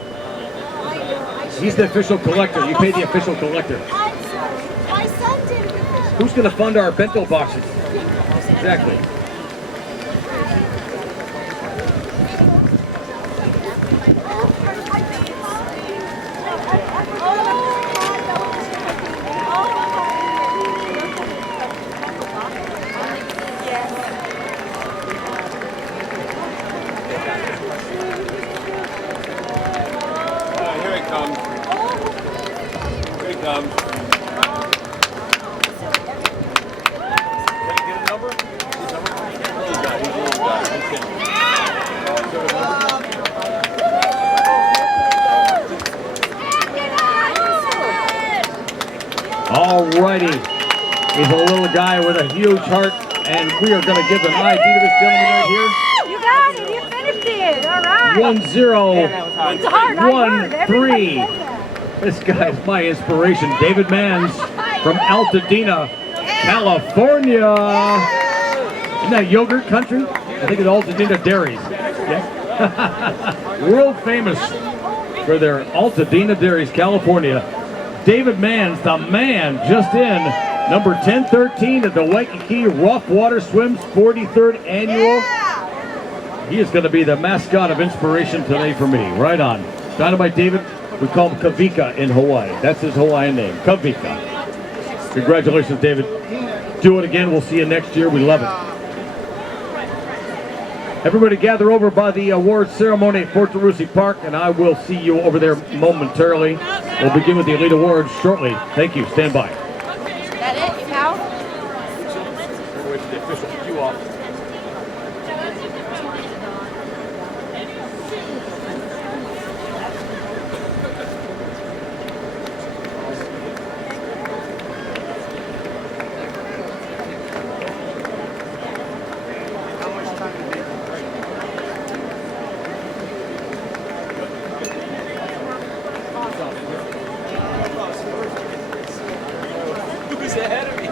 He's the official collector. You pay the official collector. I'm sorry. My son did it official. Who's going to fund our bento boxes? Exactly. Here he comes. Here he comes. Can you get a number? Little guy. He's a little guy. All righty. He's a little guy with a huge heart, and we are going to give an ID to this gentleman right here. You got it. You finished it. All right. 1013. It's hard. I heard. Everybody said that. This guy's my inspiration. David Manns from Altadena, California. Isn't that yogurt country? I think it's Altadena Dairies. Yeah. World famous for their Altadena Dairies, California. David Manns, the man, just in number 1013 at the Waikiki Rough Water Swims 43rd Annual. He is going to be the mascot of inspiration today for me. Right on. Dynamite David, we call him Kavika in Hawaii. That's his Hawaiian name, Kavika. Congratulations, David. Do it again. We'll see you next year. We love it. Everybody gather over by the award ceremony at Port Tarusi Park, and I will see you over there momentarily. We'll begin with the Elite Awards shortly. Thank you. Stand by. That it? You to the official cue off. How much time did they break? Who's ahead of me?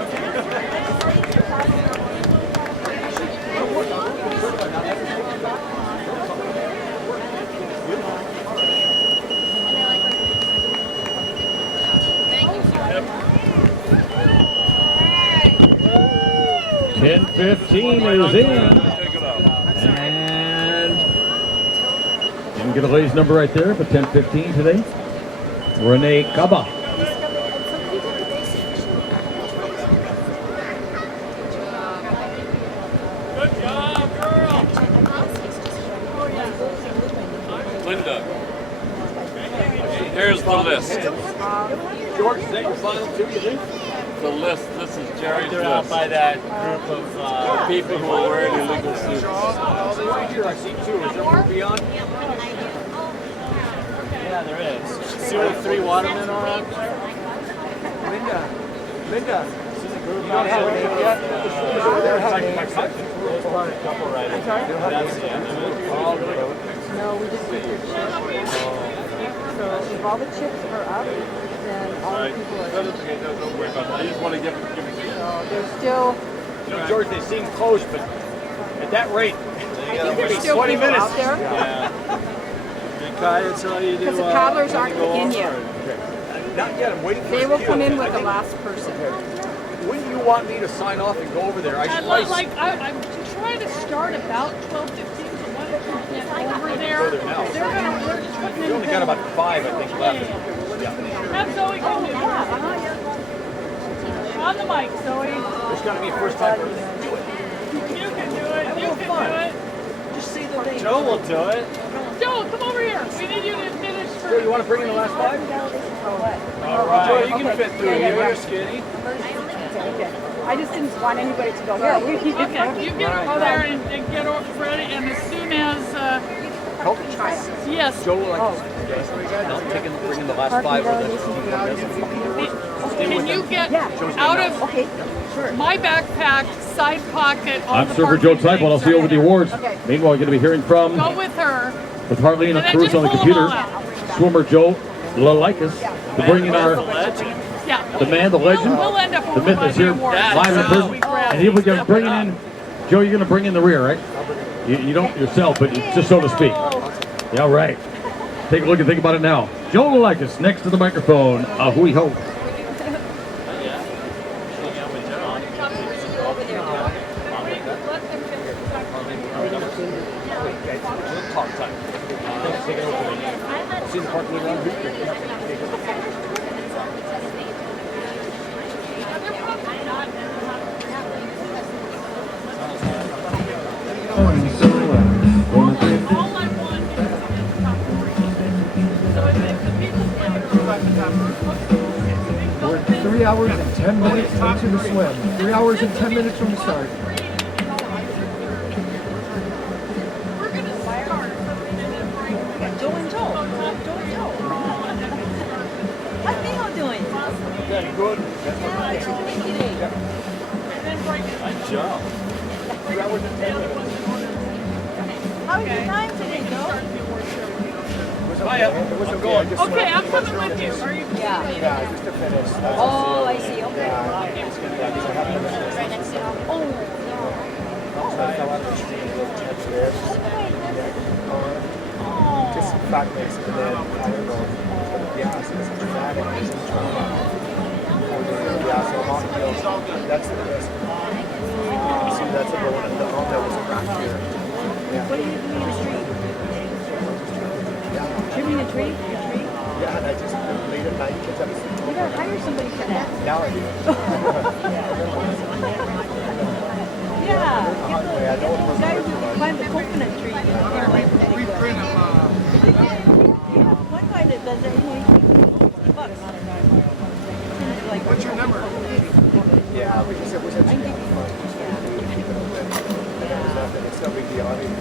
10:15 is in. And didn't get a ladies number right there, but 10:15 today. Renee Kaba. Good job, girl. Linda. Here's the list. George, is that your final two, you think? The list. This is Jerry's They're out list. by that group of People who are wearing illegal suits. Here, I see two. Is there more beyond? Yeah, there is. See where the 3 watermen are out? Linda, You don't have a name yet? There's probably a couple right in there. That's the end of it. No, we just did your chips. So if all the chips are up, then all the people are. Don't worry about that. I just want to give it to you. So there's still. You know, George, they seem close, but at that rate, I think there's still 20 people minutes. out there. Because Because the paddlers aren't in yet. Not yet. I'm waiting for They the will cue. come in with the last person. When do you want me to sign off and go over there? I'm trying to start about 12:15. So why don't you get over there? Go there now. They're just putting We in. only got about 5, I think, left. Have Zoe come in. On the mic, Zoe. There's got to be a first time person. You can do it. You can do it. Just say the name. Joe will do it. Joe, come over here. We need you to finish Joe, you for. want to bring in the last 5? All right. Joe, you can fit through here. You're skinny. I just didn't want anybody to go here. Okay, you get over there and get ready, and as soon as yes, Joe, like, I'm bringing the last 5 of this. can you get out of my backpack side pocket? All I'm the Server Joe parking Teipel. I'll things see you are over the in it. awards. Meanwhile, you're going to be hearing from Go with her. with Harley and And then Cruz just on the pull them computer. all out. Swimmer Joe Lalikas to bring in our Yeah. the man, the legend, We'll end up the myth over is by here the awards. live in person, We grab and he'll be bringing in. Joe, you're going to bring in the rear, right? You don't yourself, but just so to speak. Yeah, right. Take a look and think about it now. Joe Lalikas next to the microphone. Hui ho. Talk time. Thanks for taking over for me. See the parking lot around here? We're 3 hours and 10 minutes into the swim. 3 hours and 10 minutes from the start. Joe and Joe. Joe and Joe. How's Miho doing? Yeah, good. Yeah, it's only today. Nice job. 3 hours and 10 minutes. How was your time today, Joe? Hiya. I'm going. Okay, I'm coming with you. Are you? Yeah. Yeah, just to finish. Oh, I see. Okay. Yeah. Right next to him. Oh. So I fell out of the tree with 10 ribs. Just some fragments, and then collarbone. Yeah, so it's traumatic. It's trauma. Yeah, so hospital. That's the risk. See, that's a bone in the bone that was cracked here. Yeah. What are you doing in the tree? Trimming a tree? Yeah, and I just late at night, kids have You gotta hire somebody for that. now I do. Yeah. Way, I know it was Guys who climb the coconut tree. One guy that does that, he bucks. What's your number? Yeah, because it was a It's no big deal. I mean,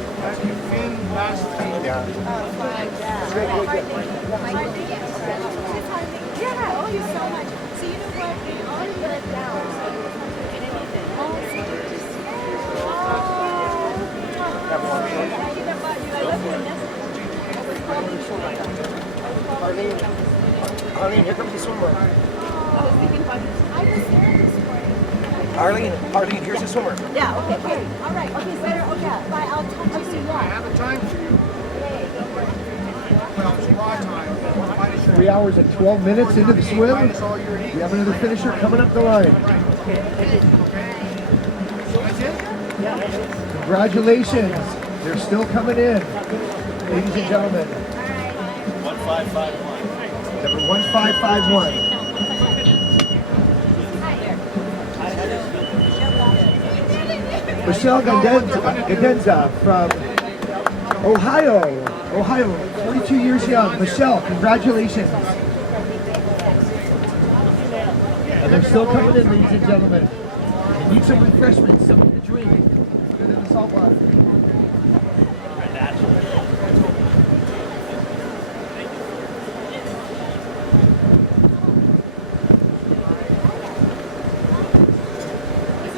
Finn last week. yeah. Yeah, oh, you so much. So you know what? We all let down. Arlene, here comes the swimmer. I was thinking about this. I was there this morning. Arlene, here's the swimmer. Yeah, okay. All right. Okay, better. Okay. Bye. I'll talk to you soon. I have a time for you. Well, it's raw time. 3 hours and 12 minutes into the swim. Minus all your heat. We have another finisher coming up the line. That's it? Congratulations. They're still coming in. Ladies and gentlemen. 1551. Number 1551. Michelle Gadenza from Ohio, 42 years young. Michelle, congratulations. And they're still coming in, ladies and gentlemen. You need some refreshments, something to drink. Good in the salt water. Do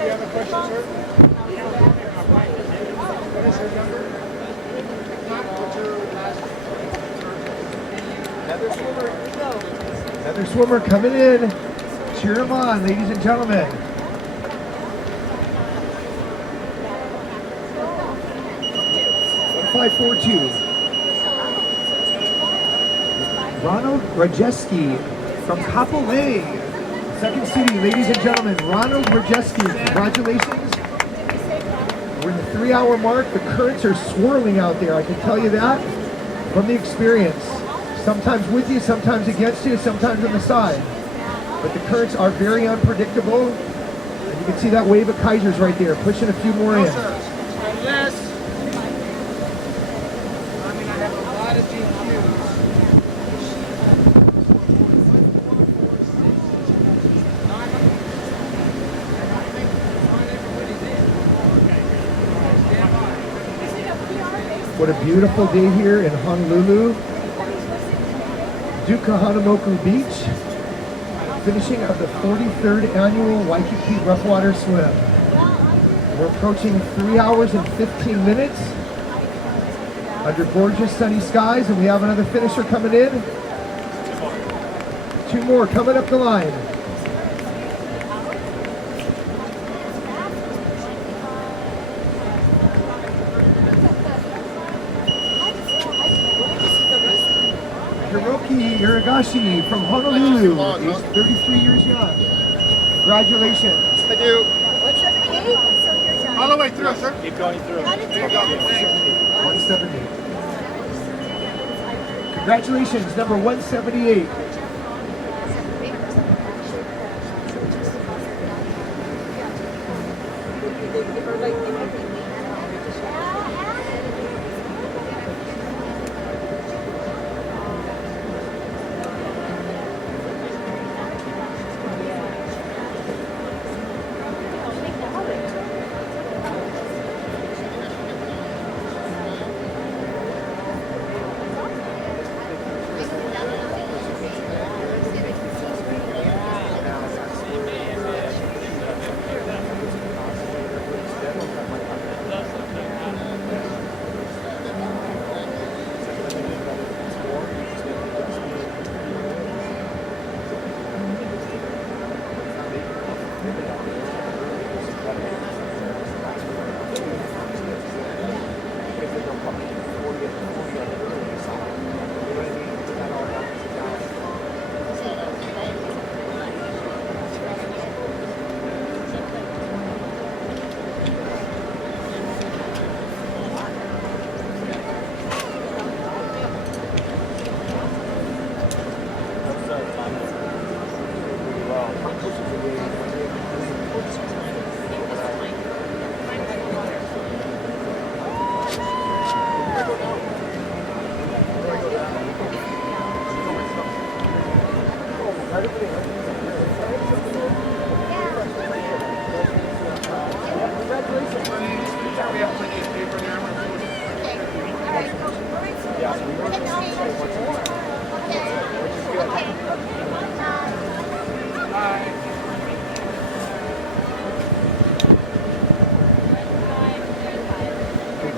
you have a question, sir? What is your number? If not, what's your last? Another swimmer coming in. Cheer them on, ladies and gentlemen. (1542). Ronald Rajeski from Kapolei, Second City, ladies and gentlemen. Ronald Rajeski, congratulations. We're in the 3-hour mark. The currents are swirling out there, I can tell you that from the experience. Sometimes with you, sometimes against you, sometimes on the side. But the currents are very unpredictable. And you can see that wave of Kaisers right there, pushing a few more in. Unless, I mean, I have a lot of GQs. What a beautiful day here in Honolulu. Duka Beach. Finishing of the 43rd annual Waikiki Rough Water Swim. We're approaching 3 hours and 15 minutes under gorgeous sunny skies, and we have another finisher coming in. 2 more coming up the line. Hiroki Iragashi from Honolulu. He's 33 years young. Congratulations. I do. 178? All the way through, sir. Keep going through. 170. Congratulations, number 178.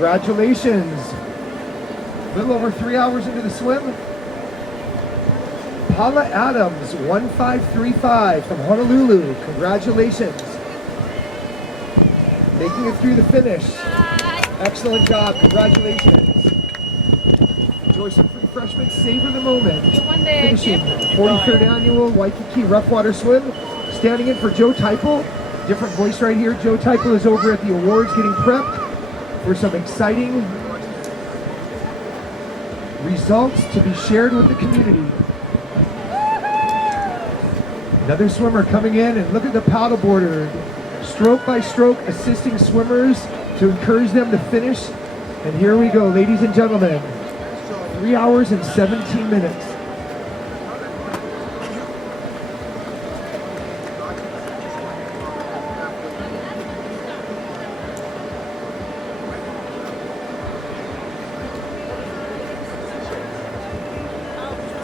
Congratulations. A little over 3 hours into the swim. Paula Adams, 1535 from Honolulu. Congratulations. Making it through the finish. Excellent job. Congratulations. Enjoy some refreshments. Savor the moment. Finishing 43rd annual Waikiki Rough Water Swim. Standing in for Joe Teipel. Different voice right here. Joe Teipel is over at the awards getting prepped for some exciting results to be shared with the community. Another swimmer coming in, and look at the paddleboarder, stroke by stroke, assisting swimmers to encourage them to finish. And here we go, ladies and gentlemen, 3 hours and 17 minutes.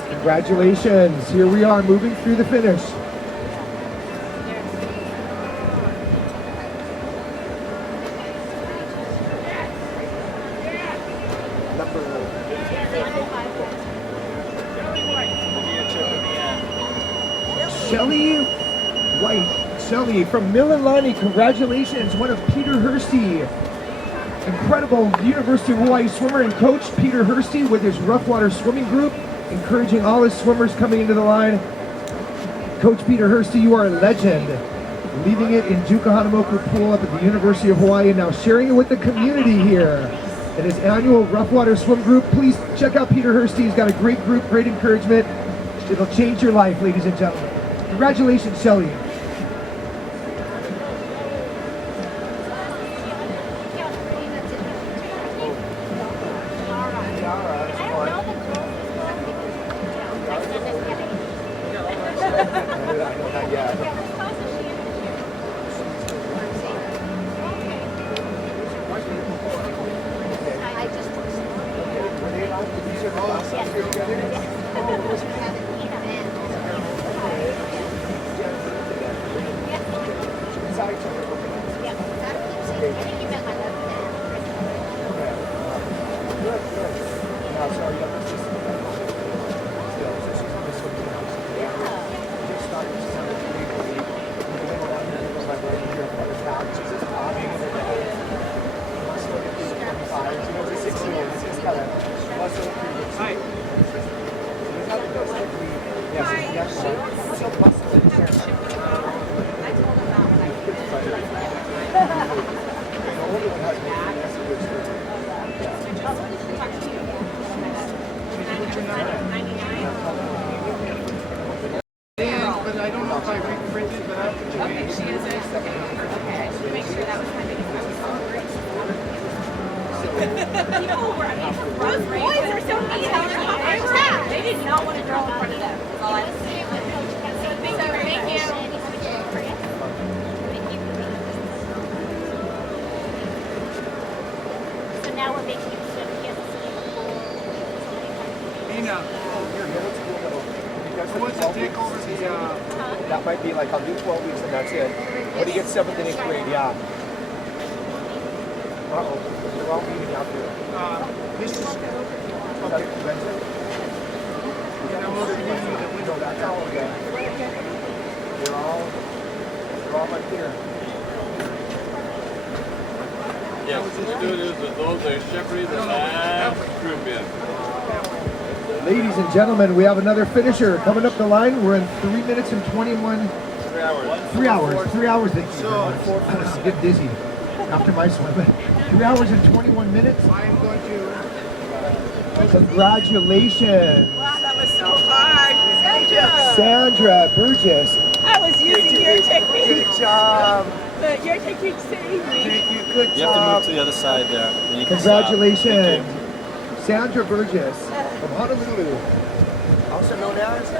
Congratulations, here we are moving through the finish. Shelly White, Shelly from Mililani, congratulations, one of Peter Hursty. Incredible University of Hawaii swimmer and coach Peter Hursty with his rough water swimming group, encouraging all his swimmers coming into the line. Coach Peter Hursty, you are a legend. Leaving it in Juka-Hanamoku Pool up at the University of Hawaii and now sharing it with the community here in his annual rough water swim group. Please check out Peter Hursty. He's got a great group, great encouragement. It'll change your life, ladies and gentlemen. Congratulations, Shelly. That might be like, I'll do 12 weeks and that's it. But he gets 7th and 8th grade, yeah. Uh-oh, they're all meeting out there. This is... Okay, Benson? No, that's all again. They're all right there. Yeah, what this dude is that those are shepherding the last group in. Ladies and gentlemen, we have another finisher coming up the line. We're in 3 minutes and 21. 3 hours. 3 hours. 3 hours. Thank you. I was get dizzy after my swim. 3 hours and 21 minutes. I'm going to... Congratulations. Wow, that was so hard. Sandra Burgess. I was using your technique. Good job. But your technique saved me. Thank you. Good job. You have to move to the other side there. And you can Congratulations. Sandra Burgess from Honolulu. Also known as...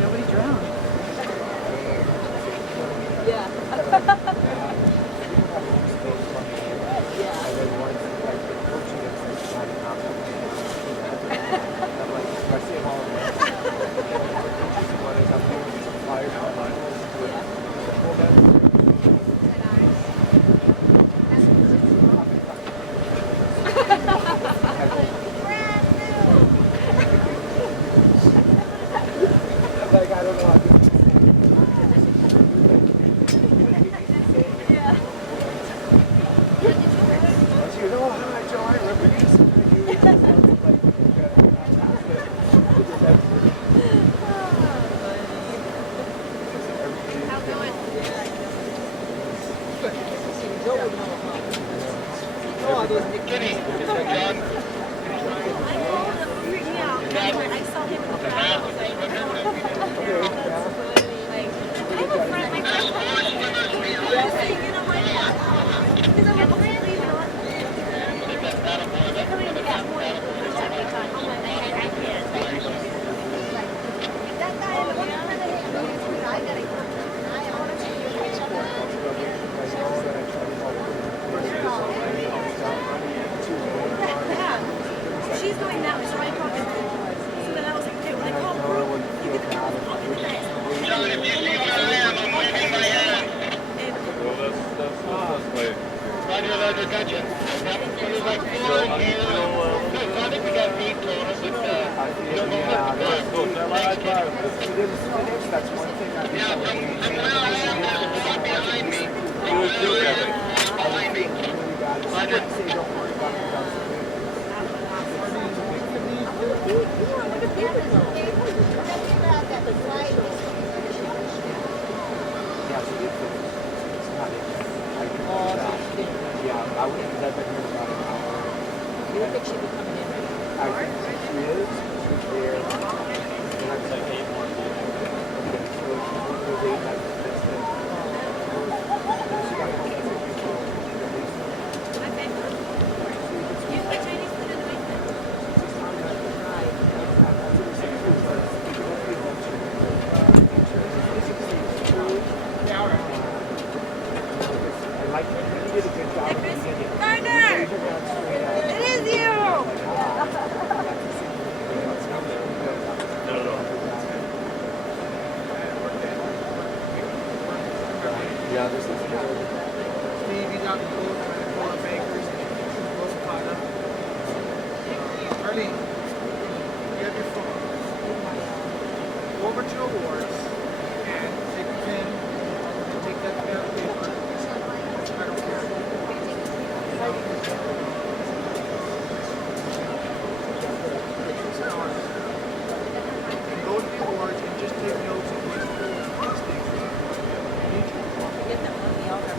Nobody drowned. Yeah. She's going that way, so I called her. So then I was like, okay, when I called her, you get the call, I'll be there. John, if you see where I am, I'm waving my hand. Well, that's way. Roger, Roger, gotcha. Yep, so there's like 4 in here. Good, so I think we got 8 total, but don't go Good, cool. Thanks, Kenny. He didn't finish, that's one thing I Yeah, from where I am, there's 4 behind me. From Do it where too, I am, Kevin. 4 behind me. Roger. say don't worry about it. Yeah, so it's not it. Yeah, I would have never heard about it. You don't think she'd be coming in? I think she is. She's there. And I'd say 8 more people. Okay, so there's 8 that's this thing. And she got 4 people. Yeah, this is Steve, he's out the boat trying to call up bankers. Both caught up. Arlene, you have your phone. Go over to awards and take a pen and take that pad of paper. I don't care. And go to the awards and just take notes of these mistakes. Get them on the altar.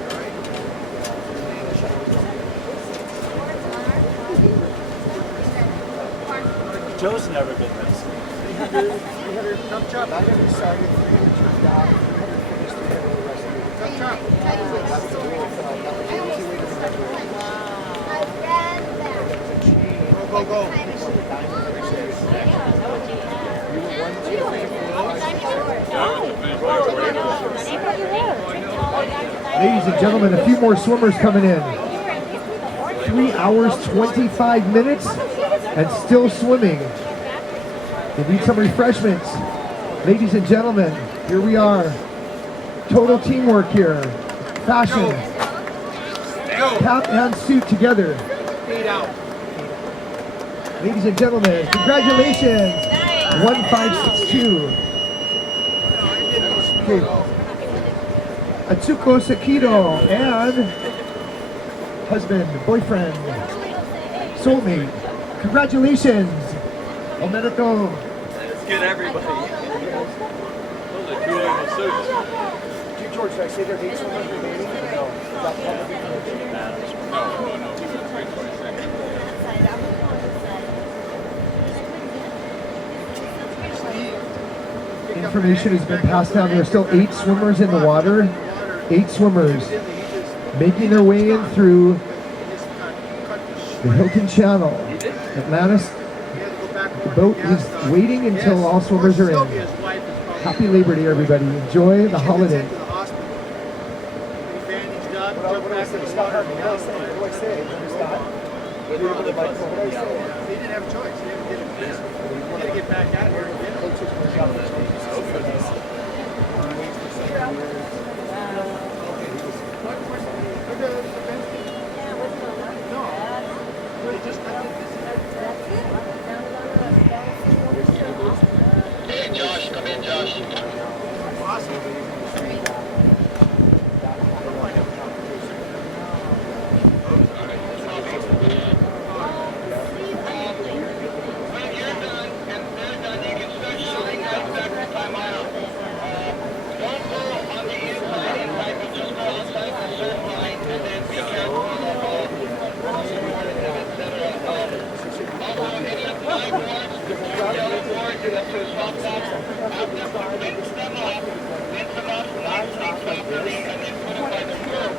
Joe's never been this. 300 tough chop. not every started, 300 turned out, 300 finished, 300 the rest of it. Tough chop. That's the rule. That was the easy way to remember it. Go, go, go. You were 1, 2, 3, 4. Ladies and gentlemen, a few more swimmers coming in. 3 hours, 25 minutes, and still swimming. You need some refreshments. Ladies and gentlemen, here we are. Total teamwork here. Fashion. Cap and suit together. 8 out. Ladies and gentlemen, congratulations. 1562. Okay. Atsuko Sakido and husband, boyfriend, soulmate. Congratulations. Omedetou. Let's get everybody. Those are 2 little suits. Dude, George, did I say there are 8 swimmers remaining? No. Is that public information? No. 326. Information has been passed down. There are still 8 swimmers in the water. 8 swimmers making their way in through the Hilton Channel. Atlantis, the boat is waiting until all swimmers are in. Happy Labor Day, everybody. Enjoy the holiday. What do I say? Scott Hartman. What do I say? Scott? They didn't have a choice. They had to get back out here and get Hey, Josh, come in, Josh. When you're done and they're done, you can start rinse them off nice and properly, and then put them by the curb.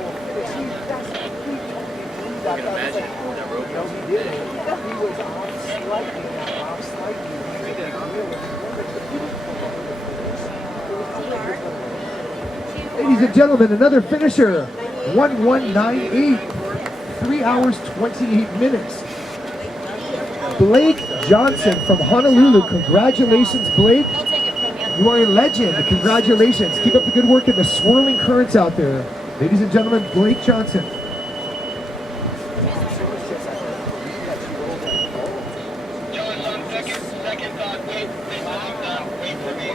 I can imagine that rope. No, he didn't. He was off slightly, off slightly. He did. Ladies and gentlemen, another finisher. 1198. 3 hours, 28 minutes. Blake Johnson from Honolulu. Congratulations, Blake. You are a legend. Congratulations. Keep up the good work in the swirling currents out there. Ladies and gentlemen, Blake Johnson. Second thought, wait for me.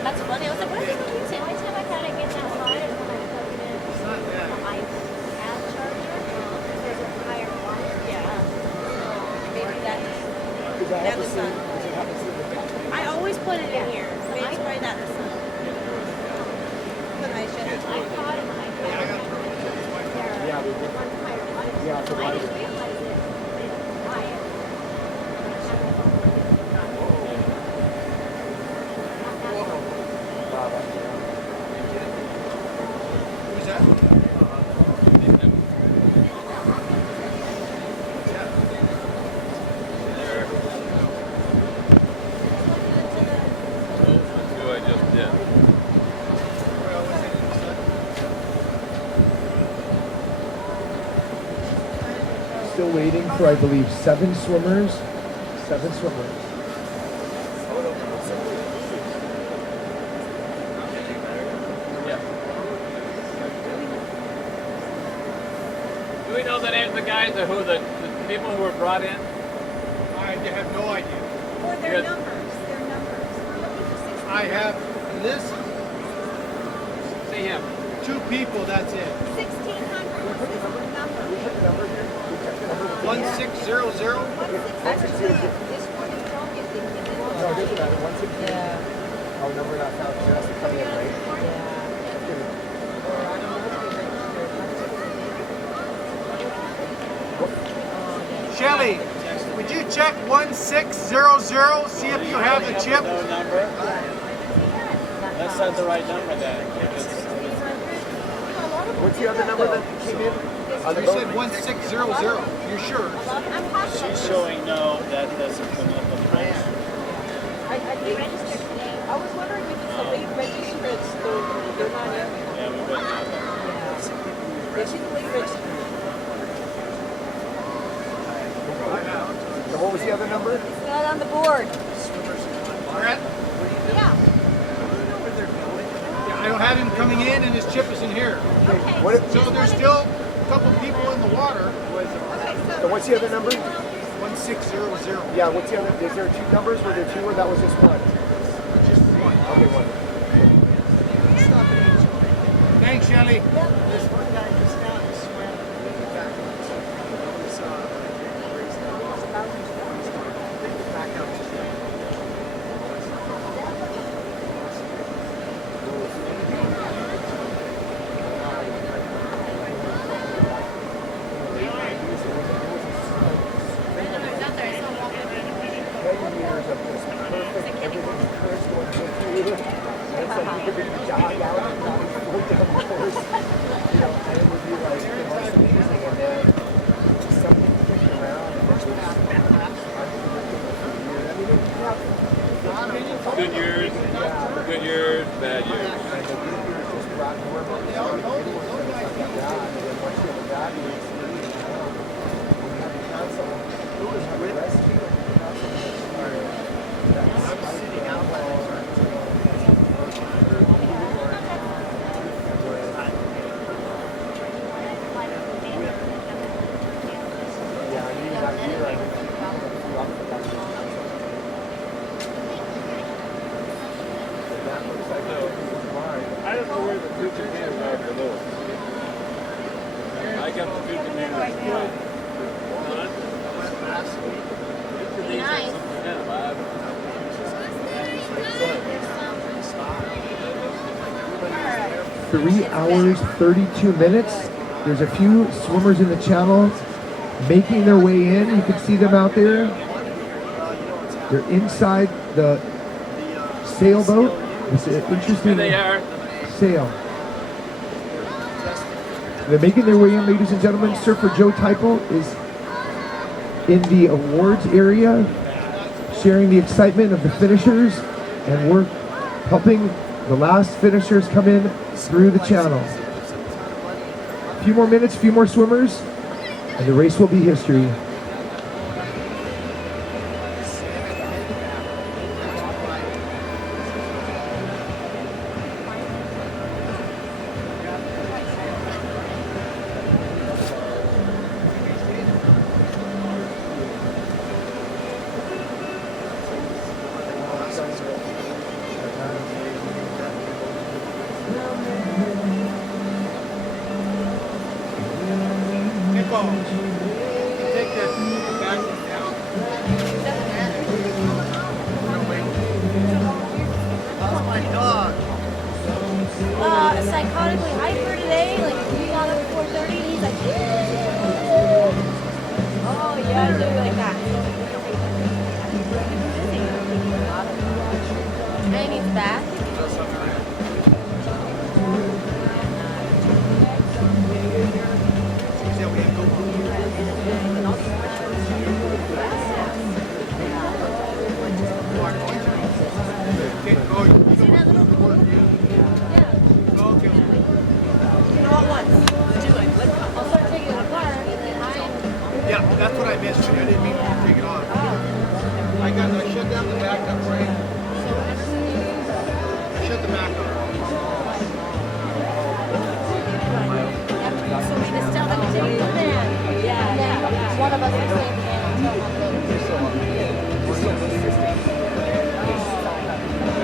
That's funny. I was like, what is it? The only time I had it get that high is when I plugged it in the iPad charger. There's a higher wattage. Yeah. Maybe that was sun. I always put it in here. Maybe it's probably that the sun. But I should. I thought it might be. Yeah, we did. Yeah, so I didn't realize it. It's higher. Who's that? Who I just did. Still waiting for, I believe, 7 swimmers. 7 swimmers. Do we know the names of the guys or who the people who were brought in? I have no idea. Or their Good. numbers. Their numbers. We're looking for 16. I have this, See him. 2 people, that's it. 1,600 was his number. 1600. This one is wrong. It didn't No, it doesn't matter. 160. Yeah. Oh, number not found. Just has to come in, right? Shelly, would you check 1600, see if you have the chip? No number. That's not the right number then. What's the other number that came in? You said 1600. You sure? She's showing no, that doesn't come up with price. I think I was wondering if it's a late register, it's they're not in. Yeah, we wouldn't have that. Yeah. She's a late register. So what was the other number? It's not on the board. Brett? Yeah. Yeah, I don't have him coming in and his chip is in here. Okay. What, So there's still a couple people in the water. so what's the other number? 1600. Yeah, what's the other? Is there 2 numbers? Were there 2 or that was just one? Just one. Okay, one. Thanks, Shelly. There's one guy just now who swam backwards. He was raised back out. Years of just perfect, everything Chris going through. And it's like you could jog out and not float down the course. You know, and it would be like the most amazing. And then just something kicking around and then just Good years, good years, bad years. and the good years just brought more and more people and stuff like that. And then once you have a bad year, it's when you have to cancel, it was rescue. I'm sitting out by Yeah, I mean that year I flew up with that. That looks like it was mine. I don't know where the future is. I got the food container. Nice. 3 hours, 32 minutes. There's a few swimmers in the channel making their way in. You can see them out there. They're inside the sailboat. It's an interesting There they are. sail. They're making their way in, ladies and gentlemen. Surfer Joe Teipel is in the awards area, sharing the excitement of the finishers, and we're helping the last finishers come in through the channel. A few more minutes, a few more swimmers, and the race will be history. Psychotically hyper today, like we got up at 4:30 and he's like, oh yeah, do like that. And he's back. Yeah, that's what I missed. I didn't mean to take it off. I shut down the backup frame. I shut the backup. So we just tell them to do that. Yeah. One of us will say Wait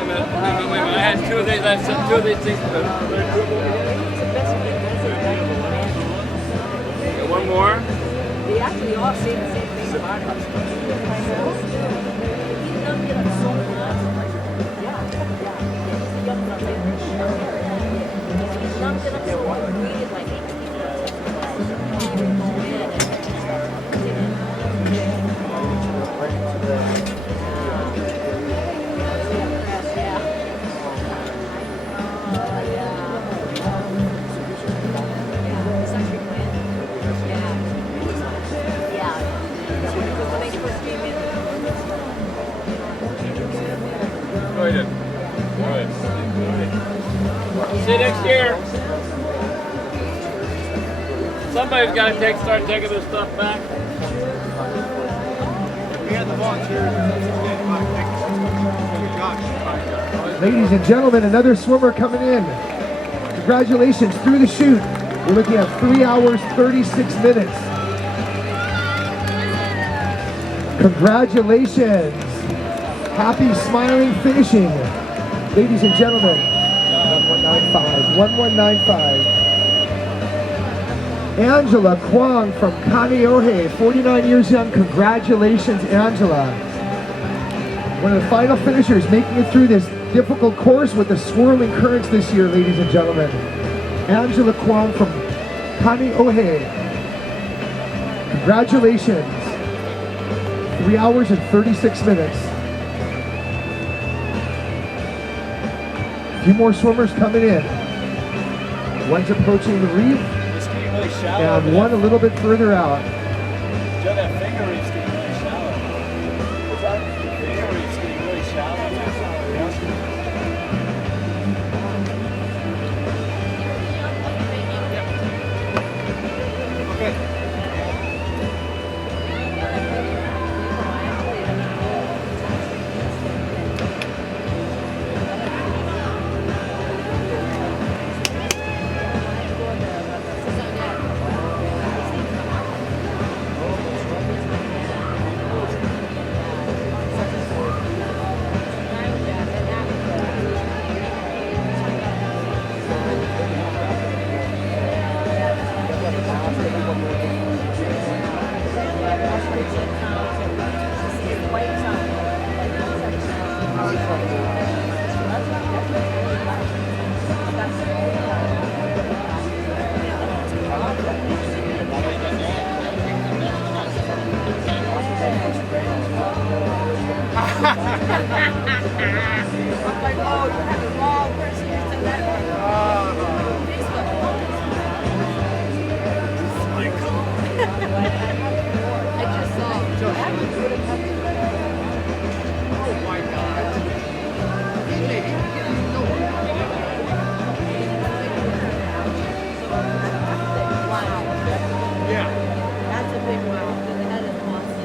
a minute. I had two of these. I said two of these things. One more. They actually all say the same thing about it. See you next year. Somebody's got to start taking this stuff back. We had the volunteers. Ladies and gentlemen, another swimmer coming in. Congratulations, through the chute. We're looking at 3 hours, 36 minutes. Congratulations. Happy smiling finishing. Ladies and gentlemen, 1195. Angela Kwong from Kaneohe, 49 years young. Congratulations, Angela. One of the final finishers making it through this difficult course with the swirling currents this year, ladies and gentlemen. Angela Kwong from Kaneohe. Congratulations. 3 hours and 36 minutes. A few more swimmers coming in. One's approaching the reef, and one a little bit further out. Joe, that finger reef's getting really shallow. What's that? The finger reef's getting really shallow. I'm like, oh, you have the wrong person to send that I just saw. Oh my God. He made it. Wow. Yeah. That's a big wow. That is awesome.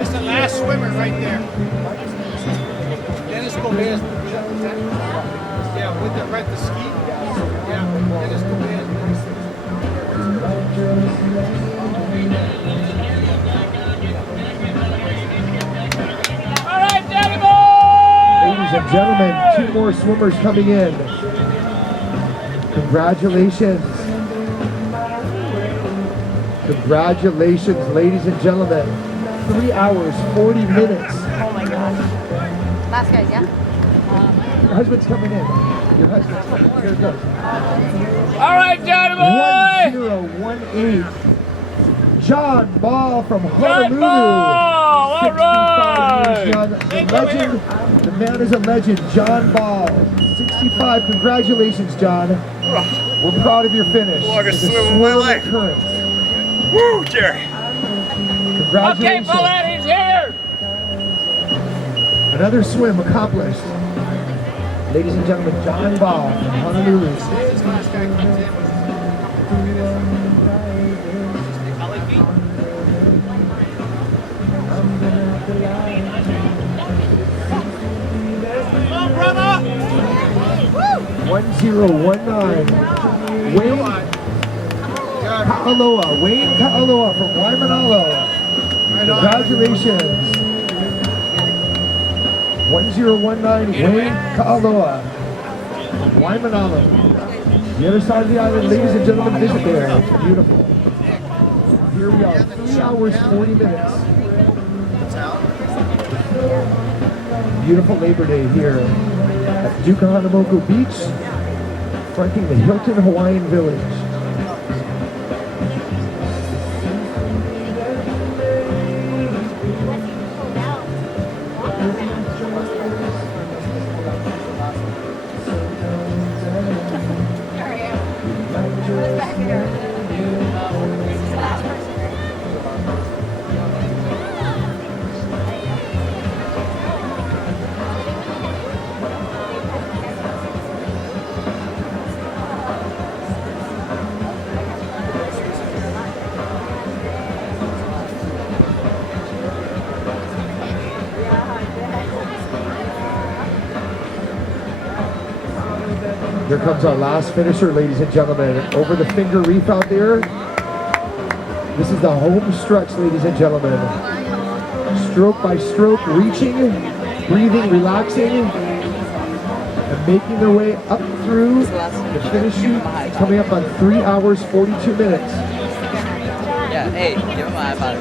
It's the last swimmer right there. Dennis Gomez. Yeah, with the red the ski. Yeah, Dennis Gomez. All right, Daddy boy! Ladies and gentlemen, 2 more swimmers coming in. Congratulations. Congratulations, ladies and gentlemen. 3 hours, 40 minutes. Oh my gosh. Last guys, yeah? Your husband's coming in. Your husband's coming in. Here it goes. All right, Daddy boy! 1018. John Ball from Honolulu. Ball! All 65 years right! young. The legend. The man is a legend. John Ball. 65. Congratulations, John. We're proud of your finish. Longest With a swim of my swirl life. current. Woo, Jerry. Okay, Congratulations. Paulette, he's here! Another swim accomplished. Ladies and gentlemen, John Ball from Honolulu. This last guy comes in. Come on, brother! 1019. Wayne Ka'aloa. Wayne Ka'aloa from Waimanalo. Congratulations. 1019. Wayne Ka'aloa from Waimanalo. The other side of the island, ladies and gentlemen, visit there. It's beautiful. Here we are, 3 hours, 40 minutes. Beautiful Labor Day here at Dukahanamoko Beach, fronting the Hilton Hawaiian Village. Here comes our last finisher, ladies and gentlemen. Over the finger reef out there. This is the home stretch, ladies and gentlemen. Stroke by stroke, reaching, breathing, relaxing, and making their way up through the finish chute, coming up on 3 hours, 42 minutes. Yeah, hey, give him a high five.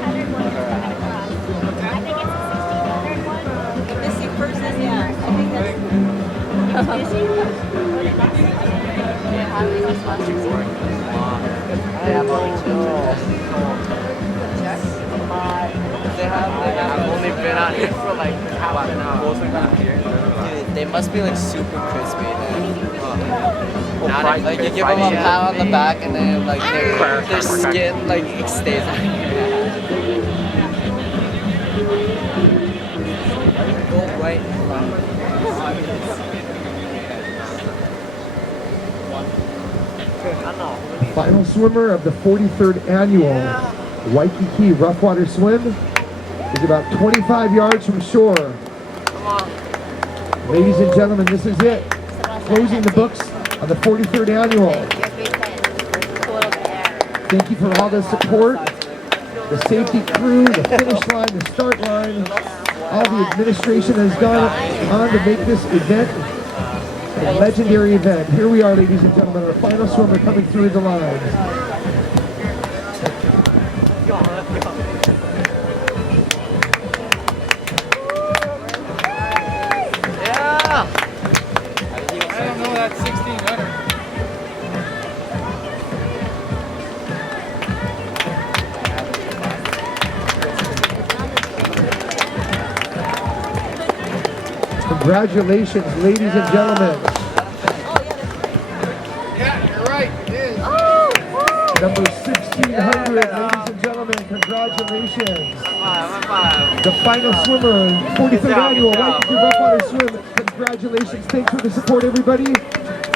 This is first, yeah. I think that's. They have all the children. I've only been out here for like half an hour. Dude, they must be like super crispy. Fried- Like you give fried them a chicken. pat on the back and then like their skin like stays on your hand. Go right in front. Final swimmer of the 43rd annual Waikiki Rough Water Swim is about 25 yards from shore. Ladies and gentlemen, this is it. Closing the books on the 43rd annual. Thank you for all the support, the safety crew, the finish line, the start line. All the administration has gone on to make this event a legendary event. Here we are, ladies and gentlemen, our final swimmer coming through the lines. I don't know that 1600. Congratulations, ladies and gentlemen. Yeah, you're right. It is. Number 1600, ladies and gentlemen, congratulations. The final swimmer, 43rd annual Waikiki Rough Water Swim. Congratulations. Thanks for the support, everybody.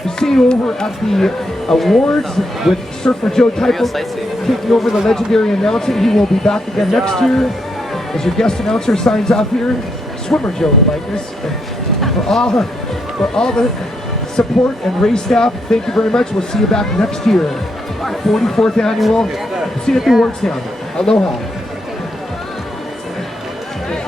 We'll see you over at the awards with Surfer Joe Typo taking over the legendary announcing. He will be back again next year as your guest announcer signs off here. Swimmer Joe will like this. For all the support and race staff, thank you very much. We'll see you back next year. 44th annual. See you at the awards now. Aloha.